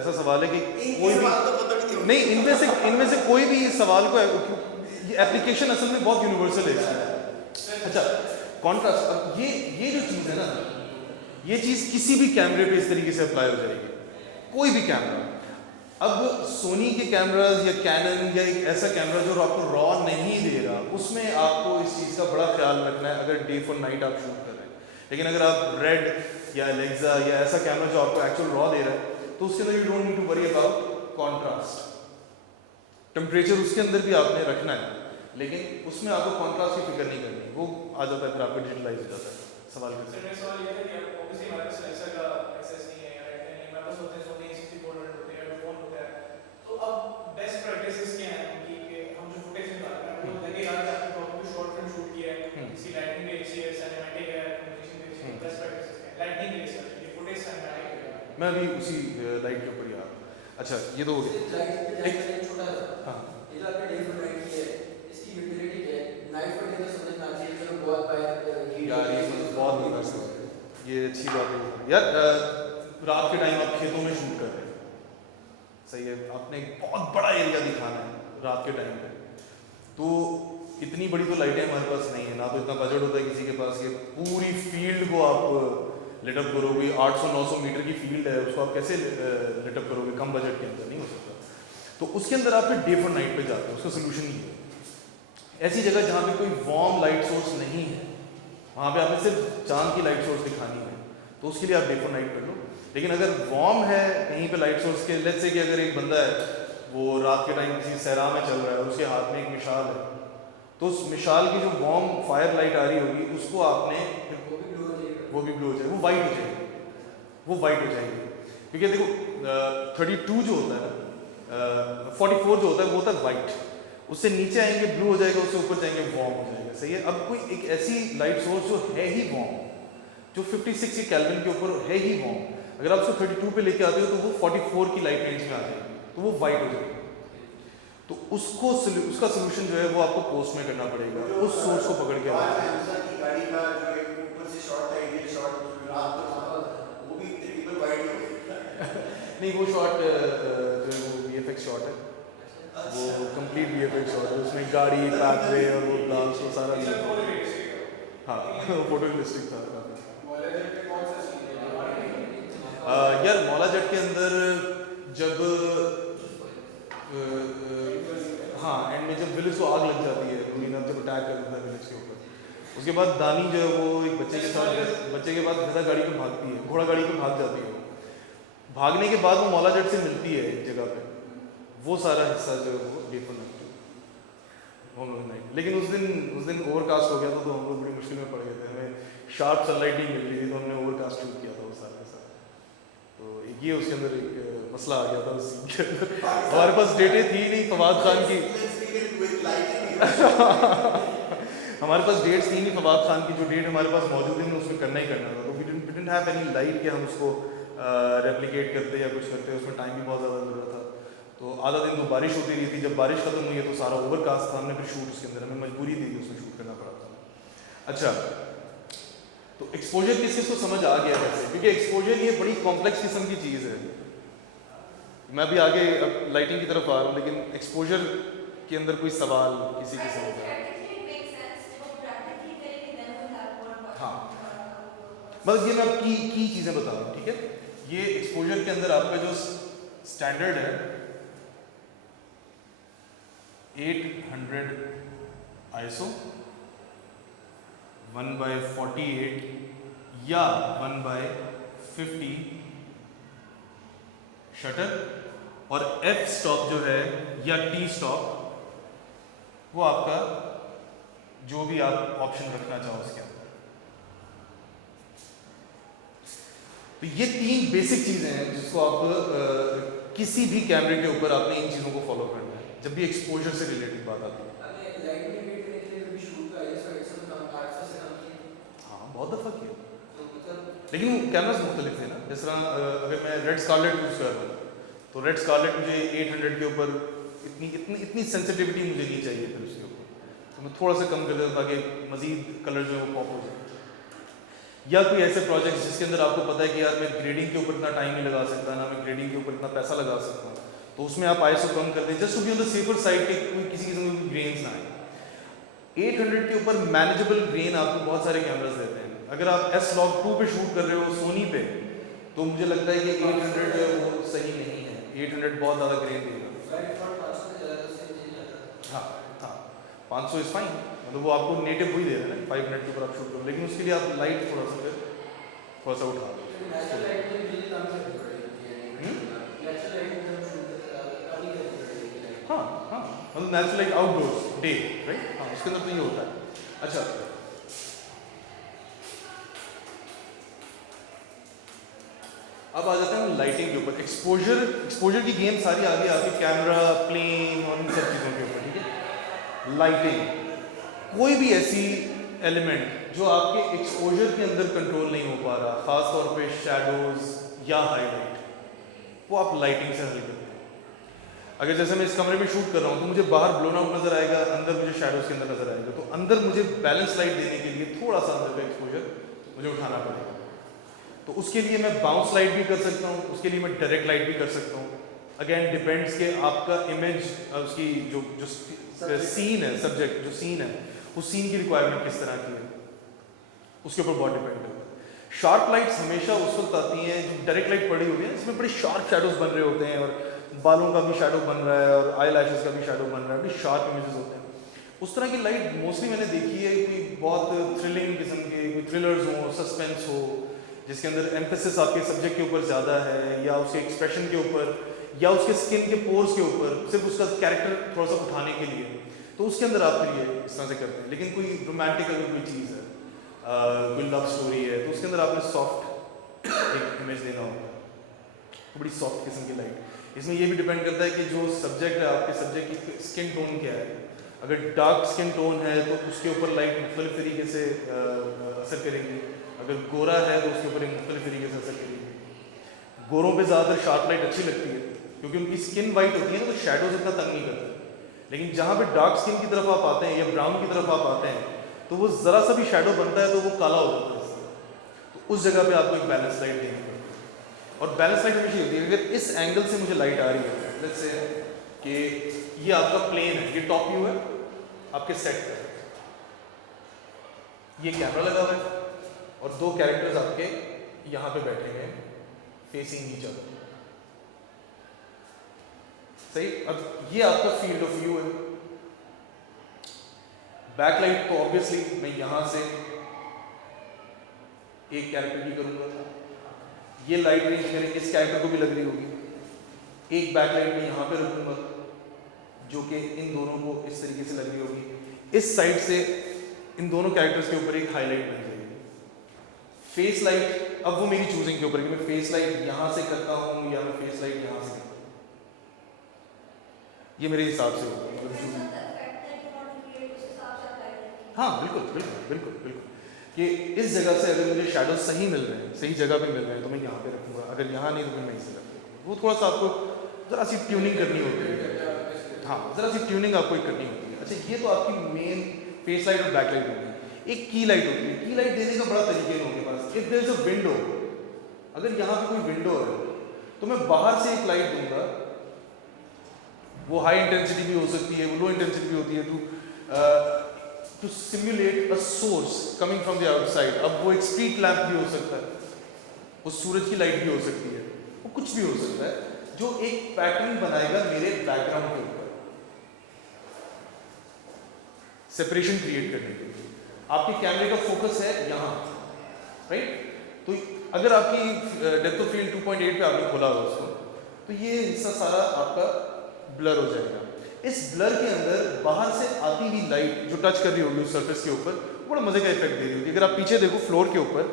ऐसा सवाल है कि कोई भी नहीं, इनमें से कोई भी इस सवाल को ये एप्लीकेशन असल में बहुत यूनिवर्सल है इसकी। अच्छा कॉन्ट्रास्ट, अब ये जो चीज़ है ना, ये चीज़ किसी भी कैमरे पे इस तरीके से अप्लाई हो जाएगी, कोई भी कैमरा। अब सोनी के कैमराज या कैनन या एक ऐसा कैमरा जो आपको रॉ नहीं दे रहा, उसमें आपको इस चीज़ का बड़ा ख्याल रखना है अगर डे फॉर नाइट आप शूट कर रहे हैं। लेकिन अगर आप रेड या एलेक्सा या ऐसा कैमरा जो आपको एक्चुअल रॉ दे रहा है तो उसके अंदर you don't need to worry about contrast. Temperature उसके अंदर भी आपने रखना है, लेकिन उसमें आपको कॉन्ट्रास्ट की फिक्र नहीं करनी, वो आ जाता है फिर आपका डिजिटलाइज हो जाता है। सवाल सर मेरा सवाल ये है कि अब ऑब्वियसली हमारे पास एलेक्सा का एक्सेस नहीं है या राइट नहीं, हमारे पास होते हैं सोनी 6400 होते हैं, ड्रोन होता है, तो अब बेस्ट प्रैक्टिसेस क्या हैं उनकी कि हम जो फुटेज निकाल रहे हैं वो लगे यार आपने कोई शॉर्ट फिल्म शूट किया है, किसी लाइटिंग के लिए सिनेमैटिक है, कम्युनिकेशन के लिए बेस्ट प्रैक्टिसेस क्या है लाइटिंग के लिए? सर ये फुटेज सिनेमैटिक है। मैं अभी उसी लाइट के ऊपर ही आ रहा हूँ। अच्छा ये तो हो गया। सिर्फ लाइट पे एक- जाकर एक छोटा सा हाँ ये जो आपने डे फॉर नाइट की है इसकी यूटिलिटी क्या है? नाइट पर डे तो समझ में आती है, चलो बहुत बार यार ये तो बहुत बढ़िया से बात है। ये अच्छी बात है यार। रात के टाइम आप खेतों में शूट कर रहे हैं, सही है, आपने एक बहुत बड़ा एरिया दिखाना है रात के टाइम पे, तो इतनी बड़ी तो लाइटें हमारे पास नहीं है, ना तो इतना बजट होता है किसी के पास कि पूरी फील्ड को आप लिटअप करोगे। 800-900 मीटर की फील्ड है, उसको आप कैसे लिटअप करोगे? कम बजट के अंदर नहीं हो सकता। तो उसके अंदर आप फिर डे फॉर नाइट पे जाते हो। उसका सोल्यूशन ये है, ऐसी जगह जहाँ पे कोई वार्म लाइट सोर्स नहीं है, वहाँ पे आपने सिर्फ चांद की लाइट सोर्स दिखानी है, तो उसके लिए आप डे फॉर नाइट कर लो। लेकिन अगर वार्म है कहीं पे लाइट सोर्स के, लेट्स से कि अगर एक बंदा है वो रात के टाइम किसी सहरा में चल रहा है और उसके हाथ में एक मिसाल है, तो उस मिसाल की जो वार्म फायर लाइट आ रही होगी उसको आपने वो भी ग्लो हो जाएगा। वो भी ब्लू हो जाएगी, वो वाइट हो जाएगी, वो वाइट हो जाएगी। क्योंकि देखो 32 जो होता है ना, 44 जो होता है वो होता है वाइट, उससे नीचे आएंगे ब्लू हो जाएगा, उससे ऊपर जाएंगे वार्म हो जाएगा, सही है। अब कोई एक ऐसी लाइट सोर्स जो है ही वार्म, जो 56 केल्विन के ऊपर है ही वार्म, अगर आप उसको 32 पे लेके आते हो तो वो 44 की लाइट रेंज में आ जाएगी, तो वो वाइट हो जाएगी। तो उसको उसका सोल्यूशन जो है वो आपको पोस्ट में करना पड़ेगा, उस सोर्स को पकड़ के आज आना। हैमजा की गाड़ी का जो एक ऊपर से शॉट है, ये शॉट रात को था, वो भी तकरीबन वाइड हो गया। नहीं वो शॉट जो है वो VFX शॉट है, वो कंप्लीट VFX शॉट है, उसमें गाड़ी पाथवे और वो ग्लास वो सारा इसमें बहुत realistic है। हाँ फोटो रियलिस्टिक था काफी। मौला जेट में कौन सा सीन है? यार मौला जेट के अंदर जब हाँ एंड में जब विलेज को आग लग जाती है, लूना जब अटैक कर देता है विलेज के ऊपर, उसके बाद दानी जो है वो एक बच्चे के साथ, बच्चे के बाद गधा गाड़ी पे भागती है, घोड़ा गाड़ी पे भाग जाती है। भागने के बाद वो मौला जेट से मिलती है एक जगह पे, वो सारा हिस्सा जो है वो डे फॉर नाइट हम लोग नाइट। लेकिन उस दिन ओवरकास्ट हो गया था, तो हम लोग बड़ी मुश्किल में पड़ गए थे, हमें शार्प सनलाइट नहीं मिल रही थी, तो हमने ओवरकास्ट शूट किया था वो सारा के साथ। तो ये उसके अंदर एक मसला आ गया था उस scene के अंदर। हमारे पास डेटें थी नहीं फवाद खान की हमारे पास डेट्स थी नहीं फवाद खान की, जो डेट हमारे पास मौजूद थी उसमें करना ही करना था। तो we didn't have any light कि हम उसको रेप्लिकेट करते या कुछ करते, उसमें टाइम भी बहुत ज़्यादा ज़रूरत था। तो आधा दिन तो बारिश होती रही थी, जब बारिश खत्म हुई है तो सारा ओवरकास्ट था, हमने फिर शूट उसके अंदर हमें मजबूरी थी कि उसमें शूट करना पड़ा था। अच्छा तो एक्सपोजर किस किस को समझ आ गया वैसे, क्योंकि एक्सपोजर ये बड़ी कॉम्प्लेक्स किस्म की चीज़ है। मैं भी आगे अब लाइटिंग की तरफ आ रहा हूँ, लेकिन एक्सपोजर के अंदर कोई सवाल किसी किस्म का? हाँ मतलब ये मैं की चीज़ें बता रहा हूँ, ठीक है। ये एक्सपोजर के अंदर आपका जो स्टैंडर्ड है 800 ISO 1/48 या 1/50 शटर, और F स्टॉप जो है या T स्टॉप वो आपका जो भी आप ऑप्शन रखना चाहो उसके अंदर। तो ये 3 बेसिक चीजें हैं जिसको आप किसी भी कैमरे के ऊपर आपने इन चीजों को फॉलो करना है जब भी एक्सपोजर से रिलेटेड बात आती है। आपने लाइट मिटिगेट करने के लिए कभी शूट का ISO 800 से कम 800 से कम किया? हाँ बहुत दफ़ा किया, तो मतलब लेकिन वो कैमरास मुख्तलिफ थे ना। जिस तरह अगर मैं रेड स्कारलेट यूज़ कर रहा हूँ तो रेड स्कारलेट मुझे 800 के ऊपर इतनी सेंसिटिविटी मुझे नहीं चाहिए फिर उसके ऊपर, तो मैं थोड़ा सा कम कर देता ताकि मज़ीद कलर जो है वो पॉप हो जाए। या कोई ऐसे प्रोजेक्ट्स जिसके अंदर आपको पता है कि यार मैं ग्रेडिंग के ऊपर इतना टाइम नहीं लगा सकता, ना मैं ग्रेडिंग के ऊपर इतना पैसा लगा सकता हूँ, तो उसमें आप ISO कम कर दें just to be on the safer side के कोई किसी किस्म की ग्रेन्स ना आए। 800 के ऊपर मैनेजेबल ग्रेन आपको बहुत सारे कैमरास देते हैं। अगर आप S-Log2 पे शूट कर रहे हो सोनी पे, तो मुझे लगता है कि 800 जो है वो सही नहीं है, 800 बहुत ज़्यादा ग्रेन देगा। फ्लाइट फॉर 500 से ज़्यादा से नहीं जाता। हाँ हाँ 500 इज़ फाइन, मतलब वो आपको नेटिव वही दे रहा है ना 500 के ऊपर आप शूट करो, लेकिन उसके लिए आप लाइट थोड़ा सा उठा दो। नेचुरल लाइट में बिजली कम करनी पड़ेगी। नेचुरल लाइट में हम शूट करते हैं कम ही करनी पड़ेगी। हाँ हाँ मतलब natural light outdoors day right, हाँ उसके अंदर तो ये होता है। अच्छा अब आ जाते हैं लाइटिंग के ऊपर। एक्सपोजर की गेम सारी आ गई आपके कैमरा, प्लेन और इन सब चीज़ों के ऊपर, ठीक है। लाइटिंग कोई भी ऐसी एलिमेंट जो आपके एक्सपोजर के अंदर कंट्रोल नहीं हो पा रहा, ख़ास तौर पे शैडोज़ या हाईलाइट, वो आप लाइटिंग से हल करते हैं। अगर जैसे मैं इस कमरे में शूट कर रहा हूँ तो मुझे बाहर ब्लोन आउट नजर आएगा, अंदर मुझे शैडोज के अंदर नजर आएगा, तो अंदर मुझे बैलेंस लाइट देने के लिए थोड़ा सा अंदर का एक्सपोजर मुझे उठाना पड़ेगा। तो उसके लिए मैं बाउंस लाइट भी कर सकता हूँ, उसके लिए मैं डायरेक्ट लाइट भी कर सकता हूँ। अगेन डिपेंड्स के आपका इमेज, उसकी जो जो सीन है, सब्जेक्ट जो सीन है, उस सीन की रिक्वायरमेंट किस तरह की है, उसके ऊपर बहुत डिपेंड करता है। शार्प लाइट्स हमेशा उस वक्त आती हैं जो डायरेक्ट लाइट पड़ी होती है, इसमें बड़े शार्प शैडोज बन रहे होते हैं और बालों का भी शैडो बन रहा है और आई लैशेस का भी शैडो बन रहा है, बड़ी शार्प इमेजेस होते हैं। उस तरह की लाइट मोस्टली मैंने देखी है कोई बहुत थ्रिलिंग किस्म के, कोई थ्रिलर्स हो, सस्पेंस हो, जिसके अंदर एम्फेसिस आपके सब्जेक्ट के ऊपर ज़्यादा है या उसके एक्सप्रेशन के ऊपर या उसके स्किन के पोर्स के ऊपर, सिर्फ उसका कैरेक्टर थोड़ा सा उठाने के लिए, तो उसके अंदर आप फिर ये इस तरह से करते हैं। लेकिन कोई रोमांटिक अगर कोई चीज़ है, कोई लव स्टोरी है, तो उसके अंदर आपने सॉफ्ट एक इमेज देना होगा, तो बड़ी सॉफ्ट किस्म की लाइट। इसमें ये भी डिपेंड करता है कि जो सब्जेक्ट है, आपके सब्जेक्ट की स्किन टोन क्या है। अगर डार्क स्किन टोन है तो उसके ऊपर लाइट मुख्तलिफ तरीके से असर करेंगी, अगर गोरा है तो उसके ऊपर मुख्तलिफ तरीके से असर करेंगी। गोरों पे ज़्यादातर शार्प लाइट अच्छी लगती है क्योंकि उनकी स्किन वाइट होती है ना, तो शैडोज इतना तंग नहीं करते। लेकिन जहाँ पे डार्क स्किन की तरफ आप आते हैं या ब्राउन की तरफ आप आते हैं तो वो ज़रा सा भी शैडो बनता है तो वो काला हो जाता है, तो उस जगह पे आपको एक बैलेंस लाइट देनी पड़ती है। और बैलेंस लाइट हमेशा होती है, अगर इस एंगल से मुझे लाइट आ रही है, लेट्स से कि ये आपका प्लेन है, ये टॉप व्यू है आपके सेट का, ये कैमरा लगा हुआ है और दो कैरेक्टर्स आपके यहाँ पे बैठे हुए हैं फेसिंग ईच अदर, सही। अब ये आपका फील्ड ऑफ व्यू है। बैकलाइट तो ऑब्वियसली मैं यहां से एक कैरेक्टर की करूंगा, ये लाइट रेंज मेरे इस कैरेक्टर को भी लग रही होगी, एक बैकलाइट में यहां पे रखूंगा जो कि इन दोनों को इस तरीके से लग रही होगी। इस साइड से इन दोनों कैरेक्टर्स के ऊपर एक हाईलाइट बन जाएगी। फेस लाइट अब वो मेरी चूजिंग के ऊपर कि मैं फेस लाइट यहां से करता हूं या मैं फेस लाइट यहां से करता हूं, ये मेरे हिसाब से होगा। हाँ बिल्कुल बिल्कुल बिल्कुल बिल्कुल, कि इस जगह से अगर मुझे शैडो सही मिल रहे हैं, सही जगह पे मिल रहे हैं, तो मैं यहाँ पे रखूँगा, अगर यहाँ नहीं तो फिर मैं इसे रखूँगा। वो थोड़ा सा आपको ज़रा सी ट्यूनिंग करनी होती है, हाँ ज़रा सी ट्यूनिंग आपको करनी होती है। अच्छा, ये तो आपकी मेन फेस लाइट और बैक लाइट होगी। एक की लाइट होती है, की लाइट देने का बड़ा तरीके है उनके पास। If there is a window, अगर यहाँ पे कोई विंडो है तो मैं बाहर से एक लाइट दूंगा, वो हाई इंटेंसिटी भी हो सकती है, वो लो इंटेंसिटी भी होती है, to simulate a source coming from the outside. अब वो एक स्ट्रीट लैंप भी हो सकता है, वो सूरज की लाइट भी हो सकती है, वो कुछ भी हो सकता है जो एक पैटर्न बनाएगा मेरे बैकग्राउंड के ऊपर, सेपरेशन क्रिएट करने के लिए। आपके कैमरे का फोकस है यहाँ, राइट? तो अगर आपकी डेप्थ ऑफ फील्ड 2.8 पे आपने खोला हुआ उसको, तो ये हिस्सा सारा आपका ब्लर हो जाएगा। इस ब्लर के अंदर बाहर से आती हुई लाइट जो टच कर रही होगी उस सरफेस के ऊपर, बड़ा मजे का इफेक्ट दे रही होगी। अगर आप पीछे देखो फ्लोर के ऊपर,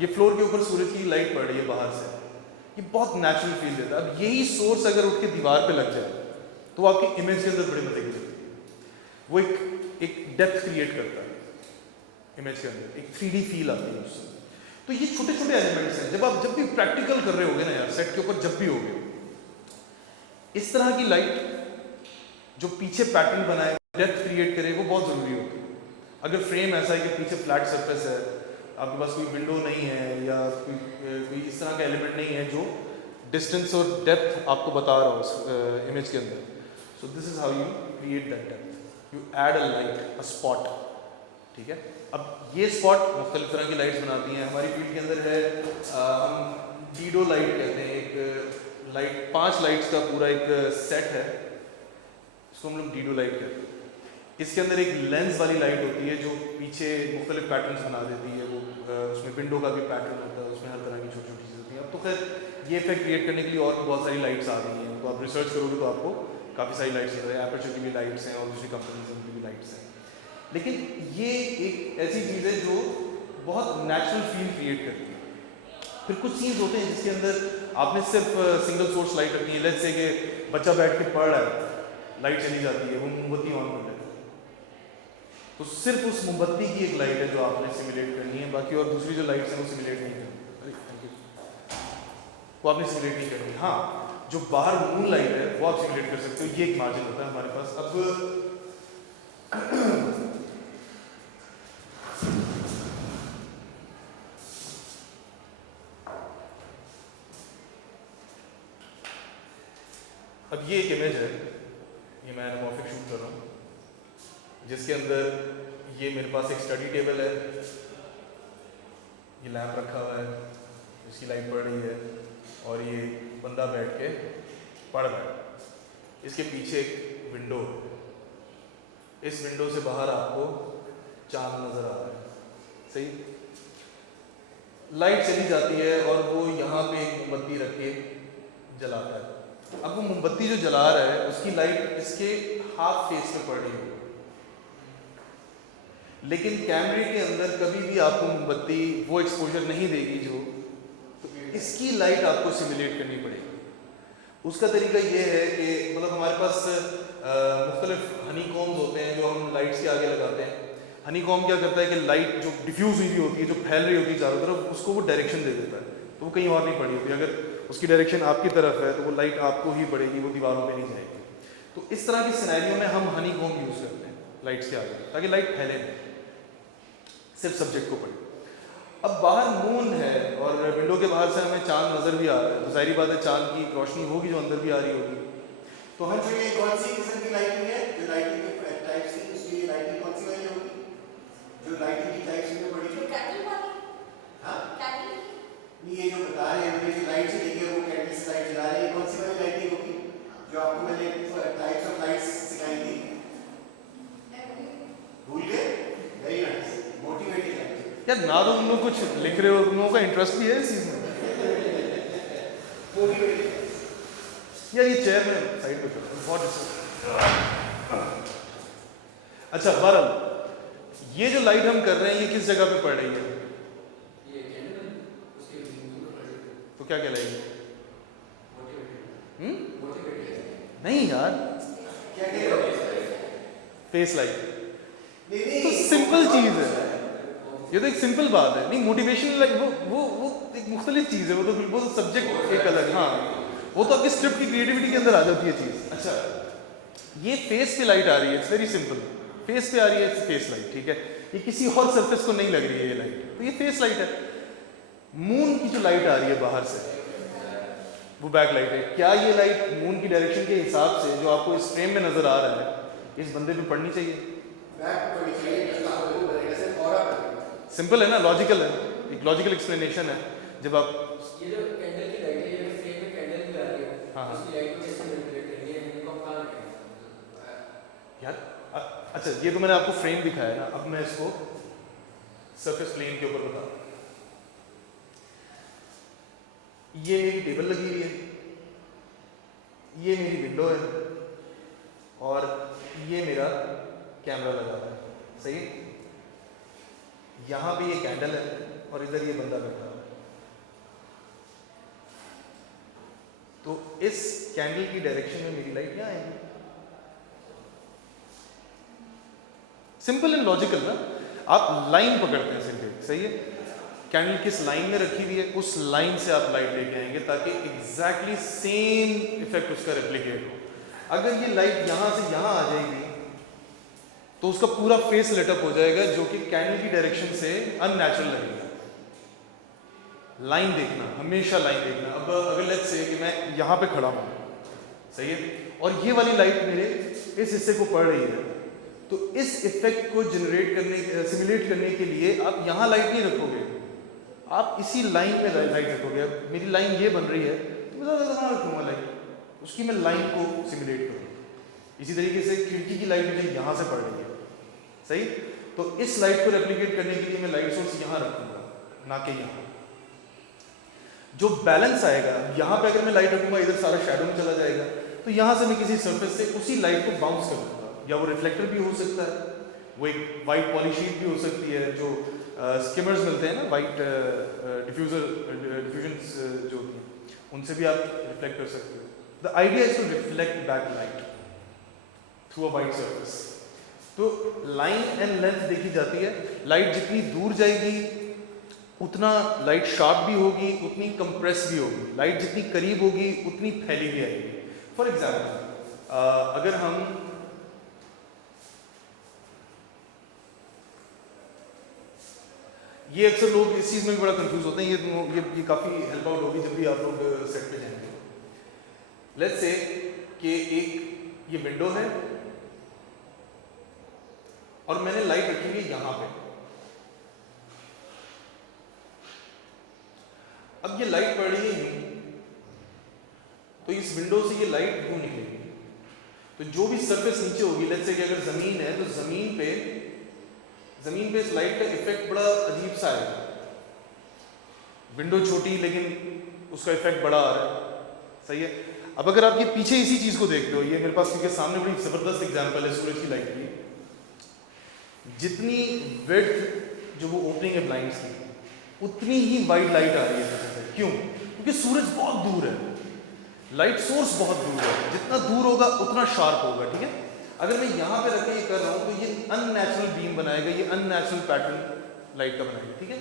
ये फ्लोर के ऊपर सूरज की लाइट पड़ रही है बाहर से, ये बहुत नेचुरल फील देता है। अब यही सोर्स अगर उठ के दीवार पे लग जाए तो वो आपकी इमेज के अंदर बड़े मजे की लगती है, वो एक डेप्थ क्रिएट करता है इमेज के अंदर, एक 3D फील आती है उससे। तो ये छोटे छोटे एलिमेंट्स हैं, जब भी प्रैक्टिकल कर रहे होगे ना यार, सेट के ऊपर जब भी होगे, इस तरह की लाइट जो पीछे पैटर्न बनाए, डेप्थ क्रिएट करे, वो बहुत ज़रूरी होती है। अगर फ्रेम ऐसा है कि पीछे फ्लैट सरफेस है, आपके पास कोई विंडो नहीं है या कोई इस तरह का एलिमेंट नहीं है जो डिस्टेंस और डेप्थ आपको बता रहा हो उस इमेज के अंदर, so this is how you create that depth, you add a light, a spot, ठीक है। अब ये स्पॉट मुख्तलिफ तरह की लाइट्स बनाती हैं। हमारी फील्ड के अंदर है, हम डीडो लाइट कहते हैं, एक लाइट 5 लाइट्स का पूरा एक सेट है, इसको हम लोग डीडो लाइट कहते हैं। इसके अंदर एक लेंस वाली लाइट होती है जो पीछे मुख्तलिफ पैटर्न्स बना देती है, वो उसमें विंडो का भी पैटर्न होता है, उसमें हर तरह की छोटी छोटी चीज़ें होती हैं। अब तो खैर ये इफेक्ट क्रिएट करने के लिए और भी बहुत सारी लाइट्स आ गई हैं, तो आप रिसर्च करोगे तो आपको काफ़ी सारी लाइट्स मिल रही है, एपर्चर की भी लाइट्स हैं और दूसरी कंपनीज की भी लाइट्स हैं। लेकिन ये एक ऐसी चीज़ है जो बहुत नेचुरल फील क्रिएट करती है। फिर कुछ सीन्स होते हैं जिसके अंदर आपने सिर्फ सिंगल सोर्स लाइट रखनी है, लेट्स से कि बच्चा बैठ के पढ़ रहा है, लाइट चली जाती है, वो मोमबत्ती ऑन कर देता है, तो सिर्फ उस मोमबत्ती की एक लाइट है जो आपने सिमुलेट करनी है, बाकी और दूसरी जो लाइट्स हैं वो सिमुलेट नहीं करनी, वो आपने सिमुलेट नहीं करनी। हाँ, जो बाहर मून लाइट है वो आप सिमुलेट कर सकते हो, ये एक मार्जिन होता है हमारे पास। अब ये एक इमेज है, ये मैं एनामॉर्फिक शूट कर रहा हूँ, जिसके अंदर ये मेरे पास एक स्टडी टेबल है, ये लैंप रखा हुआ है, इसकी लाइट पड़ रही है और ये बंदा बैठ के पढ़ रहा है। इसके पीछे एक विंडो, इस विंडो से बाहर आपको चांद नजर आ रहा है, सही। लाइट चली जाती है और वो यहाँ पे एक मोमबत्ती रख के जलाता है। अब वो मोमबत्ती जो जला रहा है उसकी लाइट इसके हाफ फेस पे पड़ रही है, लेकिन कैमरे के अंदर कभी भी आपको मोमबत्ती वो एक्सपोजर नहीं देगी जो, तो इसकी लाइट आपको सिमुलेट करनी पड़ेगी। उसका तरीका ये है कि मतलब हमारे पास मुख्तलिफ हनी कॉम्स होते हैं जो हम लाइट्स के आगे लगाते हैं। हनी कॉम क्या करता है कि लाइट जो डिफ्यूज़ हुई होती है, जो फैल रही होती है चारों तरफ, उसको वो डायरेक्शन दे देता है, तो वो कहीं और नहीं पड़ी होती। अगर उसकी डायरेक्शन आपकी तरफ है तो वो लाइट आपको ही पड़ेगी, वो दीवारों पे नहीं जाएगी। तो इस तरह के सिनेरियो में हम हनी कॉम यूज़ करते हैं लाइट्स के आगे, ताकि लाइट फैले नहीं, सिर्फ सब्जेक्ट को पड़े। अब बाहर मून है और विंडो के बाहर से हमें चांद नज़र भी आ रहा है, तो जाहिर बात है चांद की रोशनी होगी जो अंदर भी आ रही होगी। तो हम जो ये कौन सी किस्म की लाइटिंग है, जो लाइटिंग के टाइप से, उसकी ये लाइटिंग कौन सी वाली होगी, जो लाइटिंग की टाइप से पड़ी जो कैंडल वाली, हाँ कैंडल नहीं, ये जो बता रहे हैं मुझे कि लाइट से लेके वो कैंडल से लाइट जला रहे हैं, कौन सी वाली लाइटिंग होगी जो आपको मैंने टाइप्स ऑफ लाइट्स सिखाई थी, भूल गए? Very nice, motivating light. यार ना तो तुम लोग कुछ लिख रहे हो, तुम लोगों का इंटरेस्ट भी है इस चीज़ में। मोटिवेटिंग यार ये चेयर में साइड पे करो, बहुत अच्छा। बहरहाल ये जो लाइट हम कर रहे हैं ये किस जगह पे पड़ रही है, ये कैंडल उसके तो क्या कहलाएगी? मोटिवेटेड नहीं यार, क्या कह रहे हो? फेस लाइट नहीं तो सिंपल चीज़ है, ये तो एक सिंपल बात है। नहीं मोटिवेशन लाइक वो एक मुख्तलिफ चीज़ है, वो तो सब्जेक्ट एक अलग, हाँ वो तो आपकी स्क्रिप्ट की क्रिएटिविटी के अंदर आ जाती है चीज़। अच्छा ये फेस पे लाइट आ रही है, इट्स वेरी सिंपल, फेस पे आ रही है फेस लाइट, ठीक है। ये किसी और सरफेस को नहीं लग रही है ये लाइट, तो ये फेस लाइट है। मून की जो लाइट आ रही है बाहर से वो बैक लाइट है। क्या ये लाइट मून की डायरेक्शन के हिसाब से जो आपको इस फ्रेम में नजर आ रहा है इस बंदे पे पड़नी चाहिए? सिंपल है ना, लॉजिकल है, एक लॉजिकल एक्सप्लेनेशन है। जब आप ये जो कैंडल की लाइट है, ये फ्रेम में कैंडल भी आ रही है, हाँ। उसकी लाइट को कैसे मैनिपुलेट करेंगे, इनको हम कहाँ रखेंगे? यार अच्छा ये तो मैंने आपको फ्रेम दिखाया ना, अब मैं इसको सरफेस प्लेन के ऊपर बता। ये मेरी टेबल लगी हुई है, ये मेरी विंडो है और ये मेरा कैमरा लगा हुआ है, सही। यहां भी ये कैंडल है और इधर ये बंदा बैठा हुआ है। तो इस कैंडल की डायरेक्शन में मेरी लाइट यहाँ आएगी। सिंपल एंड लॉजिकल ना। आप लाइन पकड़ते हैं सिर्फ, सही है। कैंडल किस लाइन में रखी हुई है उस लाइन से आप लाइट लेके आएंगे ताकि एग्जैक्टली सेम इफेक्ट उसका रेप्लिकेट हो। अगर ये लाइट यहां से यहां आ जाएगी तो उसका पूरा फेस लेटअप हो जाएगा जो कि कैंडल की डायरेक्शन से अननेचुरल लगेगा। लाइन देखना, हमेशा लाइन देखना। अब अगर लेट्स से कि मैं यहाँ पे खड़ा हूँ, सही है, और ये वाली लाइट मेरे इस हिस्से को पड़ रही है, तो इस इफेक्ट को जनरेट करने, सिमुलेट करने के लिए आप यहाँ लाइट नहीं रखोगे, आप इसी लाइन में लाइट रखोगे। अब मेरी लाइन ये बन रही है तो मैं ज़्यादा कहाँ रखूँगा लाइट, उसकी मैं लाइन को सिमुलेट करूँगा। इसी तरीके से खिड़की की लाइट मुझे यहाँ से पड़ रही है, सही, तो इस लाइट को रेप्लिकेट करने के लिए मैं लाइट सोर्स यहाँ रखूँगा, ना कि यहाँ। जो बैलेंस आएगा, यहाँ पे अगर मैं लाइट रखूँगा इधर सारा शैडो में चला जाएगा, तो यहाँ से मैं किसी सरफेस से उसी लाइट को बाउंस कर दूँगा, या वो रिफ्लेक्टर भी हो सकता है, वो एक वाइट पॉलीशीट भी हो सकती है, जो स्किमर्स मिलते हैं ना, वाइट डिफ्यूजन जो होती हैं, उनसे भी आप रिफ्लेक्ट कर सकते हो। The idea is to reflect back light through a white surface. तो लाइन एंड लेंथ देखी जाती है, लाइट जितनी दूर जाएगी उतना लाइट शार्प भी होगी, उतनी कंप्रेस भी होगी। लाइट जितनी करीब होगी उतनी फैली भी आएगी। फॉर एग्जाम्पल अगर हम ये अक्सर लोग इस चीज़ में भी बड़ा कंफ्यूज होते हैं, ये काफ़ी हेल्प आउट होगी जब भी आप लोग सेट पे जाएंगे। लेट्स से कि एक ये विंडो है और मैंने लाइट रखी है यहाँ पे। अब ये लाइट पड़ रही है यूं, तो इस विंडो से ये लाइट यूं निकलेगी। तो जो भी सरफेस नीचे होगी, लेट्स से कि अगर ज़मीन है तो ज़मीन पे इस लाइट का इफेक्ट बड़ा अजीब सा है। विंडो छोटी लेकिन उसका इफेक्ट बड़ा आ रहा है, सही है। अब अगर आप ये पीछे इसी चीज़ को देखते हो, ये मेरे पास क्योंकि सामने बड़ी ज़बरदस्त एग्जांपल है सूरज की लाइट की। जितनी विड्थ जो वो ओपनिंग है ब्लाइंड्स की, उतनी ही वाइड लाइट आ रही है। क्यों? क्योंकि सूरज बहुत दूर है, लाइट सोर्स बहुत दूर है। जितना दूर होगा उतना शार्प होगा, ठीक है। अगर मैं यहाँ पे रख के ये कर रहा हूँ तो ये अननेचुरल बीम बनाएगा, ये अननेचुरल पैटर्न लाइट का बनाएगा, ठीक है।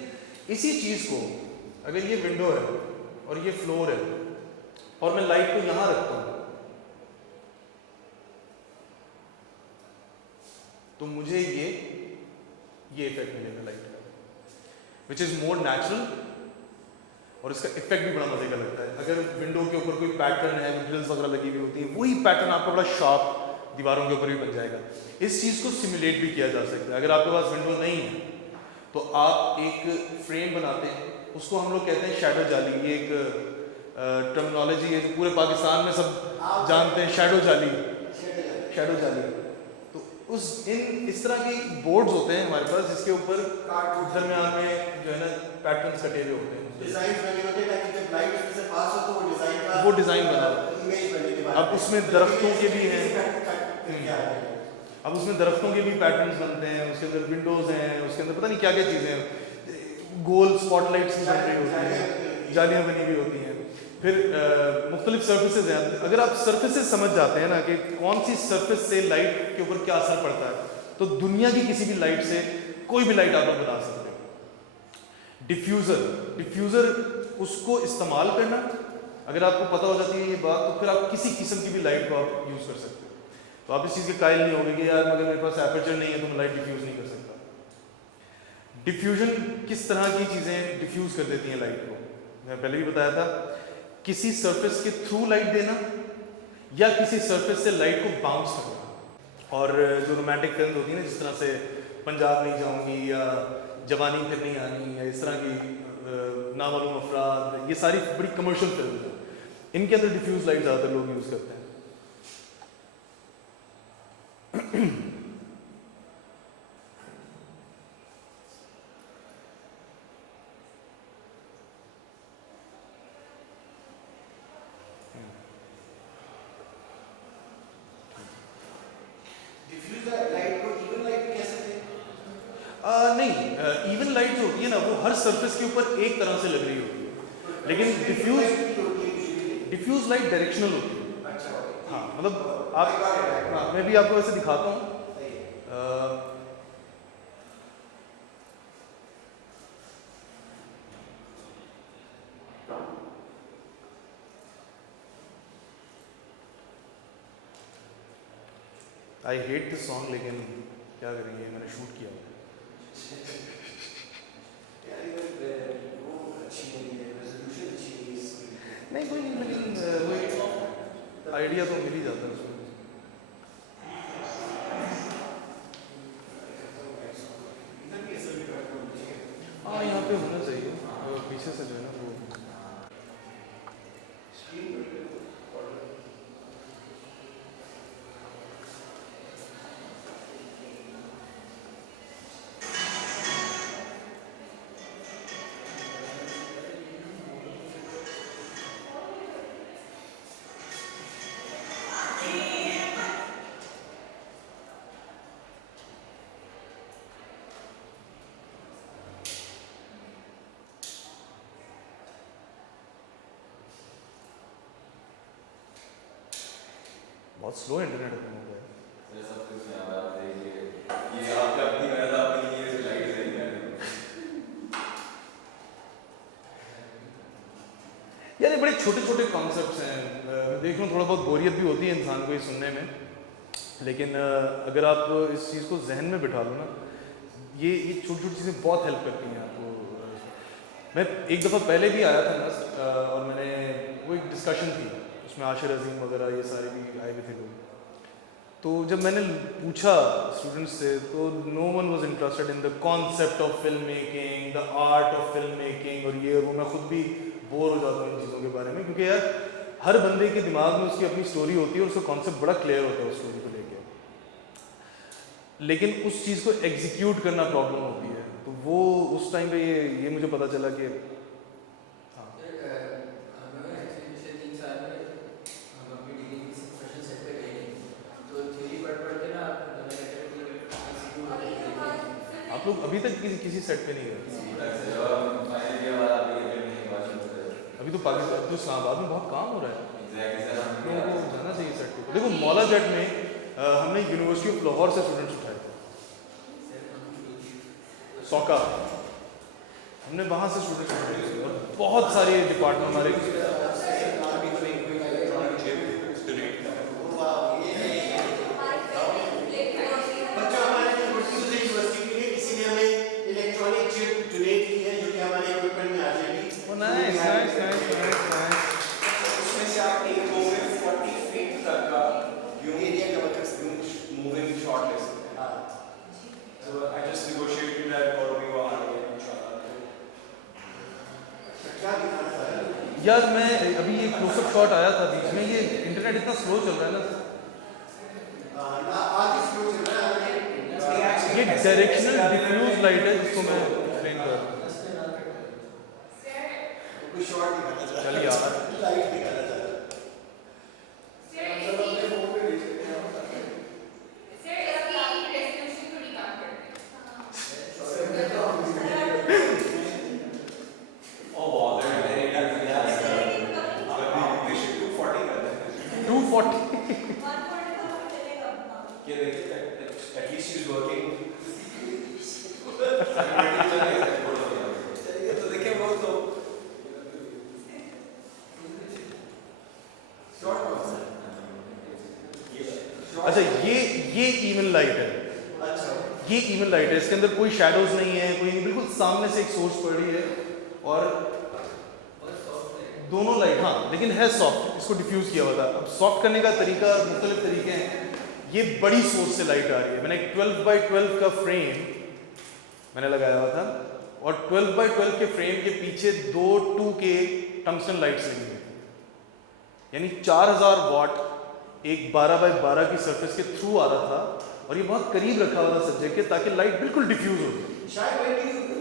इसी चीज़ को अगर ये विंडो है और ये फ्लोर है और मैं लाइट को यहाँ रखता हूँ तो मुझे ये इफेक्ट मिलेगा लाइट का, विच इज़ मोर नेचुरल, और इसका इफेक्ट भी बड़ा मजे का लगता है। अगर विंडो के ऊपर कोई पैटर्न है, ग्रिल्स वगैरह लगी हुई होती है, वही पैटर्न आपका बड़ा शार्प दीवारों के ऊपर भी बन जाएगा। इस चीज़ को सिमुलेट भी किया जा सकता है। अगर आपके पास विंडो नहीं है तो आप एक फ्रेम बनाते हैं, उसको हम लोग कहते हैं शैडो जाली। ये एक टर्मिनोलॉजी है जो पूरे पाकिस्तान में सब जानते हैं, शैडो जाली। तो इस तरह के बोर्ड्स होते हैं हमारे पास जिसके ऊपर दरमियान में जो है ना पैटर्न्स कटे हुए होते हैं, डिजाइन बने होते हैं ताकि जब लाइट उसमें से पास हो तो वो डिज़ाइन बना इमेज बनने के बाद अब उसमें दरख्तों के भी हैं, अब उसमें दरख्तों के भी पैटर्न्स बनते हैं, उसके अंदर विंडोज़ हैं, उसके अंदर पता नहीं क्या क्या चीज़ें हैं, गोल स्पॉटलाइट्स बन रही होती हैं, जालियाँ बनी हुई होती हैं। फिर मुख्तलिफ सर्फेसेज हैं। अगर आप सर्फेसेज समझ जाते हैं ना कि कौन सी सर्फेस से लाइट के ऊपर क्या असर पड़ता है, तो दुनिया की किसी भी लाइट से कोई भी लाइट आप लोग बना सकते हो। डिफ्यूज़र उसको इस्तेमाल करना, अगर आपको पता हो जाती है ये बात, तो फिर आप किसी किस्म की भी लाइट को आप यूज़ कर सकते हो। तो आप इस चीज़ के कायल नहीं होंगे कि यार अगर मेरे पास एपर्चर नहीं है तो मैं लाइट डिफ्यूज़ नहीं कर सकता। डिफ्यूजन किस तरह की चीज़ें डिफ्यूज़ कर देती हैं लाइट को, मैं पहले भी बताया था। किसी सरफेस के थ्रू लाइट देना या किसी सरफेस से लाइट को बाउंस करना। और जो रोमांटिक फिल्म होती है ना, जिस तरह से पंजाब नहीं जाऊंगी या जवानी फिर नहीं आनी या इस तरह की नामालूम अफराद, ये सारी बड़ी कमर्शियल फिल्म हैं, इनके अंदर डिफ्यूज लाइट ज़्यादातर लोग यूज़ करते हैं। नहीं, इवन लाइट जो होती है ना वो हर सरफेस के ऊपर एक तरह से लग रही होती है, लेकिन डिफ्यूज लाइट डायरेक्शनल होती है। हाँ, मतलब आप, हाँ, मैं भी आपको ऐसे दिखाता हूँ। आई हेट दिस सॉन्ग, लेकिन क्या करेंगे, मैंने शूट किया। नहीं कोई नहीं, लेकिन वही आइडिया तो मिल ही जाता है उसमें। हाँ, यहाँ पे होना चाहिए, पीछे से जो है ना वो। बहुत स्लो इंटरनेट हो गया है। ये सब कुछ यहाँ पे आप देखिए, ये आपकी अपनी मेहनत, आपकी नहीं है, लाइट सही है। बड़े छोटे छोटे कॉन्सेप्ट्स हैं। मैं देख रहा हूँ थोड़ा बहुत बोरियत भी होती है इंसान को ये सुनने में, लेकिन अगर आप इस चीज़ को जहन में बिठा लो ना, ये छोटी छोटी चीज़ें बहुत हेल्प करती हैं आपको। मैं एक दफ़ा पहले भी आया था मस्त, और मैंने वो एक डिस्कशन थी, उसमें आशिर अजीम वगैरह ये सारे भी आए हुए थे लोग। तो जब मैंने पूछा स्टूडेंट्स से, तो no one was interested in the concept of film making, the art of film making, और ये और वो। मैं खुद भी बोर हो जाता हूँ इन चीज़ों के बारे में, क्योंकि यार हर बंदे के दिमाग में उसकी अपनी स्टोरी होती है और उसका कॉन्सेप्ट बड़ा क्लियर होता है उस स्टोरी को लेके, लेकिन उस चीज़ को एग्जीक्यूट करना प्रॉब्लम होती है। तो वो उस टाइम पे ये मुझे पता चला कि हाँ, हमें एक्चुअली पिछले 3 साल में हम अपनी डिग्री की प्रोफेशनल सेट पे गए नहीं, तो थ्योरी पढ़ के ना आप लोग अभी तक किसी सेट पे नहीं गए? अभी तो पाकिस्तान, तो इस्लामाबाद में बहुत काम हो रहा है, लोगों को जाना चाहिए सेट पे। देखो मौला जेट में हमने यूनिवर्सिटी ऑफ लाहौर से स्टूडेंट्स उठाए थे, सौका, हमने वहाँ से स्टूडेंट्स उठाए थे, और बहुत सारे डिपार्टमेंट हमारे बच्चों हमारे यूनिवर्सिटी के लिए किसी ने हमें इलेक्ट्रॉनिक चिप डोनेट की है, जो कि हमारे इक्विपमेंट में आ जाएगी। Nice nice nice nice nice. उसमें से आप एक गो में 40 फीट तक का एरिया कवर कर सकते मूविंग शॉट ले सकते हैं। हैं। So I just negotiated that और भी वो आ रही है इंशाल्लाह। क्या दिखाना चाह रहे हैं? यार मैं अभी ये क्लोजअप शॉट आया था बीच में, ये इंटरनेट इतना स्लो चल रहा है ना, आज इसको चल रहा है ये डायरेक्शनल डिफ्यूज लाइट है जिसको मैं एक्सप्लेन कर रहा हूँ। कोई शॉट दिखाना चाह रहा चल है, यार, लाइट दिखाना चाह रहा है। Oh wow, they're very nice. We should 240 कर दें। 240 ये देखिए, at least she's working. तो देखिए वो तो अच्छा ये इवन लाइट है, अच्छा, ये इवन लाइट है, इसके अंदर कोई शैडोज नहीं है, कोई नहीं, बिल्कुल सामने से एक सोर्स पड़ रही है, और दोनों लाइट, हाँ लेकिन है सॉफ्ट, इसको डिफ्यूज किया हुआ था। अब सॉफ्ट करने का तरीका, मुख्तलिफ तरीके हैं। ये बड़ी सोर्स से लाइट आ रही है, मैंने एक 12x12 का फ्रेम मैंने लगाया हुआ था, और 12x12 के फ्रेम के पीछे 2 2K टंगस्टन लाइट्स लगी हुई थी, यानी 4000 वॉट एक 12x12 की सरफेस के थ्रू आ रहा था, और ये बहुत करीब रखा हुआ था सब्जेक्ट के, ताकि लाइट बिल्कुल डिफ्यूज हो जाए। शायद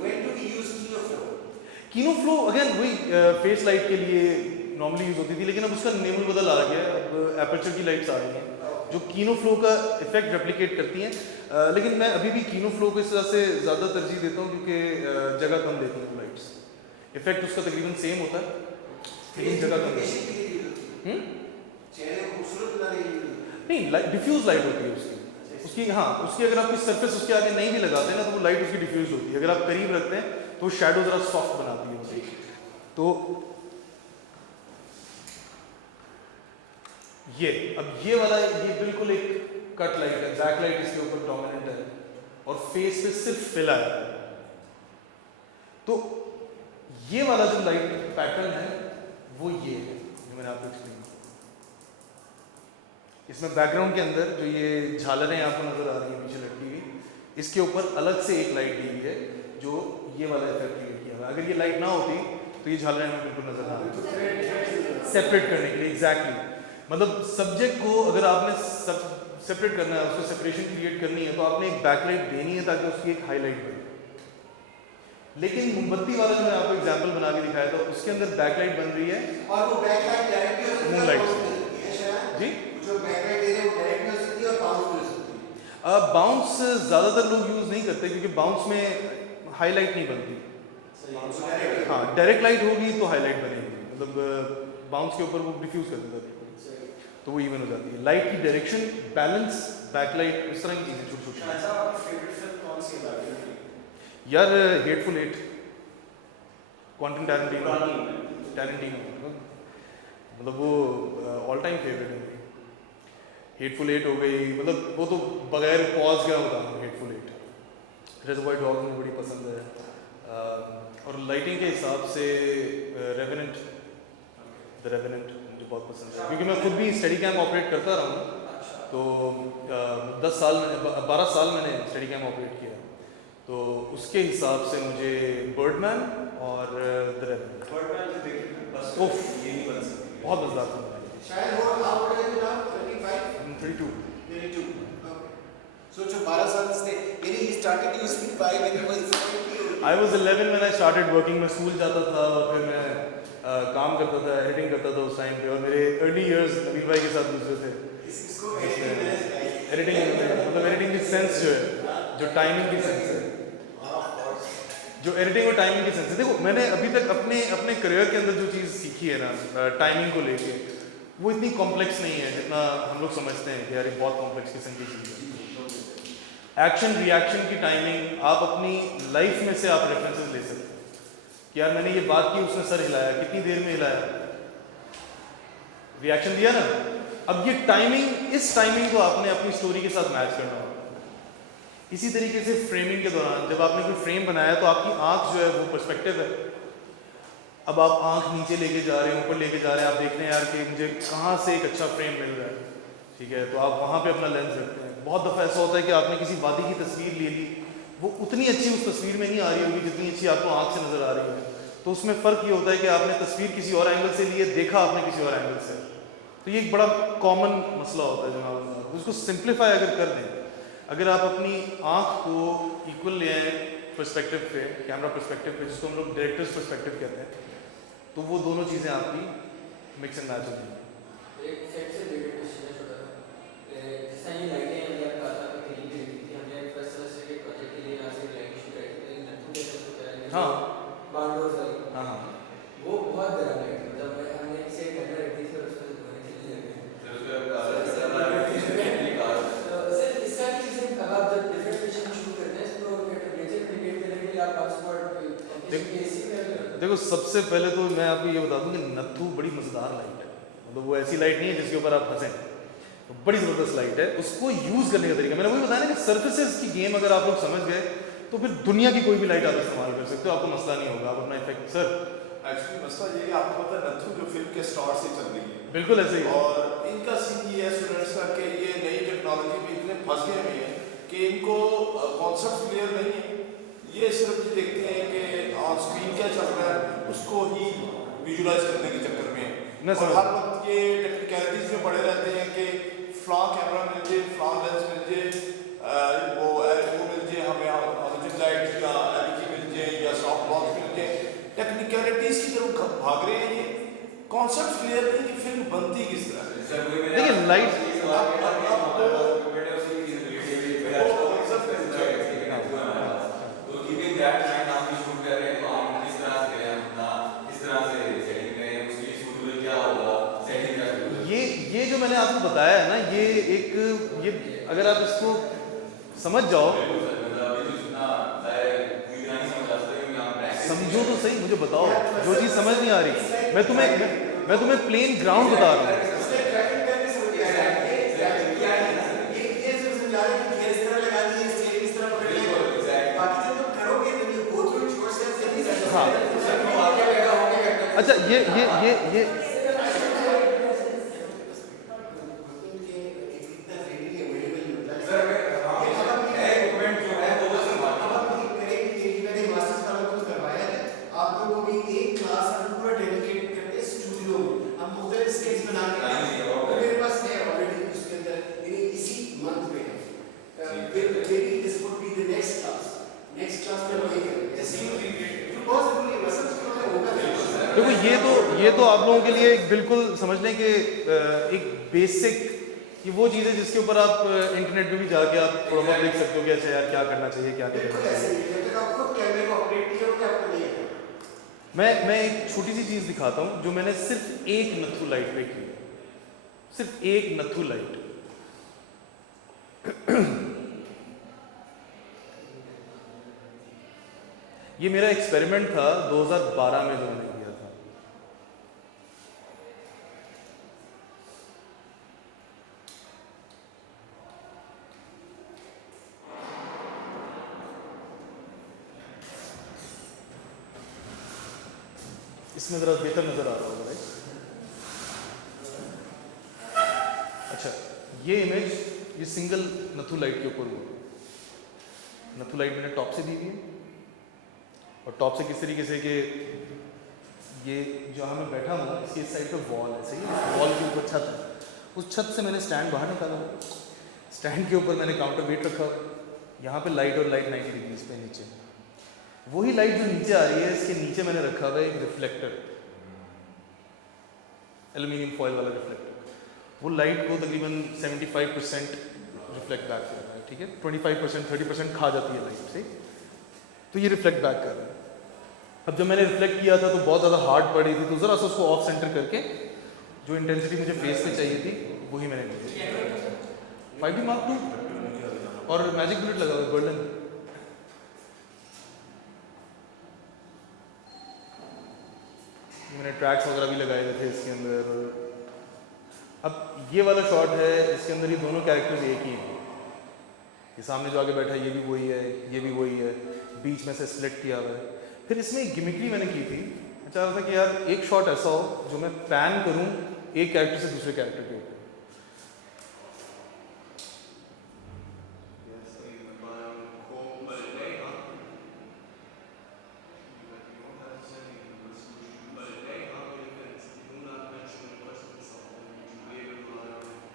when do we use kilo flow? Keanu flow again वही फेस लाइट के लिए नॉर्मली यूज होती थी, लेकिन अब उसका नेम बदल आ गया है, अब एपर्चर की लाइट्स आ रही हैं जो कीनो फ्लो का इफेक्ट रेप्लिकेट करती हैं। लेकिन मैं अभी भी कीनो फ्लो को इस तरह से ज़्यादा तरजीह देता हूँ, क्योंकि जगह कम देती हैं लाइट्स, इफेक्ट उसका तकरीबन सेम होता है, लेकिन जगह कम देती है। चेहरे को खूबसूरत बनाने के लिए नहीं, डिफ्यूज लाइट होती है उसकी, हाँ उसकी अगर आप कोई सरफेस उसके आगे नहीं भी लगाते हैं ना, तो वो लाइट उसकी डिफ्यूज होती है। अगर आप करीब रखते हैं तो शैडो ज़रा सॉफ्ट बनाती है उसे। तो अब ये वाला, ये बिल्कुल एक कट लाइट है, बैक लाइट इसके ऊपर डोमिनेंट है, और फेस पे सिर्फ फिला है। तो ये वाला जो लाइट पैटर्न है वो ये है जो मैंने आपको एक्सप्लेन किया। इसमें बैकग्राउंड के अंदर जो ये झालरें आपको नजर आ रही है पीछे लटकी हुई, इसके ऊपर अलग से एक लाइट दी हुई है जो ये वाला इफेक्ट क्रिएट किया हुआ है। अगर ये लाइट ना होती तो ये झालरें हमें बिल्कुल नजर ना आती, सेपरेट करने के लिए। एग्जैक्टली, मतलब सब्जेक्ट को अगर आपने सेपरेट करना है, उसको सेपरेशन क्रिएट करनी है, तो आपने एक बैकलाइट देनी है ताकि उसकी एक हाईलाइट बने। लेकिन मोमबत्ती वाला जो मैं आपको एग्जांपल बना के दिखाया था, उसके अंदर बैकलाइट बन रही है, और वो बैकलाइट डायरेक्ट भी हो सकती है, मूनलाइट बाउंस भी हो सकती है शायद। जी जो बैकलाइट दे रहे हैं वो डायरेक्ट भी हो सकती है और बाउंस भी हो सकती है। बाउंस ज़्यादातर लोग यूज़ नहीं करते, क्योंकि बाउंस में हाईलाइट नहीं बनती। हाँ, डायरेक्ट लाइट होगी तो हाईलाइट बनेगी, मतलब बाउंस के ऊपर वो डिफ्यूज कर देता है, तो वो इवन हो जाती है। लाइट की डायरेक्शन, बैलेंस, बैकलाइट, इस तरह की चीज़ें छोटी छोटी। अच्छा, आपकी फेवरेट फिल्म कौन सी है? यार हेटफुल एट, क्वांटम टैरेंटिनो। मतलब वो ऑल टाइम फेवरेट है मेरी। हेटफुल एट हो गई, मतलब वो तो बगैर पॉज क्या बताऊँ। हेटफुल एट, रिजर्वॉयर डॉग्स मुझे बड़ी पसंद है। और लाइटिंग के हिसाब से रेवेनेंट, द रेवेनेंट मुझे बहुत पसंद है, क्योंकि मैं खुद भी स्टडी कैम ऑपरेट करता रहा हूँ। तो 10 साल मैंने 12 साल मैंने स्टडी कैम ऑपरेट किया, तो उसके हिसाब से मुझे बर्डमैन और द रेवेनेंट बर्डमैन तो देखिए बस उफ, ये नहीं बन सकती। बहुत मज़ेदार फिल्म है। शायद वो आप पढ़े थे ना 25 32। 22 ओके। सोचो 12 साल से, यानी he started using 5 when he was 20। I was 11 when I started working। मैं स्कूल जाता था और फिर मैं काम करता था, एडिटिंग करता था उस टाइम पे, और मेरे अर्ली इयर्स नबील भाई के साथ गुजरे थे इसको एडिटिंग में। मतलब एडिटिंग की सेंस जो है, जो टाइमिंग की सेंस है, जो एडिटिंग और टाइमिंग की सेंस है। देखो मैंने अभी तक अपने करियर के अंदर जो चीज़ सीखी है ना टाइमिंग को लेके, वो इतनी कॉम्प्लेक्स नहीं है जितना हम लोग समझते हैं कि यार ये बहुत कॉम्प्लेक्स किस्म की चीज़ है। एक्शन रिएक्शन की टाइमिंग आप अपनी लाइफ में से आप रेफरेंसेस ले सकते हैं कि यार मैंने ये बात की, उसने सर हिलाया, कितनी देर में हिलाया, रिएक्शन दिया ना। अब ये टाइमिंग, इस टाइमिंग को आपने अपनी स्टोरी के साथ मैच करना होगा। इसी तरीके से फ्रेमिंग के दौरान जब आपने कोई फ्रेम बनाया तो आपकी आंख जो है वो पर्सपेक्टिव है। अब आप आंख नीचे लेके जा रहे हैं, ऊपर लेके जा रहे हैं, आप देखते हैं यार कि मुझे कहाँ से एक अच्छा फ्रेम मिल रहा है, ठीक है, तो आप वहाँ पे अपना लेंस रखते हैं। बहुत दफ़ा ऐसा होता है कि आपने किसी वादी की तस्वीर ले ली, वो उतनी अच्छी उस तस्वीर में नहीं आ रही होगी जितनी अच्छी आपको आंख से नज़र आ रही है। तो उसमें फ़र्क ये होता है कि आपने तस्वीर किसी और एंगल से ली है, देखा आपने किसी और एंगल से। तो ये एक बड़ा कॉमन मसला होता है जनाब। उसको सिंप्लीफाई अगर कर दें, अगर आप अपनी आँख को इक्वल ले आए पर्सपेक्टिव पे, कैमरा पर्सपेक्टिव पे, जिसको हम लोग डायरेक्टर्स पर्सपेक्टिव कहते हैं, तो वो दोनों चीज़ें आपकी मिक्स एंड मैच होती हैं। एक सेट से रिलेटेड क्वेश्चन है छोटा सा। जैसा ये लाइटें हमने कहा था कि खरीद ली थी हमने फर्स्ट सेमेस्टर के प्रोजेक्ट के लिए, यहाँ से लाइटिंग शूट करी थी, नथु जैसा होता है हाँ बांडोर्स वाली, हाँ हाँ, वो बहुत गर्म लाइट थी। मतलब हमने इसे कैमरा रख दी थी और उसमें धुआं चलने लगे। तो सर इसका चीज़ें अब आप जब डिफरेंट पेशेंट शूट करते हैं इसको टेम्परेचर क्रिएट करने के लिए आप पासपोर्ट एसी में। देखो सबसे पहले तो मैं आपको ये बता दूं कि नत्थू बड़ी मज़ेदार लाइट है। मतलब वो ऐसी लाइट नहीं है जिसके ऊपर आप हंसें, तो बड़ी ज़बरदस्त लाइट है। उसको यूज़ करने का तरीका मैंने वही बताया ना कि सर्फेसेस की गेम अगर आप लोग समझ गए तो फिर दुनिया की कोई भी लाइट आप इस्तेमाल कर सकते हो, आपको मसला नहीं होगा। आप अपना इफेक्ट सर एक्चुअली मसला ये है, आपको पता है नथु जो फिल्म के स्टार्ट से चल रही है, बिल्कुल ऐसे ही है। और इनका सीन ये है स्टूडेंट्स का कि ये नई टेक्नोलॉजी में इतने फंस गए हुए हैं कि इनको कॉन्सेप्ट क्लियर नहीं है। ये सिर्फ ये देखते हैं कि ऑन स्क्रीन क्या चल रहा है उसको ही विजुलाइज करने के चक्कर में है, और हर वक्त ये टेक्निकलिटीज में पड़े रहते हैं कि फ्लॉ कैमरा मिल जाए, फ्लॉ लेंस मिल जाए, वो मिल जाए हमें, हालोजन लाइट या एलईडी मिल जाए या सॉफ्ट बॉक्स मिल जाए। टेक्निकलिटीज की तरफ भाग रहे हैं, ये कॉन्सेप्ट क्लियर नहीं कि फिल्म बनती किस तरह है। देखिए लाइट ये जो मैंने आपको बताया है ना, ये अगर आप इसको समझ जाओ, समझो तो सही, मुझे बताओ जो चीज़ समझ नहीं आ रही। मैं तुम्हें प्लेन ग्राउंड बता रहा हूँ। हाँ अच्छा ये देखो ये तो आप लोगों के लिए एक बिल्कुल समझ लें कि एक बेसिक, ये वो चीज़ है जिसके ऊपर आप इंटरनेट पे भी जाके आप थोड़ा बहुत देख सकते हो कि अच्छा यार क्या करना चाहिए क्या नहीं करना चाहिए। मैं एक छोटी सी चीज़ दिखाता हूँ जो मैंने सिर्फ एक नथु लाइट पे की, सिर्फ एक नथु लाइट। ये मेरा एक्सपेरिमेंट था 2012 में जो मैंने किया था। इसमें ज़रा बेहतर नज़र आ रहा होगा, राइट? अच्छा, ये इमेज ये सिंगल नथु लाइट के ऊपर हुआ। नथु लाइट मैंने टॉप से दी हुई है, और टॉप से किस तरीके से कि ये जहाँ मैं बैठा हूँ इसके इस साइड पे वॉल है, सही है? वॉल के ऊपर छत है, उस छत से मैंने स्टैंड बाहर निकाला हुआ, स्टैंड के ऊपर मैंने काउंटर वेट रखा हुआ, यहाँ पे लाइट और लाइट 90 डिग्रीज पे नीचे, वही लाइट जो नीचे आ रही है इसके नीचे मैंने रखा हुआ है एक रिफ्लेक्टर, एल्यूमिनियम फॉयल वाला रिफ्लेक्टर। वो लाइट को तकरीबन 75% रिफ्लेक्ट बैक कर रहा है, ठीक है? 25% 30% खा जाती है लाइट, सही? तो ये रिफ्लेक्ट बैक कर रहा है। अब जब मैंने रिफ्लेक्ट किया था तो बहुत ज़्यादा हार्ड पड़ रही थी, तो ज़रा सा उसको ऑफ सेंटर करके जो इंटेंसिटी मुझे फेस पे चाहिए थी वही मैंने दी। 5D Mark II और मैजिक बुलेट लगा हुआ है, बर्लिन। मैंने ट्रैक्स वगैरह भी लगाए हुए थे इसके अंदर। अब ये वाला शॉट है, इसके अंदर ये दोनों कैरेक्टर्स एक ही हैं। ये सामने जो आगे बैठा है ये भी वही है, ये भी वही है, बीच में से स्प्लिट किया हुआ है। फिर इसमें एक गिमिक्री मैंने की थी, मैं चाह रहा था कि यार एक शॉट ऐसा हो जो मैं पैन करूं एक कैरेक्टर से दूसरे कैरेक्टर के ऊपर।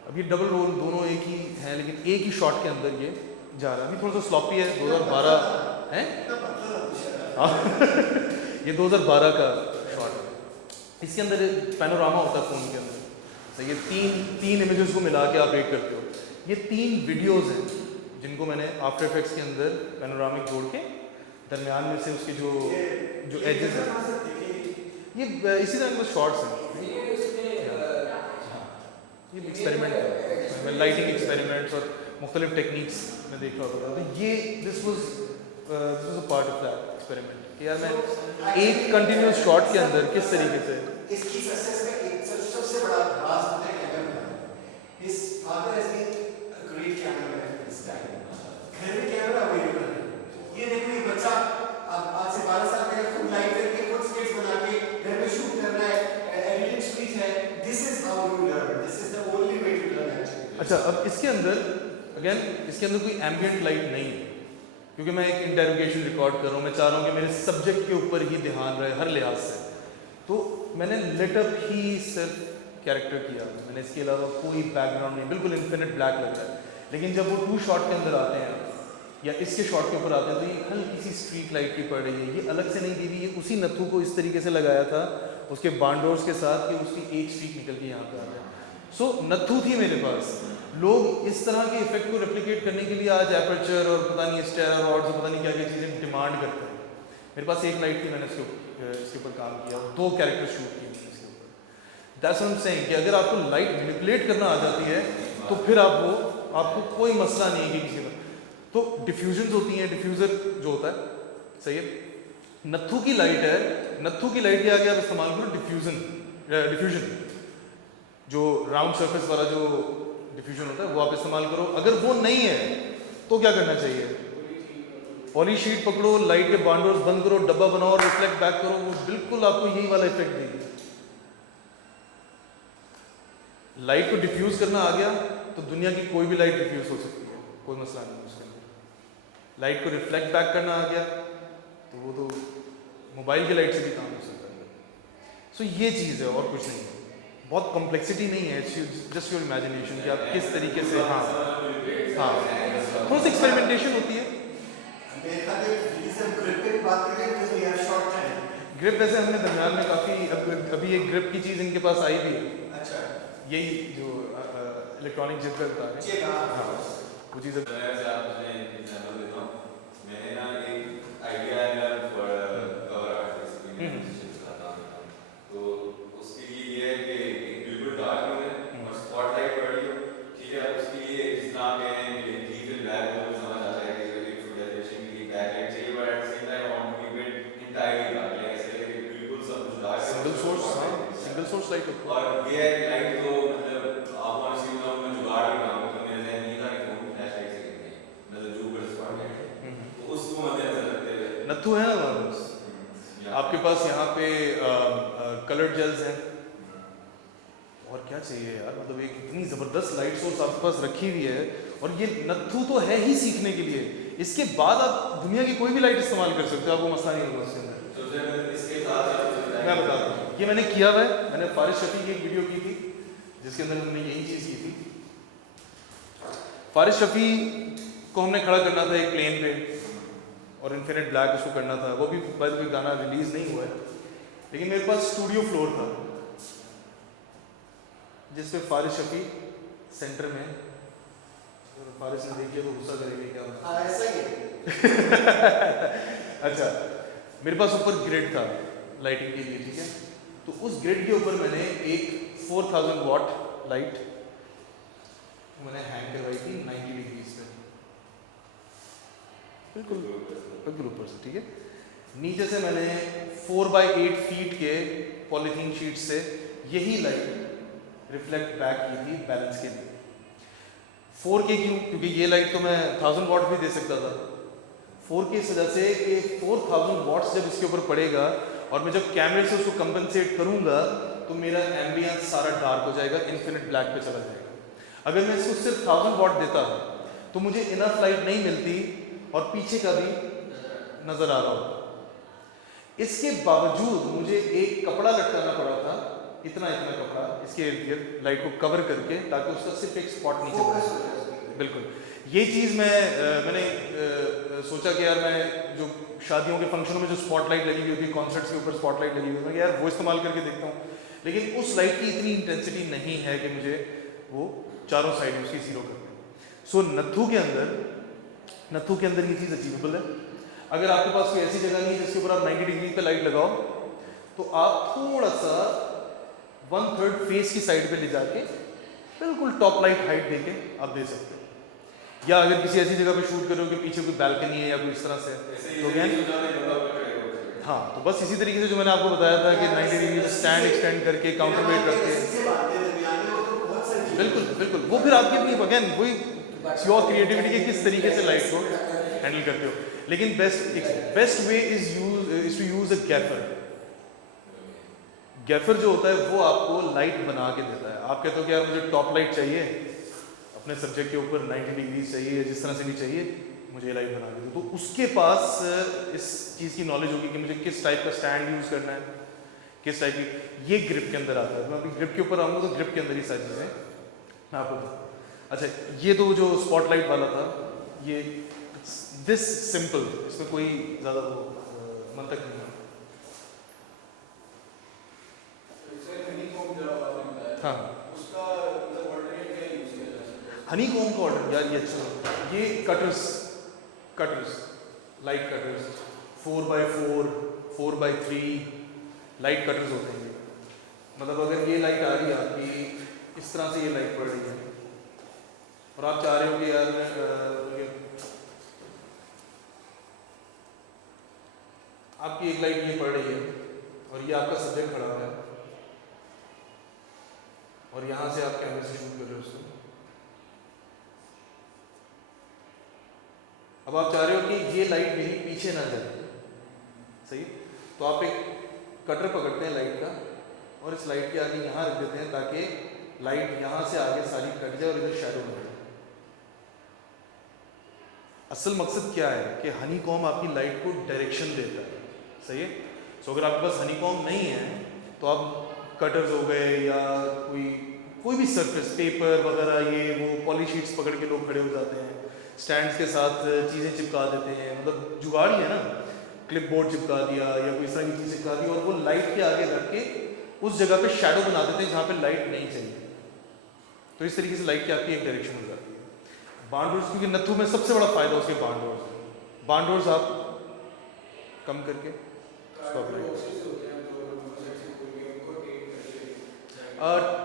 अब ये डबल रोल दोनों एक ही है, लेकिन एक ही शॉट के अंदर ये जा रहा है। अभी थोड़ा सा स्लॉपी है, 2012 है। ये 2012 का शॉट है। इसके अंदर पैनोरामा होता है फ़ोन के अंदर, तो ये तीन इमेजेस को मिला के आप एक करते हो। ये 3 वीडियोस हैं जिनको मैंने आफ्टर इफेक्ट्स के अंदर पैनोरामिक जोड़ के दरमियान में से उसके जो एजेस हैं, ये इसी तरह के शॉट्स हैं। ये एक्सपेरिमेंट है, लाइटिंग एक्सपेरिमेंट्स और मुख्तलिफ टेक्निक्स में देख रहा होता था। तो ये this was a part of that experiment कि यार मैं एक कंटिन्यूस शॉट के अंदर किस तरीके से इसकी सक्सेस का एक सबसे बड़ा राज होता है camera. His father has been a great cameraman in this time. घर में कैमरा अवेलेबल है। ये देखो ये बच्चा अब आज से 12 साल पहले खुद लाइट करके खुद स्केट्स बना के घर में शूट कर रहा है, एडिटिंग स्पीच है। This is how you learn, this is the only way to learn actually. अच्छा, अब इसके अंदर अगेन इसके अंदर कोई एम्बिएंट लाइट नहीं है, क्योंकि मैं एक इंटेरोगेशन रिकॉर्ड कर रहा हूँ। मैं चाह रहा हूँ कि मेरे सब्जेक्ट के ऊपर ही ध्यान रहे हर लिहाज से। तो मैंने लिटअप ही सिर्फ कैरेक्टर किया, मैंने इसके अलावा कोई बैकग्राउंड नहीं, बिल्कुल इन्फिनिट ब्लैक लग रहा है। लेकिन जब वो 2 शॉट के अंदर आते हैं या इसके शॉट के ऊपर आते हैं तो ये हल्की सी स्ट्रीट लाइट की पड़ रही है। ये अलग से नहीं दी हुई, ये उसी नथु को इस तरीके से लगाया था उसके बांडोर्स के साथ कि उसकी एक स्ट्रीक निकल के यहाँ पे आ जाए। सो नथु थी मेरे पास। लोग इस तरह के इफेक्ट को रेप्लिकेट करने के लिए आज एपर्चर और पता नहीं स्टेरॉइड्स और पता नहीं क्या क्या चीज़ें डिमांड करते हैं। मेरे पास एक लाइट थी, मैंने इसके ऊपर काम किया, 2 कैरेक्टर शूट किए इसके ऊपर। That's what I am saying कि अगर आपको लाइट मैनिपुलेट करना आ जाती है तो फिर आपको कोई मसला नहीं है कि किसी का। तो डिफ्यूजन्स होती हैं, डिफ्यूज़र जो होता है, सही है, नथु की लाइट है, नथु की लाइट के आगे आप इस्तेमाल करो डिफ्यूजन, जो राउंड सरफेस वाला जो डिफ्यूजन होता है वो आप इस्तेमाल करो। अगर वो नहीं है तो क्या करना चाहिए? पॉली शीट पकड़ो, लाइट के बांडोर्स बंद करो, डब्बा बनाओ और रिफ्लेक्ट बैक करो, वो बिल्कुल आपको यही वाला इफेक्ट देगी। लाइट को डिफ्यूज करना आ गया तो दुनिया की कोई भी लाइट डिफ्यूज हो सकती है, कोई मसला नहीं उसके अंदर। लाइट को रिफ्लेक्ट बैक करना आ गया तो वो तो मोबाइल की लाइट से भी काम हो सकता है। सो ये चीज़ है और कुछ नहीं है, बहुत कॉम्प्लेक्सिटी नहीं है, जस्ट योर इमेजिनेशन कि आप किस तरीके से। हाँ, थोड़ी सी एक्सपेरिमेंटेशन होती है। ग्रिप वैसे हमने दरमियान में काफ़ी अभी एक ग्रिप की चीज़ इनके पास आई भी है। अच्छा, यही जो इलेक्ट्रॉनिक जिप बता रहे हैं, हाँ वो चीज़। मैंने ना एक आइडिया है मेरा फॉर कवर आर्ट तो उसके लिए ये है कि एक बिल्कुल डार्क रूम है और स्पॉटलाइट पड़ रही हो, ठीक है। उसके लिए जिस तरह के लीफ इन ब्लैक वो समझ आता है कि एक डेफिनेशन के लिए बैकलाइट चाहिए, but at the same time want to keep it entirely dark, like ऐसे बिल्कुल सब कुछ डार्क, सिंगल सोर्स लाइट। और ये लाइट तो मतलब आप ऑनेस्टली बताऊं मैं जुगाड़ भी काम तो मेरे ज़हन में था कि फोन फ्लैश लाइट से करते हैं, मतलब जो बड़ा स्पॉटलाइट है तो उसको मद्देनजर रखते हुए नथु है ना आपके पास यहाँ पे कलर्ड जेल्स हैं, और क्या चाहिए यार, मतलब एक इतनी ज़बरदस्त लाइट सोर्स आपके पास रखी हुई है, और ये नत्थु तो है ही सीखने के लिए, इसके बाद आप दुनिया की कोई भी लाइट इस्तेमाल कर सकते हो, आपको मसला नहीं होगा उसके अंदर। तो सर इसके साथ मैं बताता हूँ, ये मैंने किया हुआ है, मैंने फारिस शफी की एक वीडियो की थी जिसके अंदर हमने यही चीज़ की थी। फारिस शफी को हमने खड़ा करना था एक प्लेन पे, और इन्फिनिट ब्लैक उसको करना था, वो भी बाद कोई गाना रिलीज़ नहीं हुआ है, लेकिन मेरे पास स्टूडियो फ्लोर था जिस पे फारिस शफी सेंटर में, तो फारिस ने देखिए तो गुस्सा करेंगे क्या बात। हाँ ऐसा ही है। अच्छा, मेरे पास ऊपर ग्रिड था लाइटिंग के लिए, ठीक है, तो उस ग्रिड के ऊपर मैंने एक 4000 वॉट लाइट मैंने हैंग करवाई थी 90 डिग्रीज पे, बिल्कुल बिल्कुल ऊपर से, ठीक है। नीचे से मैंने 4x8 फीट के पॉलीथीन शीट से यही लाइट रिफ्लेक्ट बैक की थी बैलेंस के लिए। 4K क्यों? क्योंकि ये लाइट तो मैं 1000 वॉट भी दे सकता था। 4K इस वजह से कि 4000 वॉट्स जब इसके ऊपर पड़ेगा और मैं जब कैमरे से उसको कंपनसेट करूंगा तो मेरा एम्बियंस सारा डार्क हो जाएगा, इन्फिनिट ब्लैक पे चला जाएगा। अगर मैं इसको सिर्फ 1000 वॉट देता तो मुझे इनफ लाइट नहीं मिलती और पीछे का भी नजर आ रहा होता। इसके बावजूद मुझे एक कपड़ा लटकाना पड़ा था, इतना इतना कपड़ा इसके इर्द गिर्द लाइट को कवर करके, ताकि उसका सिर्फ एक स्पॉट नीचे पड़े। बिल्कुल, ये चीज़ मैंने सोचा कि यार मैं जो शादियों के फंक्शनों में जो स्पॉटलाइट लगी हुई होती है, कॉन्सर्ट्स के ऊपर स्पॉटलाइट लगी हुई है, मैं यार वो इस्तेमाल करके देखता हूँ, लेकिन उस लाइट की इतनी इंटेंसिटी नहीं है कि मुझे वो चारों साइड उसकी जीरो कर दें। सो नत्थु के अंदर ये चीज़ अचीवेबल है। अगर आपके पास कोई ऐसी जगह नहीं है जिसके ऊपर आप 90 डिग्री पे लाइट लगाओ, तो आप थोड़ा सा 1/3 फेस की साइड पे ले जाके बिल्कुल टॉप लाइट हाइट देके आप दे सकते हो। या अगर किसी ऐसी जगह पे शूट कर रहे हो कि पीछे कोई बैल्कनी है या कोई इस तरह से, तो अगेन हाँ, तो बस इसी तरीके से जो मैंने आपको बताया था कि 90 डिग्री स्टैंड एक्सटेंड करके काउंटर वेट रख के, बिल्कुल बिल्कुल, वो फिर आपके लिए अगेन वही योर क्रिएटिविटी के किस तरीके से लाइट को हैंडल करते हो। लेकिन best way is to use a gaffer. Gaffer जो होता है वो आपको लाइट बना के देता है। आप कहते हो कि यार मुझे टॉप लाइट चाहिए, अपने सब्जेक्ट के ऊपर 90 डिग्री चाहिए या जिस तरह से भी चाहिए, मुझे लाइट बना के दो, तो उसके पास इस चीज़ की नॉलेज होगी कि मुझे किस टाइप का स्टैंड यूज़ करना है, किस टाइप की, ये ग्रिप के अंदर आता है। मैं अभी ग्रिप के ऊपर आऊँगा तो ग्रिप के अंदर ही सारी चीज़ें मैं आपको। अच्छा, ये तो जो स्पॉटलाइट वाला था, ये दिस सिंपल, इसमें कोई ज़्यादा मंतक नहीं है। हाँ, हनी कॉम का ऑर्डर यार ये अच्छा, ये cutters light cutters 4x4 4x3 light cutters होते हैं। मतलब अगर ये लाइट आ रही है आपकी, इस तरह से ये लाइट पड़ रही है और आप चाह रहे हो कि यार आपकी एक लाइट ये पड़ रही है और ये आपका सब्जेक्ट खड़ा हुआ है और यहाँ से आप कैमरे से शूट कर रहे हो उसको। अब आप चाह रहे हो कि ये लाइट मेरी पीछे ना जाए, सही, तो आप एक कटर पकड़ते हैं लाइट का और इस लाइट के आगे यहाँ रख देते हैं ताकि लाइट यहाँ से आगे सारी कट जाए और इधर शैडो बन जाए। असल मकसद क्या है कि हनीकॉम आपकी लाइट को डायरेक्शन देता है, सही है। सो अगर आपके पास हनीकॉम नहीं है तो आप कटर्स हो गए या कोई भी सरफेस, पेपर वगैरह, ये वो पॉलीशीट्स पकड़ के लोग खड़े हो जाते हैं, स्टैंड्स के साथ चीज़ें चिपका देते हैं, मतलब जुगाड़ ही है ना, क्लिप बोर्ड चिपका दिया या कोई इस तरह की चीज़ चिपका दी और वो लाइट के आगे रख के उस जगह पे शैडो बना देते हैं जहाँ पे लाइट नहीं चाहिए। तो इस तरीके से लाइट की आपकी एक डायरेक्शन हो जाती है। बाउंडोर्स, क्योंकि नत्थु में सबसे बड़ा फायदा उसके बाउंडोर्स आप कम करके स्टॉप लाइट।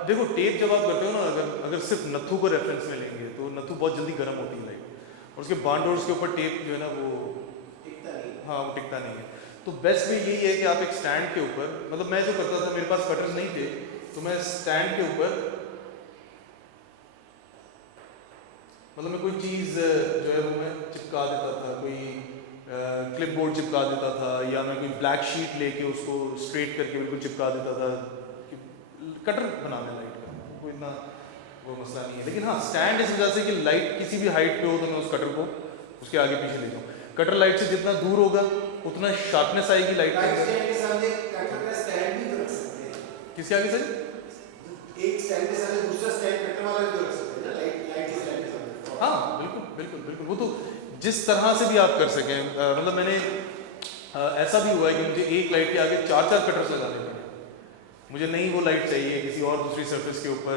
देखो, टेप जब आप करते हो ना, अगर सिर्फ नत्थु को रेफरेंस में लेंगे तो नत्थु बहुत जल्दी गर्म होती है लाइट, और उसके बाउंडोर्स के ऊपर टेप जो है ना वो टिकता नहीं। हाँ, वो टिकता नहीं है। तो बेस्ट वे यही है कि आप एक स्टैंड के ऊपर, मतलब मैं जो करता था, मेरे पास कटर्स नहीं थे तो मैं स्टैंड के ऊपर, मतलब मैं कोई चीज़ जो है वो मैं चिपका देता था, कोई क्लिपबोर्ड चिपका देता था, या मैं कोई ब्लैक शीट लेके उसको स्ट्रेट करके बिल्कुल चिपका देता था। कटर बनाने लाइट का कोई इतना वो मसला नहीं है, लेकिन हाँ स्टैंड इस वजह से कि लाइट किसी भी हाइट पे हो तो मैं उस कटर को उसके आगे पीछे ले जाऊँ। कटर लाइट से जितना दूर होगा उतना शार्पनेस आएगी लाइट लाइट के। स्टैंड के सामने कटर का स्टैंड भी तो रख सकते हैं। किसके आगे सर? एक स्टैंड के सामने दूसरा स्टैंड कटर वाला भी तो रख सकते हैं ना, लाइट के स्टैंड के सामने। हाँ बिल्कुल बिल्कुल बिल्कुल, वो तो जिस तरह से भी आप कर सकें। मतलब मैंने ऐसा भी हुआ है कि मुझे एक लाइट के आगे 4-4 कटर्स लगाने पड़े, मुझे नहीं वो लाइट चाहिए किसी और दूसरी सरफेस के ऊपर।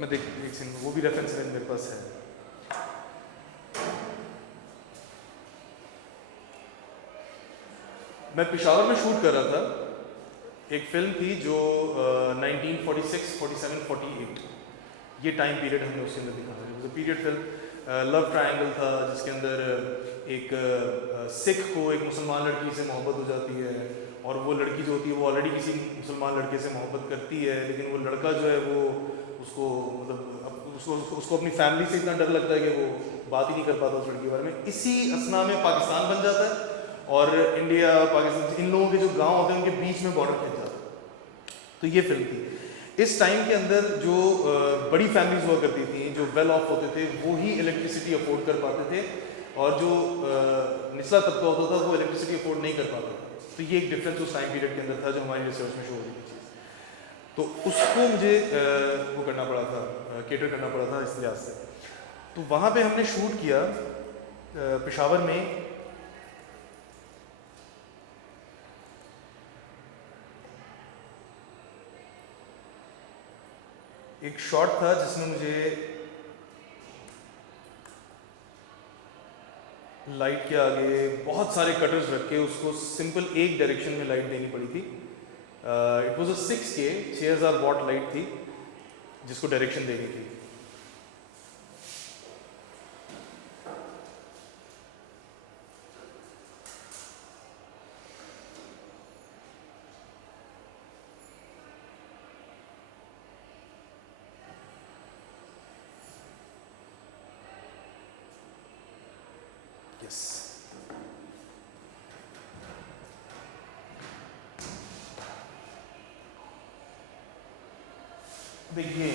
मैं देख एक सेकंड, वो भी रेफरेंस रेंज मेरे पास है। मैं पेशावर में शूट कर रहा था, एक फिल्म थी जो 1946, 47, 48 ये टाइम पीरियड हमने उसके अंदर दिखा था। पीरियड फिल्म लव ट्रायंगल था, जिसके अंदर एक सिख को एक मुसलमान लड़की से मोहब्बत हो जाती है, और वो लड़की जो होती है वो ऑलरेडी किसी मुसलमान लड़के से मोहब्बत करती है, लेकिन वो लड़का जो है वो उसको मतलब उसको अपनी फैमिली से इतना डर लगता है कि वो बात ही नहीं कर पाता उस लड़की के बारे में। इसी असना में पाकिस्तान बन जाता है और इंडिया पाकिस्तान इन लोगों के जो गांव होते हैं उनके बीच में बॉर्डर खिंच जाता है। तो ये फिल्म थी। इस टाइम के अंदर जो बड़ी फैमिलीज हुआ करती थी, जो वेल ऑफ होते थे, वो ही इलेक्ट्रिसिटी अफोर्ड कर पाते थे, और जो निचला तबका होता था वो इलेक्ट्रिसिटी अफोर्ड नहीं कर पाता था। तो ये एक डिफरेंस उस टाइम पीरियड के अंदर था जो हमारी रिसर्च में शो हो रही थी चीज़। तो उसको मुझे वो करना पड़ा था, केटर करना पड़ा था इस लिहाज से। तो वहाँ पे हमने शूट किया पेशावर में। एक शॉट था जिसमें मुझे लाइट के आगे बहुत सारे कटर्स रख के उसको सिंपल एक डायरेक्शन में लाइट देनी पड़ी थी। It was a 6K 6000 what light थी जिसको डायरेक्शन देनी थी। यस, देखिए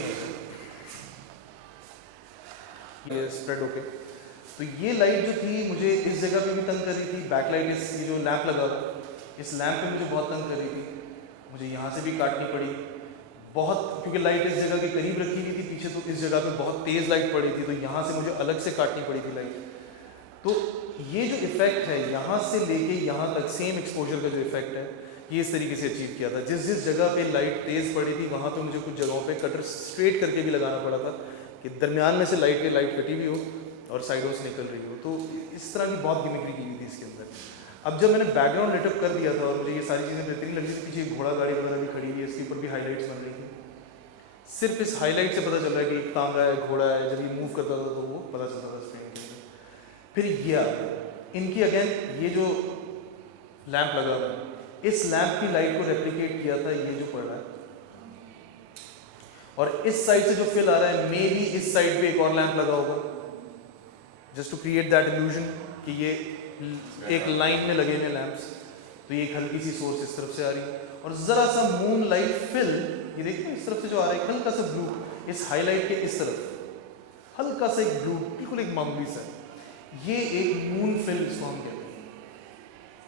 ये स्प्रेड होके, तो ये लाइट जो थी मुझे इस जगह पे भी तंग कर रही थी। बैक लाइट ये जो लैंप लगा, इस लैंप पे मुझे बहुत तंग कर रही थी, मुझे यहाँ से भी काटनी पड़ी बहुत, क्योंकि लाइट इस जगह के करीब रखी हुई थी पीछे, तो इस जगह पे बहुत तेज़ लाइट पड़ी थी, तो यहाँ से मुझे अलग से काटनी पड़ी थी लाइट। तो ये जो इफेक्ट है यहाँ से लेके यहाँ तक सेम एक्सपोजर का जो इफेक्ट है, ये इस तरीके से अचीव किया था। जिस जिस जगह पे लाइट तेज़ पड़ी थी वहाँ पे मुझे कुछ जगहों पे कटर स्ट्रेट करके भी लगाना पड़ा था कि दरमियान में से लाइट कटी हुई हो और साइडों से निकल रही हो। तो इस तरह की बहुत गिमिक्री की हुई थी इसके अंदर। अब जब मैंने बैकग्राउंड लेटअप कर दिया था और मुझे ये सारी चीज़ें बेहतरीन लग रही थी, पीछे एक घोड़ा गाड़ी वगैरह भी खड़ी हुई है, इसके ऊपर भी हाईलाइट्स बन रही थी। सिर्फ इस हाईलाइट से पता चल रहा है कि एक तांगा है, घोड़ा है, जब ये मूव करता था तो वो पता चलता था स्क्रीन के अंदर। फिर ये आ गया इनकी अगेन, ये जो लैंप लगा हुआ है, इस लैंप की लाइट को रेप्लिकेट किया था ये जो पड़ रहा है, और इस साइड से जो फिल आ रहा है मे बी इस साइड पे एक और लैंप लगा होगा, just to create that illusion कि ये एक लाइन में लगे हुए लैंप्स। तो ये एक हल्की सी सोर्स इस तरफ से आ रही है, और जरा सा मून लाइट फिल, ये देखिए इस तरफ से जो आ रहा है हल्का सा ब्लू, इस हाईलाइट के इस तरफ हल्का सा एक ब्लू, बिल्कुल एक मामूली सा, ये एक मून फिल इसको हम कहते हैं,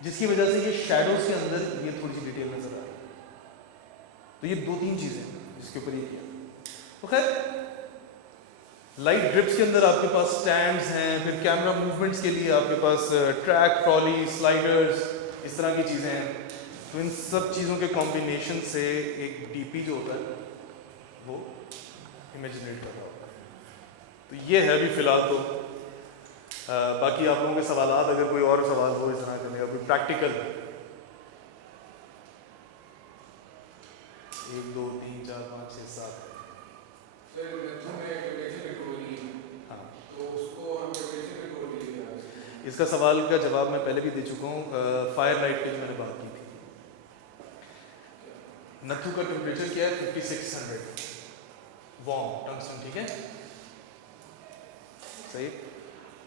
जिसकी वजह से ये शैडोज के अंदर ये थोड़ी सी डिटेल नजर आ रही है। तो ये 2-3 चीजें जिसके ऊपर ये किया। तो खैर लाइट ड्रिप्स के अंदर आपके पास स्टैंड्स हैं, फिर कैमरा मूवमेंट्स के लिए आपके पास ट्रैक, ट्रॉली, स्लाइडर्स, इस तरह की चीज़ें हैं। तो इन सब चीज़ों के कॉम्बिनेशन से एक डीपी जो होता है वो इमेज जनरेट कर रहा होता है। तो ये है अभी फ़िलहाल तो। बाकी आप लोगों के सवालात, अगर कोई और सवाल हो इस तरह करने का, कोई प्रैक्टिकल 1 2 3 4 5 6 7 सर नथु में टेम्परेचर कंट्रोल नहीं है, हाँ, तो उसको हम टेम्परेचर कंट्रोल के लिए क्या करें? इसका सवाल का जवाब मैं पहले भी दे चुका हूँ। फायर लाइट की जो मैंने बात की थी, नथु का टेम्परेचर क्या है 5600 वार्म टंगस्टन, ठीक है सही।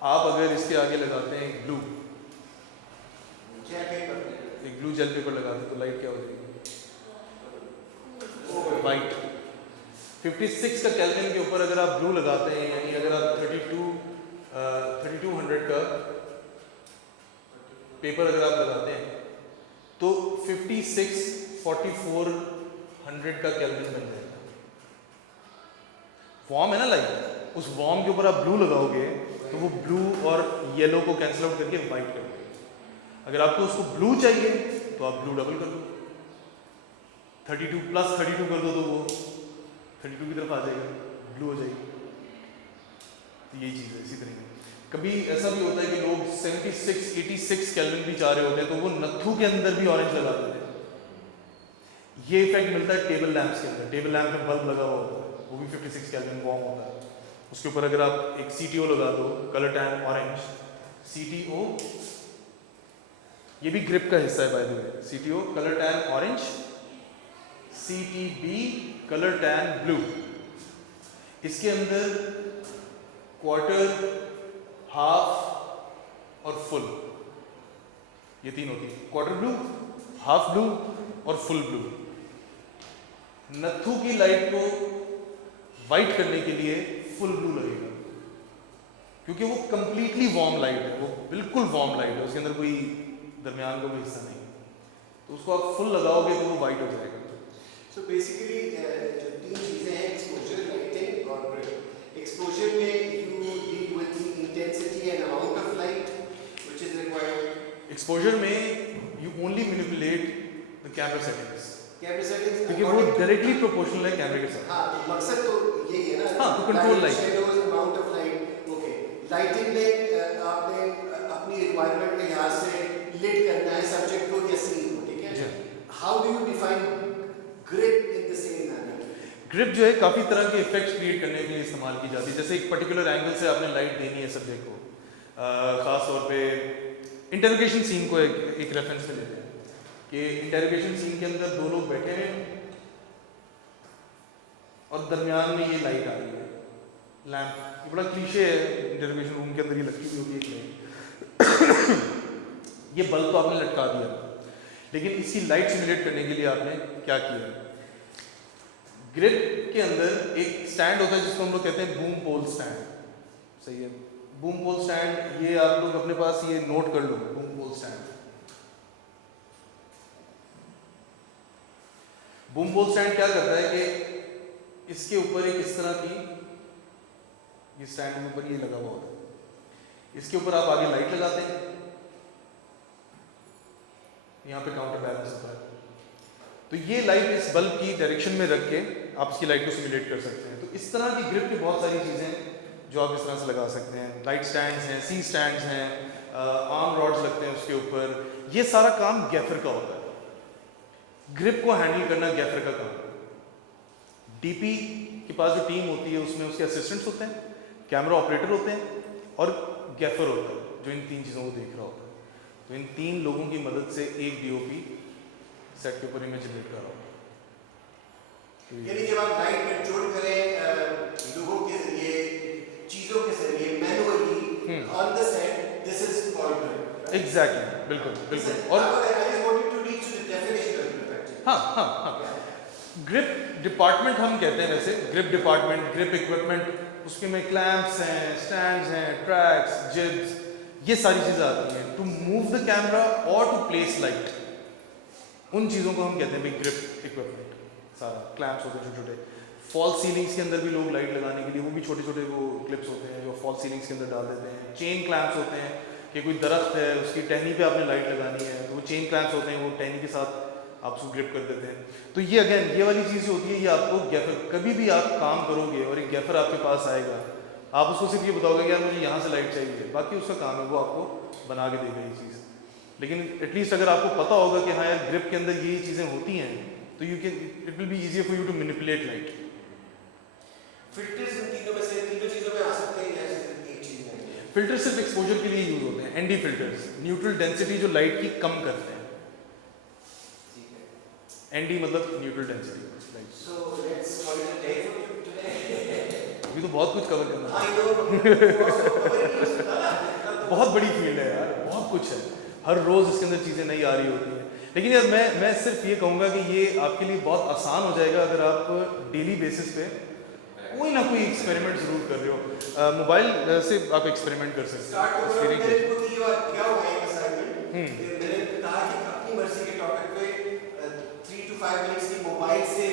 आप अगर इसके आगे लगाते हैं ब्लू, ब्लू जेल पेपर लगाते हैं तो लाइट क्या हो जाएगी? वाइट। 56 का केल्विन के ऊपर अगर आप ब्लू लगाते हैं, यानी अगर आप 3200 का पेपर अगर आप लगाते हैं तो 56 4400 का केल्विन बन जाएगा। वार्म है ना लाइट, उस वार्म के ऊपर आप ब्लू लगाओगे तो वो ब्लू और येलो को कैंसिल आउट करके वाइट कर देगा। अगर आपको उसको ब्लू चाहिए तो आप ब्लू डबल कर दो, 32 प्लस 32 कर दो तो वो 32 की तरफ आ जाएगा, ब्लू हो जाएगी। तो यही चीज़ है। इसी तरीके कभी ऐसा भी होता है कि लोग 76 86 केल्विन भी चाह रहे होते हैं तो वो नत्थू के अंदर भी ऑरेंज लगा देते हैं। ये इफेक्ट मिलता है टेबल लैंप्स के अंदर। टेबल लैंप में बल्ब लगा हुआ होता है, वो भी 56 केल्विन वार्म होता है। उसके ऊपर अगर आप एक CTO लगा दो, कलर टैन ऑरेंज, CTO, ये भी ग्रिप का हिस्सा है by the way. CTO colour tan orange, CTB colour tan blue. इसके अंदर क्वार्टर, हाफ और फुल, ये तीन होती है। क्वार्टर ब्लू, हाफ ब्लू और फुल ब्लू। नत्थू की लाइट को वाइट करने के लिए फुल ब्लू लगेगा, क्योंकि वो कंप्लीटली वार्म लाइट है, वो बिल्कुल वार्म लाइट है, उसके अंदर कोई दरमियान का कोई हिस्सा नहीं। तो उसको आप फुल लगाओगे तो वो वाइट हो जाएगा। So basically जो तीन चीजें हैं, एक्सपोजर, लाइटिंग और ग्रिप। एक्सपोजर में you deal with the intensity and amount of light which is required. Exposure में you only manipulate the camera settings, कैमरे सेटिंग्स क्योंकि वो डायरेक्टली प्रोपोर्शनल है कैमरे के साथ। हाँ, मकसद तो यही है ना। हाँ, to control light. Shadows, amount of light. Okay. Lighting में आपने अपनी रिक्वायरमेंट के लिहाज से लिट करना है सब्जेक्ट को या सीन को, ठीक है? How do you define grip in the same manner? Grip जो है काफ़ी तरह के इफेक्ट्स क्रिएट करने के लिए इस्तेमाल की जाती है। जैसे एक पर्टिकुलर एंगल से आपने लाइट देनी है सब्जेक्ट को, ख़ास तौर पे इंटरोगेशन सीन को एक रेफरेंस में लेते हैं कि इंटरोगेशन सीन के अंदर दो लोग बैठे हैं और दरमियान में ये लाइट आ रही है, लैंप। ये बड़ा क्लीशे है, इंटरोगेशन रूम के अंदर ये लटकी हुई होती है एक लाइट। ये बल्ब तो आपने लटका दिया, लेकिन इसकी लाइट सिमुलेट करने के लिए आपने क्या किया? ग्रिप के अंदर एक स्टैंड होता है जिसको हम लोग कहते हैं बूम पोल स्टैंड। सही है, बूम पोल स्टैंड, ये आप लोग अपने पास ये नोट कर लो, बूम पोल स्टैंड। बूम पोल स्टैंड क्या करता है कि इसके ऊपर एक इस तरह की, ये स्टैंड के ऊपर ये लगा हुआ होता है, इसके ऊपर आप आगे लाइट लगाते हैं, यहाँ पे काउंटर बैलेंस होता है, तो ये लाइट इस बल्ब की डायरेक्शन में रख के आप इसकी लाइट को सिमुलेट कर सकते हैं। तो इस तरह की ग्रिप की बहुत सारी चीज़ें जो आप इस तरह से लगा सकते हैं। लाइट स्टैंड्स हैं, सी स्टैंड्स हैं, आर्म रॉड्स लगते हैं उसके ऊपर। ये सारा काम गैफर का होता है। ग्रिप को हैंडल करना गैफर का काम है। डीपी के पास जो टीम होती है उसमें उसके असिस्टेंट्स होते हैं, कैमरा ऑपरेटर होते हैं और गैफर होता है जो इन तीन चीज़ों को देख रहा होता है। तो इन तीन लोगों की मदद से एक डीओपी सेट के ऊपर इमेज जनरेट कर रहा होता है। यानी जब आप लाइट कंट्रोल करें लोगों के जरिए, चीजों के जरिए, manually on the set, this is called grip. Exactly, बिल्कुल बिल्कुल। और हाँ, ग्रिप डिपार्टमेंट हम कहते हैं वैसे, ग्रिप डिपार्टमेंट, ग्रिप इक्विपमेंट, उसके में क्लैंप्स हैं, स्टैंड्स हैं, ट्रैक्स, जिब्स, ये सारी चीज़ें आती हैं टू मूव द कैमरा और टू प्लेस लाइट। उन चीज़ों को हम कहते हैं भाई ग्रिप इक्विपमेंट। सारा क्लैंप्स होते हैं छोटे छोटे। फॉल सीलिंग्स के अंदर भी लोग लाइट लगाने के लिए वो भी छोटे छोटे वो क्लिप्स होते हैं जो फॉल सीलिंग्स के अंदर डाल देते हैं। चेन क्लैंप्स होते हैं कि कोई दरख्त है उसकी टहनी पे आपने लाइट लगानी है तो वो चेन क्लैंप्स होते हैं, वो टहनी के साथ आप उसको ग्रिप कर देते हैं। तो ये अगेन ये वाली चीज़ जो होती है ये आपको गैफर, कभी भी आप काम करोगे और एक गैफर आपके पास आएगा, आप उसको सिर्फ ये बताओगे कि यार मुझे यहाँ से लाइट चाहिए, बाकी उसका काम है वो आपको बना के देगा ये चीज़। लेकिन एटलीस्ट अगर आपको पता होगा कि हाँ यार ग्रिप के अंदर यही चीज़ें होती हैं तो you can, it will be easier for you to manipulate light. Filters इन तीनों में से तीनों चीजों में आ सकते हैं या सिर्फ एक चीज में? फिल्टर सिर्फ एक्सपोजर के लिए यूज होते हैं, एनडी फिल्टर्स, न्यूट्रल डेंसिटी जो लाइट की कम करते हैं। एनडी मतलब neutral density. So let's call it a day for you today. अभी तो बहुत कुछ कवर करना है। I know. बहुत बड़ी फील्ड है यार, बहुत कुछ है, हर रोज इसके अंदर चीजें नई आ रही होती हैं। लेकिन यार मैं सिर्फ ये कहूँगा कि ये आपके लिए बहुत आसान हो जाएगा अगर आप डेली बेसिस पे कोई ना कोई एक्सपेरिमेंट जरूर कर रहे हो। मोबाइल से आप एक्सपेरिमेंट कर सकते स्टार्ट हो। तो Feeling मैंने good. खुद ये बात किया हुआ है एक असाइनमेंट। मैंने कहा कि अपनी मर्जी के टॉपिक पे 3 to 5 मिनट्स की मोबाइल से